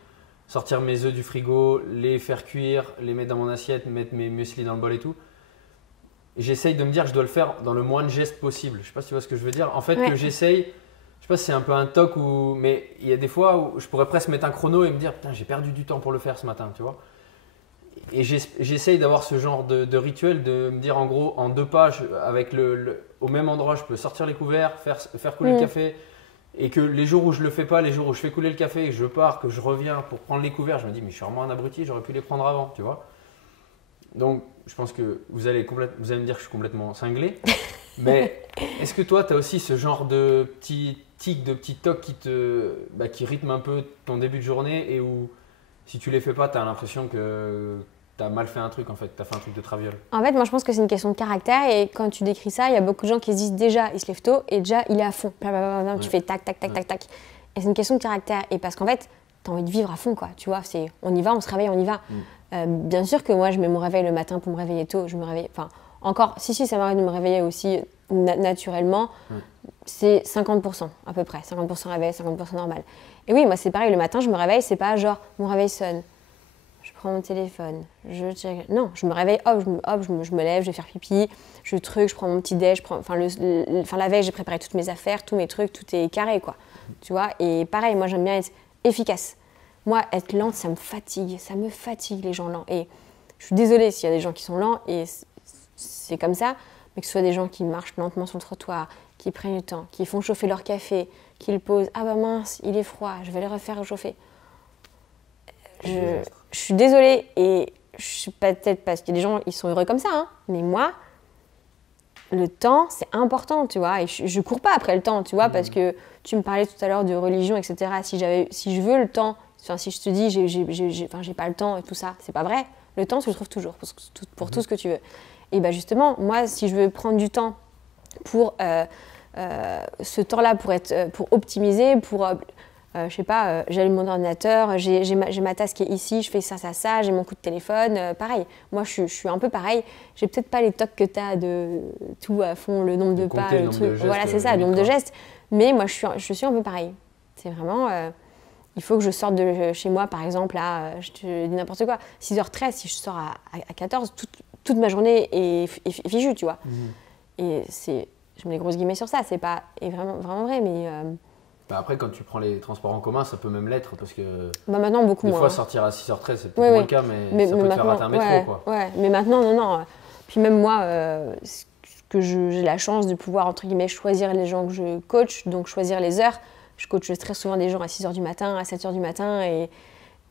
sortir mes œufs du frigo, les faire cuire, les mettre dans mon assiette, mettre mes muesli dans le bol et tout, j'essaye de me dire que je dois le faire dans le moins de gestes possible. Je ne sais pas si tu vois ce que je veux dire. En fait, que j'essaye. Je sais pas si c'est un peu un toc mais il y a des fois où je pourrais presque mettre un chrono et me dire putain, j'ai perdu du temps pour le faire ce matin, tu vois. Et j'essaye d'avoir ce genre de rituel, de me dire en gros en 2 pas, avec au même endroit, je peux sortir les couverts, faire couler le café, et que les jours où je le fais pas, les jours où je fais couler le café, et que je pars, que je reviens pour prendre les couverts, je me dis mais je suis vraiment un abruti, j'aurais pu les prendre avant, tu vois. Donc je pense que vous allez me dire que je suis complètement cinglé, mais est-ce que toi, tu as aussi ce genre de petits tics, de petits tocs qui rythment un peu ton début de journée et où si tu les fais pas, tu as l'impression que tu as mal fait un truc en fait, tu as fait un truc de traviole? En fait, moi je pense que c'est une question de caractère et quand tu décris ça, il y a beaucoup de gens qui se disent déjà il se lève tôt et déjà il est à fond. Tu fais tac, tac, tac, tac, tac. Et c'est une question de caractère et parce qu'en fait, tu as envie de vivre à fond quoi, tu vois, on y va, on se réveille, on y va. Bien sûr que moi je mets mon réveil le matin pour me réveiller tôt, je me réveille, enfin encore, si ça m'arrive de me réveiller aussi naturellement, c'est 50% à peu près, 50% réveil, 50% normal. Et oui, moi c'est pareil, le matin je me réveille, c'est pas genre mon réveil sonne, je prends mon téléphone, non, je me réveille, je me lève, je vais faire pipi, je prends mon petit déj, la veille j'ai préparé toutes mes affaires, tous mes trucs, tout est carré quoi, tu vois. Et pareil, moi j'aime bien être efficace. Moi, être lente, ça me fatigue les gens lents. Et je suis désolée s'il y a des gens qui sont lents, et c'est comme ça, mais que ce soit des gens qui marchent lentement sur le trottoir, qui prennent le temps, qui font chauffer leur café, qui le posent, ah bah mince, il est froid, je vais le refaire chauffer. Je suis désolée, et je suis peut-être parce qu'il y a des gens, ils sont heureux comme ça, hein, mais moi, le temps, c'est important, tu vois, et je cours pas après le temps, tu vois, parce que tu me parlais tout à l'heure de religion, etc. Si je veux le temps, enfin, si je te dis j'ai pas le temps et tout ça, c'est pas vrai. Le temps, tu le trouves toujours pour tout ce que tu veux. Et bien justement, moi, si je veux prendre du temps pour ce temps-là, pour optimiser, je sais pas, j'allume mon ordinateur, j'ai ma tasse qui est ici, je fais ça, j'ai mon coup de téléphone, pareil. Moi, je suis un peu pareil. J'ai peut-être pas les tocs que tu as de tout à fond, le nombre de pas, le truc. Voilà, c'est ça, le nombre de gestes. Mais moi, je suis un peu pareil. C'est vraiment... il faut que je sorte de chez moi, par exemple, là, je te dis n'importe quoi, 6h13, si je sors à 14, toute ma journée est fichue, tu vois. Et je mets les grosses guillemets sur ça, c'est pas vraiment, vraiment vrai, mais... Après, quand tu prends les transports en commun, ça peut même l'être, parce que maintenant, beaucoup des moins. Des fois, sortir à 6h13, c'est peut-être moins le cas, mais ça peut te faire rater un métro, quoi. Ouais, mais maintenant, non. Puis même moi, que j'ai la chance de pouvoir, entre guillemets, choisir les gens que je coach, donc choisir les heures. Je coach très souvent des gens à 6h du matin, à 7h du matin et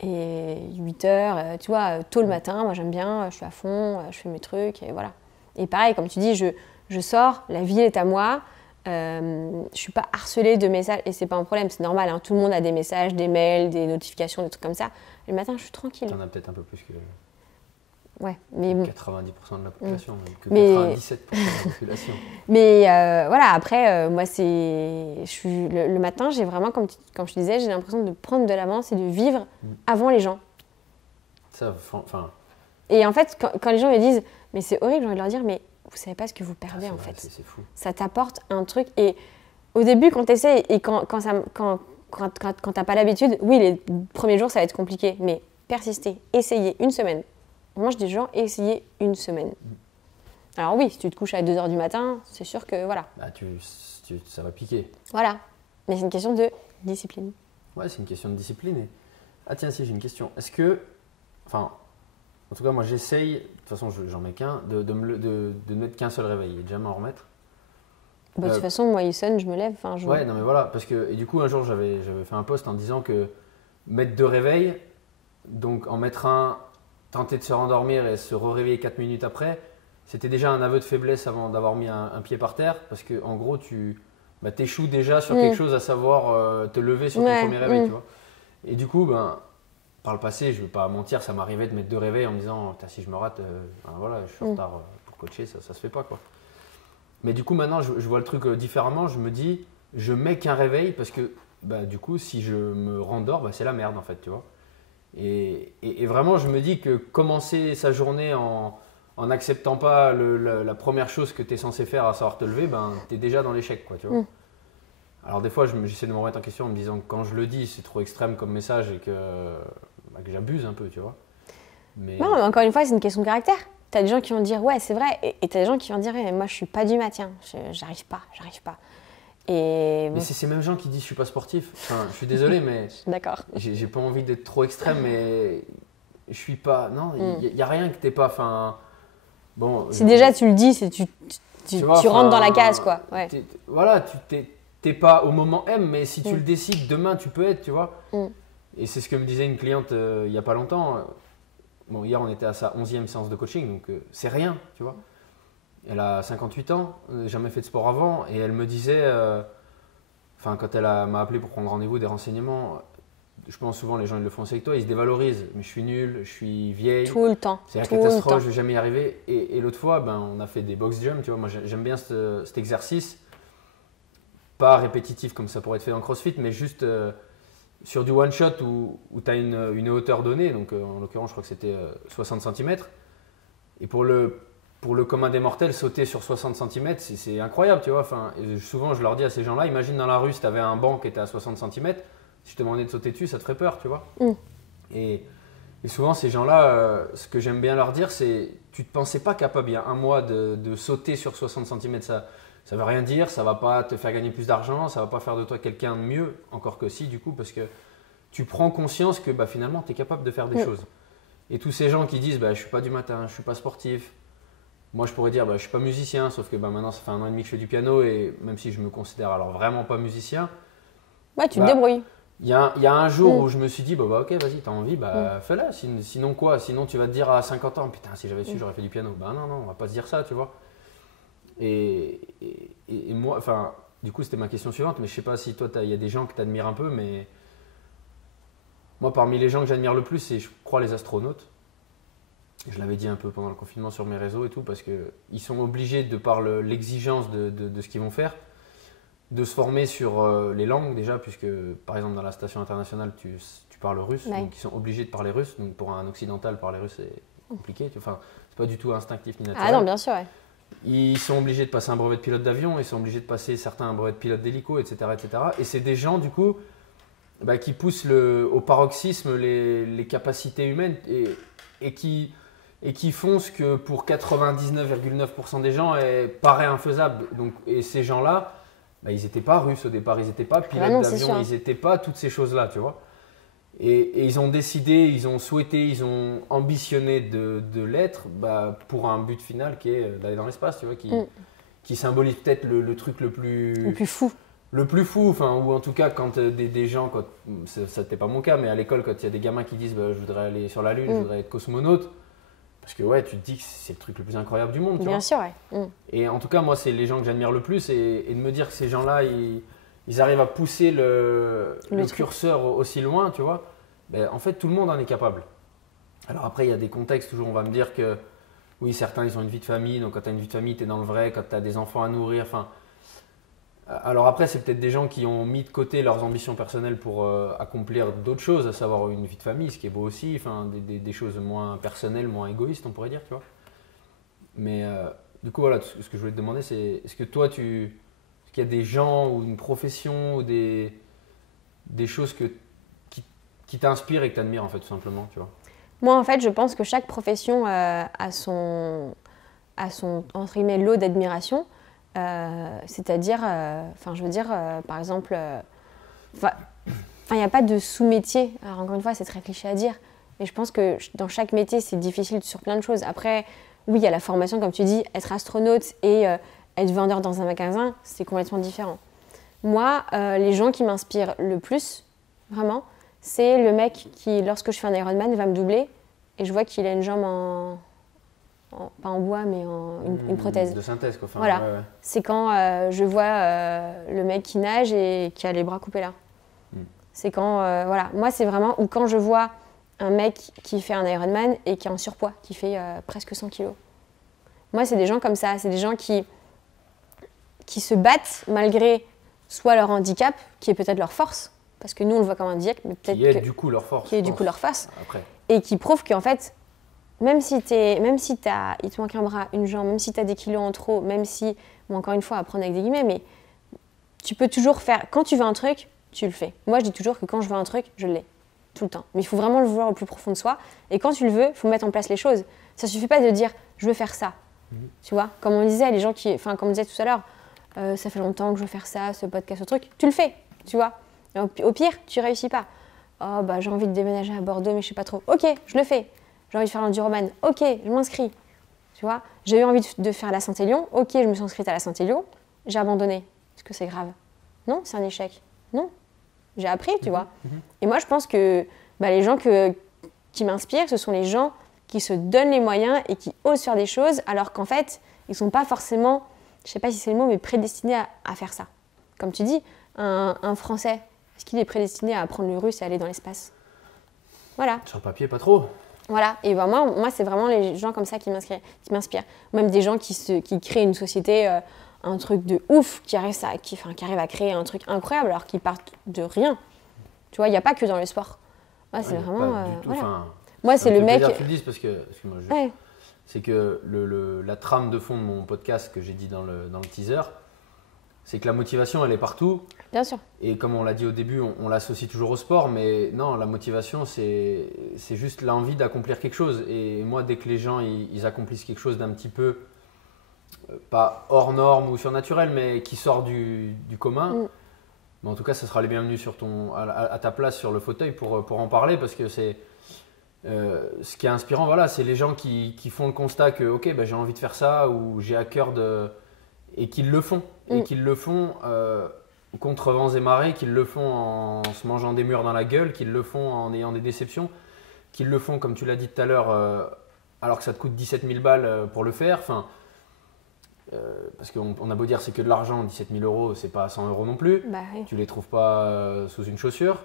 8h, tu vois, tôt le matin. Moi, j'aime bien, je suis à fond, je fais mes trucs et voilà. Et pareil, comme tu dis, je sors, la vie est à moi. Je suis pas harcelée de messages et c'est pas un problème, c'est normal. Hein, tout le monde a des messages, des mails, des notifications, des trucs comme ça. Le matin, je suis tranquille. T'en as peut-être un peu plus que... Ouais, mais bon. 90% de la population, que 97% de la population. Mais voilà, après, moi, le matin, j'ai vraiment, comme je disais, j'ai l'impression de prendre de l'avance et de vivre avant les gens. Ça, enfin... Et en fait, quand les gens me disent, mais c'est horrible, j'ai envie de leur dire, mais vous savez pas ce que vous perdez en fait. C'est fou. Ça t'apporte un truc. Et au début, quand tu essaies et quand t'as pas l'habitude, oui, les premiers jours, ça va être compliqué, mais persister, essayer une semaine. Moi, je dis aux gens, essayez une semaine. Alors oui, si tu te couches à 2h du matin, c'est sûr que voilà. Bah, ça va piquer. Voilà. Mais c'est une question de discipline. Ouais, c'est une question de discipline. Ah tiens, si, j'ai une question. Est-ce que... Enfin, en tout cas, moi, j'essaye, de toute façon, j'en mets qu'un, de ne mettre qu'un seul réveil et de jamais en remettre. Bah, de toute façon, moi, il sonne, je me lève. Ouais, non mais voilà, parce que... Et du coup, un jour, j'avais fait un post en disant que mettre 2 réveils, donc en mettre un... Tenter de se rendormir et se réveiller 4 minutes après, c'était déjà un aveu de faiblesse avant d'avoir mis un pied par terre, parce que en gros tu t'échoues déjà sur quelque chose, à savoir te lever sur ton premier réveil, tu vois. Et du coup, par le passé, je ne vais pas mentir, ça m'arrivait de mettre 2 réveils en me disant si je me rate, voilà, je suis en retard pour coacher, ça se fait pas quoi. Mais du coup maintenant je vois le truc différemment, je me dis je mets qu'un réveil parce que du coup si je me rendors, c'est la merde en fait, tu vois. Et vraiment, je me dis que commencer sa journée en n'acceptant pas la première chose que tu es censé faire, à savoir te lever, tu es déjà dans l'échec, quoi, tu vois. Alors des fois, j'essaie de me remettre en question en me disant que quand je le dis, c'est trop extrême comme message et que j'abuse un peu, tu vois. Mais... Non, mais encore une fois, c'est une question de caractère. Tu as des gens qui vont dire, ouais, c'est vrai, et tu as des gens qui vont dire, moi, je suis pas du matin, j'arrive pas. Mais c'est ces mêmes gens qui disent je suis pas sportif. Enfin, je suis désolé, mais d'accord. J'ai pas envie d'être trop extrême, mais je suis pas. Non, il y a rien que t'es pas. Enfin, bon. Si déjà tu le dis, c'est tu rentres dans la case, quoi. Ouais. Voilà, t'es pas au moment M, mais si tu le décides, demain tu peux être, tu vois. Et c'est ce que me disait une cliente il y a pas longtemps. bon, hier on était à sa 11e séance de coaching, donc c'est rien, tu vois. Elle a 58 ans, jamais fait de sport avant, et elle me disait, quand elle m'a appelé pour prendre rendez-vous, des renseignements, je pense souvent les gens ils le font avec toi, ils se dévalorisent, mais je suis nul, je suis vieille. Tout le temps. C'est la catastrophe, je ne vais jamais y arriver. Et l'autre fois, on a fait des box jumps, tu vois, moi j'aime bien cet exercice, pas répétitif comme ça pourrait être fait dans CrossFit, mais juste sur du one shot où tu as une hauteur donnée, donc en l'occurrence je crois que c'était 60 cm. Et pour le commun des mortels, sauter sur 60 cm, c'est incroyable, tu vois. Souvent je leur dis à ces gens-là, imagine dans la rue si tu avais un banc qui était à 60 cm, si je te demandais de sauter dessus, ça te ferait peur, tu vois. Et souvent ces gens-là, ce que j'aime bien leur dire, c'est tu ne te pensais pas capable il y a un mois de sauter sur 60 cm, ça ne veut rien dire, ça ne va pas te faire gagner plus d'argent, ça ne va pas faire de toi quelqu'un de mieux, encore que si du coup, parce que tu prends conscience que finalement tu es capable de faire des choses. Et tous ces gens qui disent je ne suis pas du matin, je ne suis pas sportif, moi je pourrais dire je ne suis pas musicien, sauf que maintenant ça fait 1 an et demi que je fais du piano et même si je me considère alors vraiment pas musicien, tu te débrouilles. Il y a un jour où je me suis dit, ok, vas-y, t'as envie, fais-le. Sinon quoi? Sinon tu vas te dire à 50 ans, putain, si j'avais su, j'aurais fait du piano. Non, on va pas se dire ça, tu vois. Et moi, du coup, c'était ma question suivante, mais je sais pas si toi, il y a des gens que tu admires un peu, mais moi, parmi les gens que j'admire le plus, c'est, je crois, les astronautes. Je l'avais dit un peu pendant le confinement sur mes réseaux et tout, parce qu'ils sont obligés, de par l'exigence de ce qu'ils vont faire, de se former sur les langues déjà, puisque par exemple dans la station internationale tu parles russe, donc ils sont obligés de parler russe, donc pour un occidental parler russe c'est compliqué, c'est pas du tout instinctif ni naturel. Ah non, bien sûr, ouais. Ils sont obligés de passer un brevet de pilote d'avion, ils sont obligés de passer certains un brevet de pilote d'hélico, etc., etc. Et c'est des gens du coup qui poussent au paroxysme les capacités humaines et qui font ce que pour 99,9% des gens paraît infaisable. Et ces gens-là, ils n'étaient pas russes au départ, ils n'étaient pas pilotes d'avion, ils n'étaient pas toutes ces choses-là, tu vois. Et ils ont décidé, ils ont souhaité, ils ont ambitionné de l'être pour un but final qui est d'aller dans l'espace, tu vois, qui symbolise peut-être le truc le plus fou. Le plus fou, ou en tout cas quand des gens, ça n'était pas mon cas, mais à l'école, quand il y a des gamins qui disent je voudrais aller sur la Lune, je voudrais être cosmonaute, parce que tu te dis que c'est le truc le plus incroyable du monde. Bien sûr, ouais. Et en tout cas, moi, c'est les gens que j'admire le plus et de me dire que ces gens-là, ils arrivent à pousser le curseur aussi loin, tu vois. En fait, tout le monde en est capable. Alors après, il y a des contextes, toujours on va me dire que oui, certains, ils ont une vie de famille, donc quand tu as une vie de famille, tu es dans le vrai, quand tu as des enfants à nourrir, alors après, c'est peut-être des gens qui ont mis de côté leurs ambitions personnelles pour accomplir d'autres choses, à savoir une vie de famille, ce qui est beau aussi, des choses moins personnelles, moins égoïstes, on pourrait dire, tu vois. Mais du coup, voilà, ce que je voulais te demander, c'est est-ce que toi, est-ce qu'il y a des gens ou une profession ou des choses qui t'inspirent et que tu admires, en fait, tout simplement, tu vois? Moi, en fait, je pense que chaque profession a son entre guillemets, lot d'admiration. C'est-à-dire, par exemple, il n'y a pas de sous-métier. Alors encore une fois, c'est très cliché à dire, mais je pense que dans chaque métier, c'est difficile sur plein de choses. Après, oui, il y a la formation, comme tu dis, être astronaute et être vendeur dans un magasin, c'est complètement différent. Moi, les gens qui m'inspirent le plus, vraiment, c'est le mec qui, lorsque je fais un Ironman, va me doubler et je vois qu'il a une jambe pas en bois, mais une prothèse. De synthèse, quoi. Voilà. Ouais. C'est quand je vois le mec qui nage et qui a les bras coupés là. C'est quand, voilà. Moi, c'est vraiment, ou quand je vois un mec qui fait un Ironman et qui est en surpoids, qui fait presque 100 kilos. Moi, c'est des gens comme ça. C'est des gens qui se battent malgré soit leur handicap, qui est peut-être leur force, parce que nous, on le voit comme un handicap, mais peut-être qui est du coup leur force. Qui est du coup leur force. Après. Et qui prouve qu'en fait, même si il te manque un bras, une jambe, même si tu as des kilos en trop, même si, bon, encore une fois, à prendre avec des guillemets, mais tu peux toujours faire. Quand tu veux un truc, tu le fais. Moi, je dis toujours que quand je veux un truc, je l'ai. Tout le temps. Mais il faut vraiment le vouloir au plus profond de soi. Et quand tu le veux, il faut mettre en place les choses. Ça ne suffit pas de dire je veux faire ça. Tu vois, comme on disait, les gens qui. Enfin, comme on disait tout à l'heure, ça fait longtemps que je veux faire ça, ce podcast, ce truc. Tu le fais, tu vois. Au pire, tu réussis pas. Oh, j'ai envie de déménager à Bordeaux, mais je sais pas trop. Ok, je le fais. J'ai envie de faire l'enduroman. Ok, je m'inscris. Tu vois, j'ai eu envie de faire la Saint-Élion. Ok, je me suis inscrite à la Saint-Élion. J'ai abandonné. Est-ce que c'est grave? Non, c'est un échec. Non, j'ai appris, tu vois. Et moi, je pense que les gens qui m'inspirent, ce sont les gens qui se donnent les moyens et qui osent faire des choses, alors qu'en fait, ils ne sont pas forcément, je ne sais pas si c'est le mot, mais prédestinés à faire ça. Comme tu dis, un Français, est-ce qu'il est prédestiné à apprendre le russe et à aller dans l'espace? Voilà. Sur le papier, pas trop. Voilà, et ben moi c'est vraiment les gens comme ça qui m'inspirent. Même des gens qui créent une société, un truc de ouf, qui arrivent à créer un truc incroyable alors qu'ils partent de rien. Tu vois, il n'y a pas que dans le sport. Moi, c'est vraiment... voilà. Moi, c'est le mec... Tu le dises parce que, c'est que la trame de fond de mon podcast que j'ai dit dans le teaser, c'est que la motivation, elle est partout. Bien sûr. Et comme on l'a dit au début, on l'associe toujours au sport, mais non, la motivation, c'est juste l'envie d'accomplir quelque chose. Et moi, dès que les gens ils accomplissent quelque chose d'un petit peu, pas hors norme ou surnaturel, mais qui sort du commun, mais en tout cas, ça sera les bienvenus à ta place sur le fauteuil pour en parler, parce que c'est ce qui est inspirant, voilà, c'est les gens qui font le constat que ok, j'ai envie de faire ça, ou j'ai à cœur et qu'ils le font. Et qu'ils le font contre vents et marées, qu'ils le font en se mangeant des murs dans la gueule, qu'ils le font en ayant des déceptions, qu'ils le font, comme tu l'as dit tout à l'heure, alors que ça te coûte 17 000 balles pour le faire. Enfin, parce qu'on a beau dire c'est que de l'argent, 17 000 euros, c'est pas 100 euros non plus. Bah, oui. Tu les trouves pas sous une chaussure.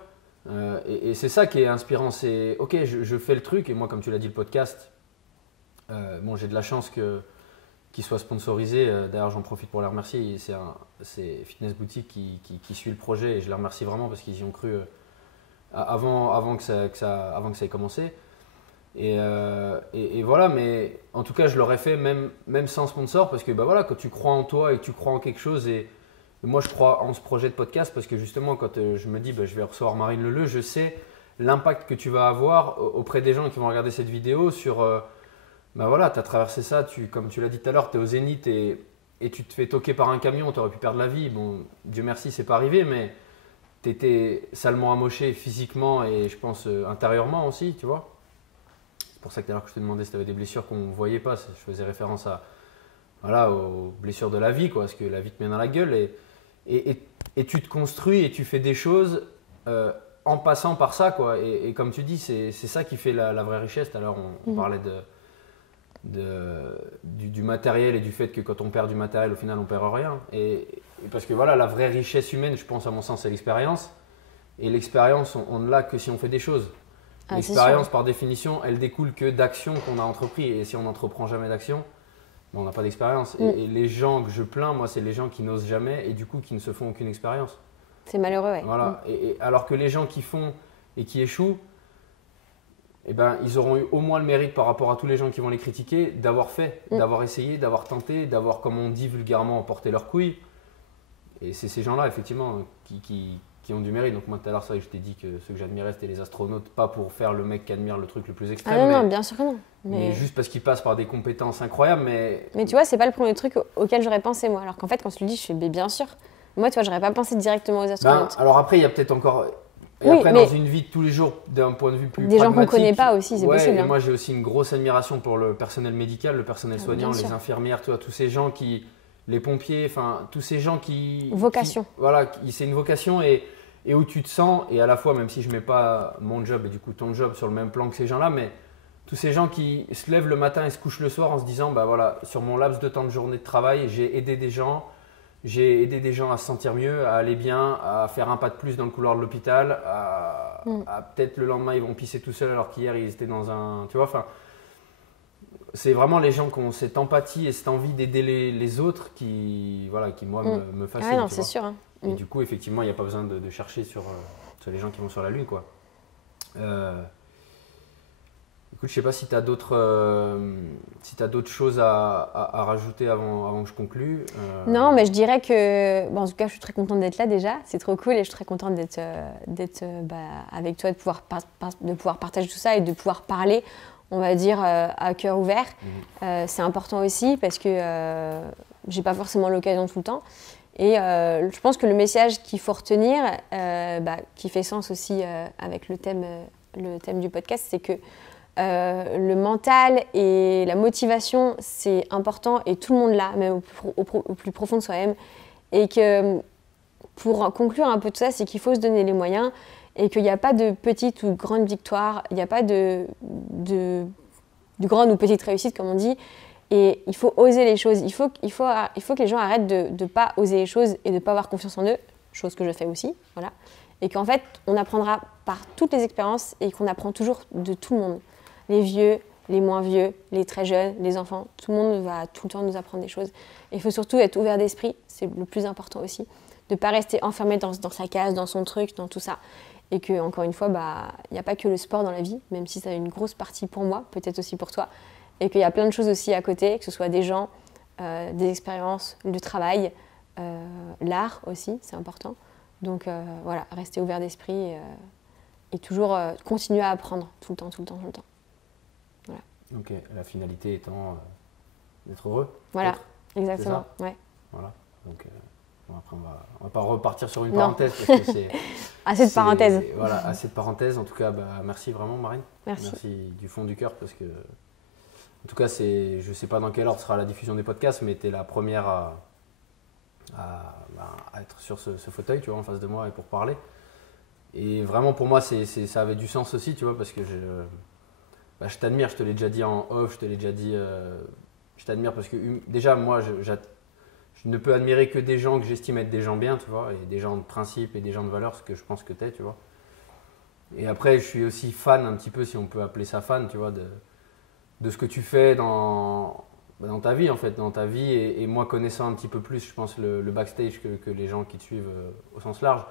Et c'est ça qui est inspirant. C'est ok, je fais le truc. Et moi, comme tu l'as dit, le podcast, j'ai de la chance qu'il soit sponsorisé. D'ailleurs, j'en profite pour les remercier. C'est Fitness Boutique qui suit le projet et je les remercie vraiment parce qu'ils y ont cru avant que ça ait commencé. Et voilà, mais en tout cas, je l'aurais fait même sans sponsor parce que voilà, quand tu crois en toi et que tu crois en quelque chose, et moi je crois en ce projet de podcast parce que justement, quand je me dis je vais recevoir Marine Leleu, je sais l'impact que tu vas avoir auprès des gens qui vont regarder cette vidéo sur voilà, tu as traversé ça, comme tu l'as dit tout à l'heure, tu es au zénith et tu te fais toquer par un camion, tu aurais pu perdre la vie. Bon, Dieu merci, c'est pas arrivé, mais tu étais salement amoché physiquement et je pense intérieurement aussi, tu vois. C'est pour ça que tout à l'heure que je te demandais si tu avais des blessures qu'on ne voyait pas. Je faisais référence aux blessures de la vie, quoi, parce que la vie te met dans la gueule et tu te construis et tu fais des choses en passant par ça, quoi. Et comme tu dis, c'est ça qui fait la vraie richesse. Tout à l'heure, on parlait du matériel et du fait que quand on perd du matériel, au final, on perd rien. Et parce que voilà, la vraie richesse humaine, je pense à mon sens, c'est l'expérience. Et l'expérience, on ne l'a que si on fait des choses. L'expérience, par définition, elle découle que d'actions qu'on a entreprises. Et si on n'entreprend jamais d'action, on n'a pas d'expérience. Et les gens que je plains, moi, c'est les gens qui n'osent jamais et du coup qui ne se font aucune expérience. C'est malheureux, ouais. Voilà. Et alors que les gens qui font et qui échouent, ils auront eu au moins le mérite par rapport à tous les gens qui vont les critiquer d'avoir fait, d'avoir essayé, d'avoir tenté, d'avoir, comme on dit vulgairement, porté leurs couilles. Et c'est ces gens-là, effectivement, qui ont du mérite. Donc moi, tout à l'heure, c'est vrai que je t'ai dit que ceux que j'admirais, c'était les astronautes, pas pour faire le mec qui admire le truc le plus extrême. Non, bien sûr que non. Mais juste parce qu'ils passent par des compétences incroyables. Mais tu vois, c'est pas le premier truc auquel j'aurais pensé, moi. Alors qu'en fait, quand tu le dis, je fais bien sûr. Moi, tu vois, j'aurais pas pensé directement aux astronautes. Alors après, il y a peut-être encore... Et oui, après, dans une vie de tous les jours, d'un point de vue plus des pragmatique, gens qu'on connaît pas aussi, c'est possible. Et hein. moi, j'ai aussi une grosse admiration pour le personnel médical, le personnel soignant, les infirmières, tu vois, tous ces gens les pompiers, enfin, tous ces gens qui... Vocation. Voilà, c'est une vocation et où tu te sens, et à la fois, même si je ne mets pas mon job et du coup ton job sur le même plan que ces gens-là, mais tous ces gens qui se lèvent le matin et se couchent le soir en se disant, voilà, sur mon laps de temps de journée de travail, j'ai aidé des gens à se sentir mieux, à aller bien, à faire un pas de plus dans le couloir de l'hôpital, à peut-être le lendemain ils vont pisser tout seuls alors qu'hier ils étaient dans un... Tu vois, enfin, c'est vraiment les gens qui ont cette empathie et cette envie d'aider les autres qui moi, me fascinent. Ah non, c'est sûr. Hein. Et du coup, effectivement, il n'y a pas besoin de chercher sur les gens qui vont sur la Lune, quoi. Écoute, je sais pas si tu as d'autres choses à rajouter avant que je conclue. Non, mais je dirais que, en tout cas, je suis très contente d'être là déjà. C'est trop cool et je suis très contente d'être avec toi, de pouvoir partager tout ça et de pouvoir parler, on va dire, à cœur ouvert. C'est important aussi parce que j'ai pas forcément l'occasion tout le temps. Et je pense que le message qu'il faut retenir, qui fait sens aussi avec le thème du podcast, c'est que le mental et la motivation, c'est important et tout le monde l'a, même au plus profond de soi-même. Et que pour conclure un peu tout ça, c'est qu'il faut se donner les moyens et qu'il n'y a pas de petite ou grande victoire, il n'y a pas de de grandes ou petites réussites, comme on dit. Et il faut oser les choses. Il faut que les gens arrêtent de ne pas oser les choses et de ne pas avoir confiance en eux, chose que je fais aussi. Voilà. Et qu'en fait, on apprendra par toutes les expériences et qu'on apprend toujours de tout le monde. Les vieux, les moins vieux, les très jeunes, les enfants. Tout le monde va tout le temps nous apprendre des choses. Et il faut surtout être ouvert d'esprit, c'est le plus important aussi. De ne pas rester enfermé dans sa case, dans son truc, dans tout ça. Et que, encore une fois, il n'y a pas que le sport dans la vie, même si ça a une grosse partie pour moi, peut-être aussi pour toi. Et qu'il y a plein de choses aussi à côté, que ce soit des gens, des expériences, le travail, l'art aussi, c'est important. Donc voilà, rester ouvert d'esprit et toujours continuer à apprendre tout le temps. Voilà. Ok, la finalité étant d'être heureux. Voilà, exactement. Ouais. Voilà, donc après on va pas repartir sur une parenthèse parce que c'est assez de parenthèses. Voilà, assez de parenthèses. En tout cas, merci vraiment Marine. Merci du fond du cœur parce que en tout cas je sais pas dans quel ordre sera la diffusion des podcasts, mais tu es la première à être sur ce fauteuil, tu vois, en face de moi et pour parler. Et vraiment pour moi ça avait du sens aussi, tu vois, parce que je t'admire, je te l'ai déjà dit en off, je te l'ai déjà dit, je t'admire parce que déjà moi je ne peux admirer que des gens que j'estime être des gens bien, tu vois, et des gens de principe et des gens de valeur, ce que je pense que tu es, tu vois. Et après je suis aussi fan un petit peu, si on peut appeler ça fan, tu vois, de ce que tu fais dans ta vie en fait, dans ta vie et moi connaissant un petit peu plus, je pense, le backstage que les gens qui te suivent au sens large.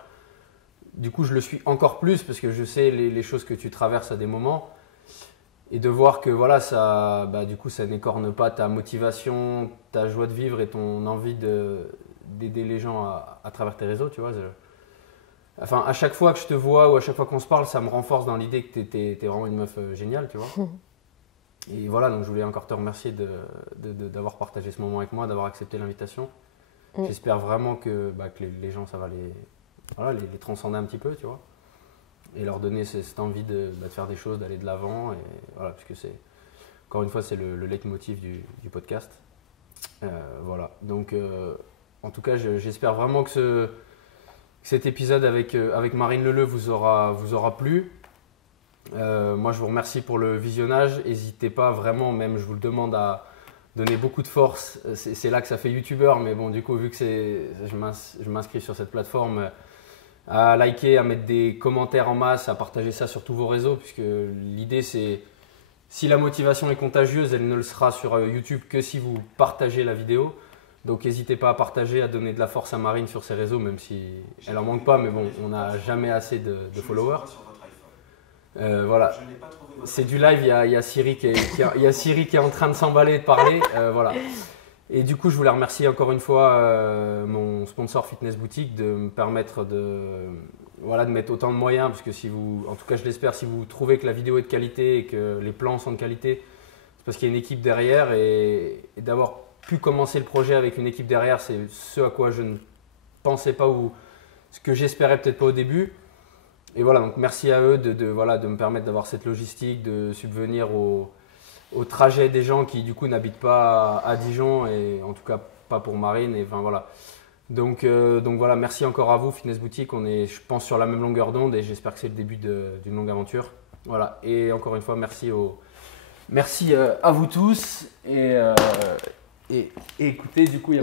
Du coup, je le suis encore plus parce que je sais les choses que tu traverses à des moments et de voir que voilà, ça, du coup, ça n'écorne pas ta motivation, ta joie de vivre et ton envie d'aider les gens à travers tes réseaux, tu vois. Enfin, à chaque fois que je te vois ou à chaque fois qu'on se parle, ça me renforce dans l'idée que t'es vraiment une meuf géniale, tu vois. Et voilà, donc je voulais encore te remercier d'avoir partagé ce moment avec moi, d'avoir accepté l'invitation. J'espère vraiment que les gens, ça va les transcender un petit peu, tu vois, et leur donner cette envie de faire des choses, d'aller de l'avant, et voilà, parce que encore une fois, c'est le leitmotiv du podcast. Voilà, donc en tout cas, j'espère vraiment que cet épisode avec Marine Leleu vous aura plu. Moi, je vous remercie pour le visionnage. N'hésitez pas vraiment, même je vous le demande, à donner beaucoup de force. C'est là que ça fait youtubeur, mais bon, du coup, vu que je m'inscris sur cette plateforme, à liker, à mettre des commentaires en masse, à partager ça sur tous vos réseaux, puisque l'idée c'est, si la motivation est contagieuse, elle ne le sera sur YouTube que si vous partagez la vidéo. Donc n'hésitez pas à partager, à donner de la force à Marine sur ses réseaux, même si elle en manque pas, mais bon, on n'a jamais assez de followers. Voilà, c'est du live, il y a Siri qui est en train de s'emballer et de parler. Voilà. Et du coup, je voulais remercier encore une fois mon sponsor Fitness Boutique de me permettre de mettre autant de moyens, parce que en tout cas je l'espère, si vous trouvez que la vidéo est de qualité et que les plans sont de qualité, c'est parce qu'il y a une équipe derrière et d'avoir pu commencer le projet avec une équipe derrière, c'est ce à quoi je ne pensais pas ou ce que j'espérais peut-être pas au début. Et voilà, donc merci à eux de me permettre d'avoir cette logistique, de subvenir au trajet des gens qui du coup n'habitent pas à Dijon et en tout cas pas pour Marine. Et enfin voilà. Donc voilà, merci encore à vous, Fitness Boutique. On est, je pense, sur la même longueur d'onde et j'espère que c'est le début d'une longue aventure. Voilà. Et encore une fois, merci à vous tous et écoutez, du coup, il y a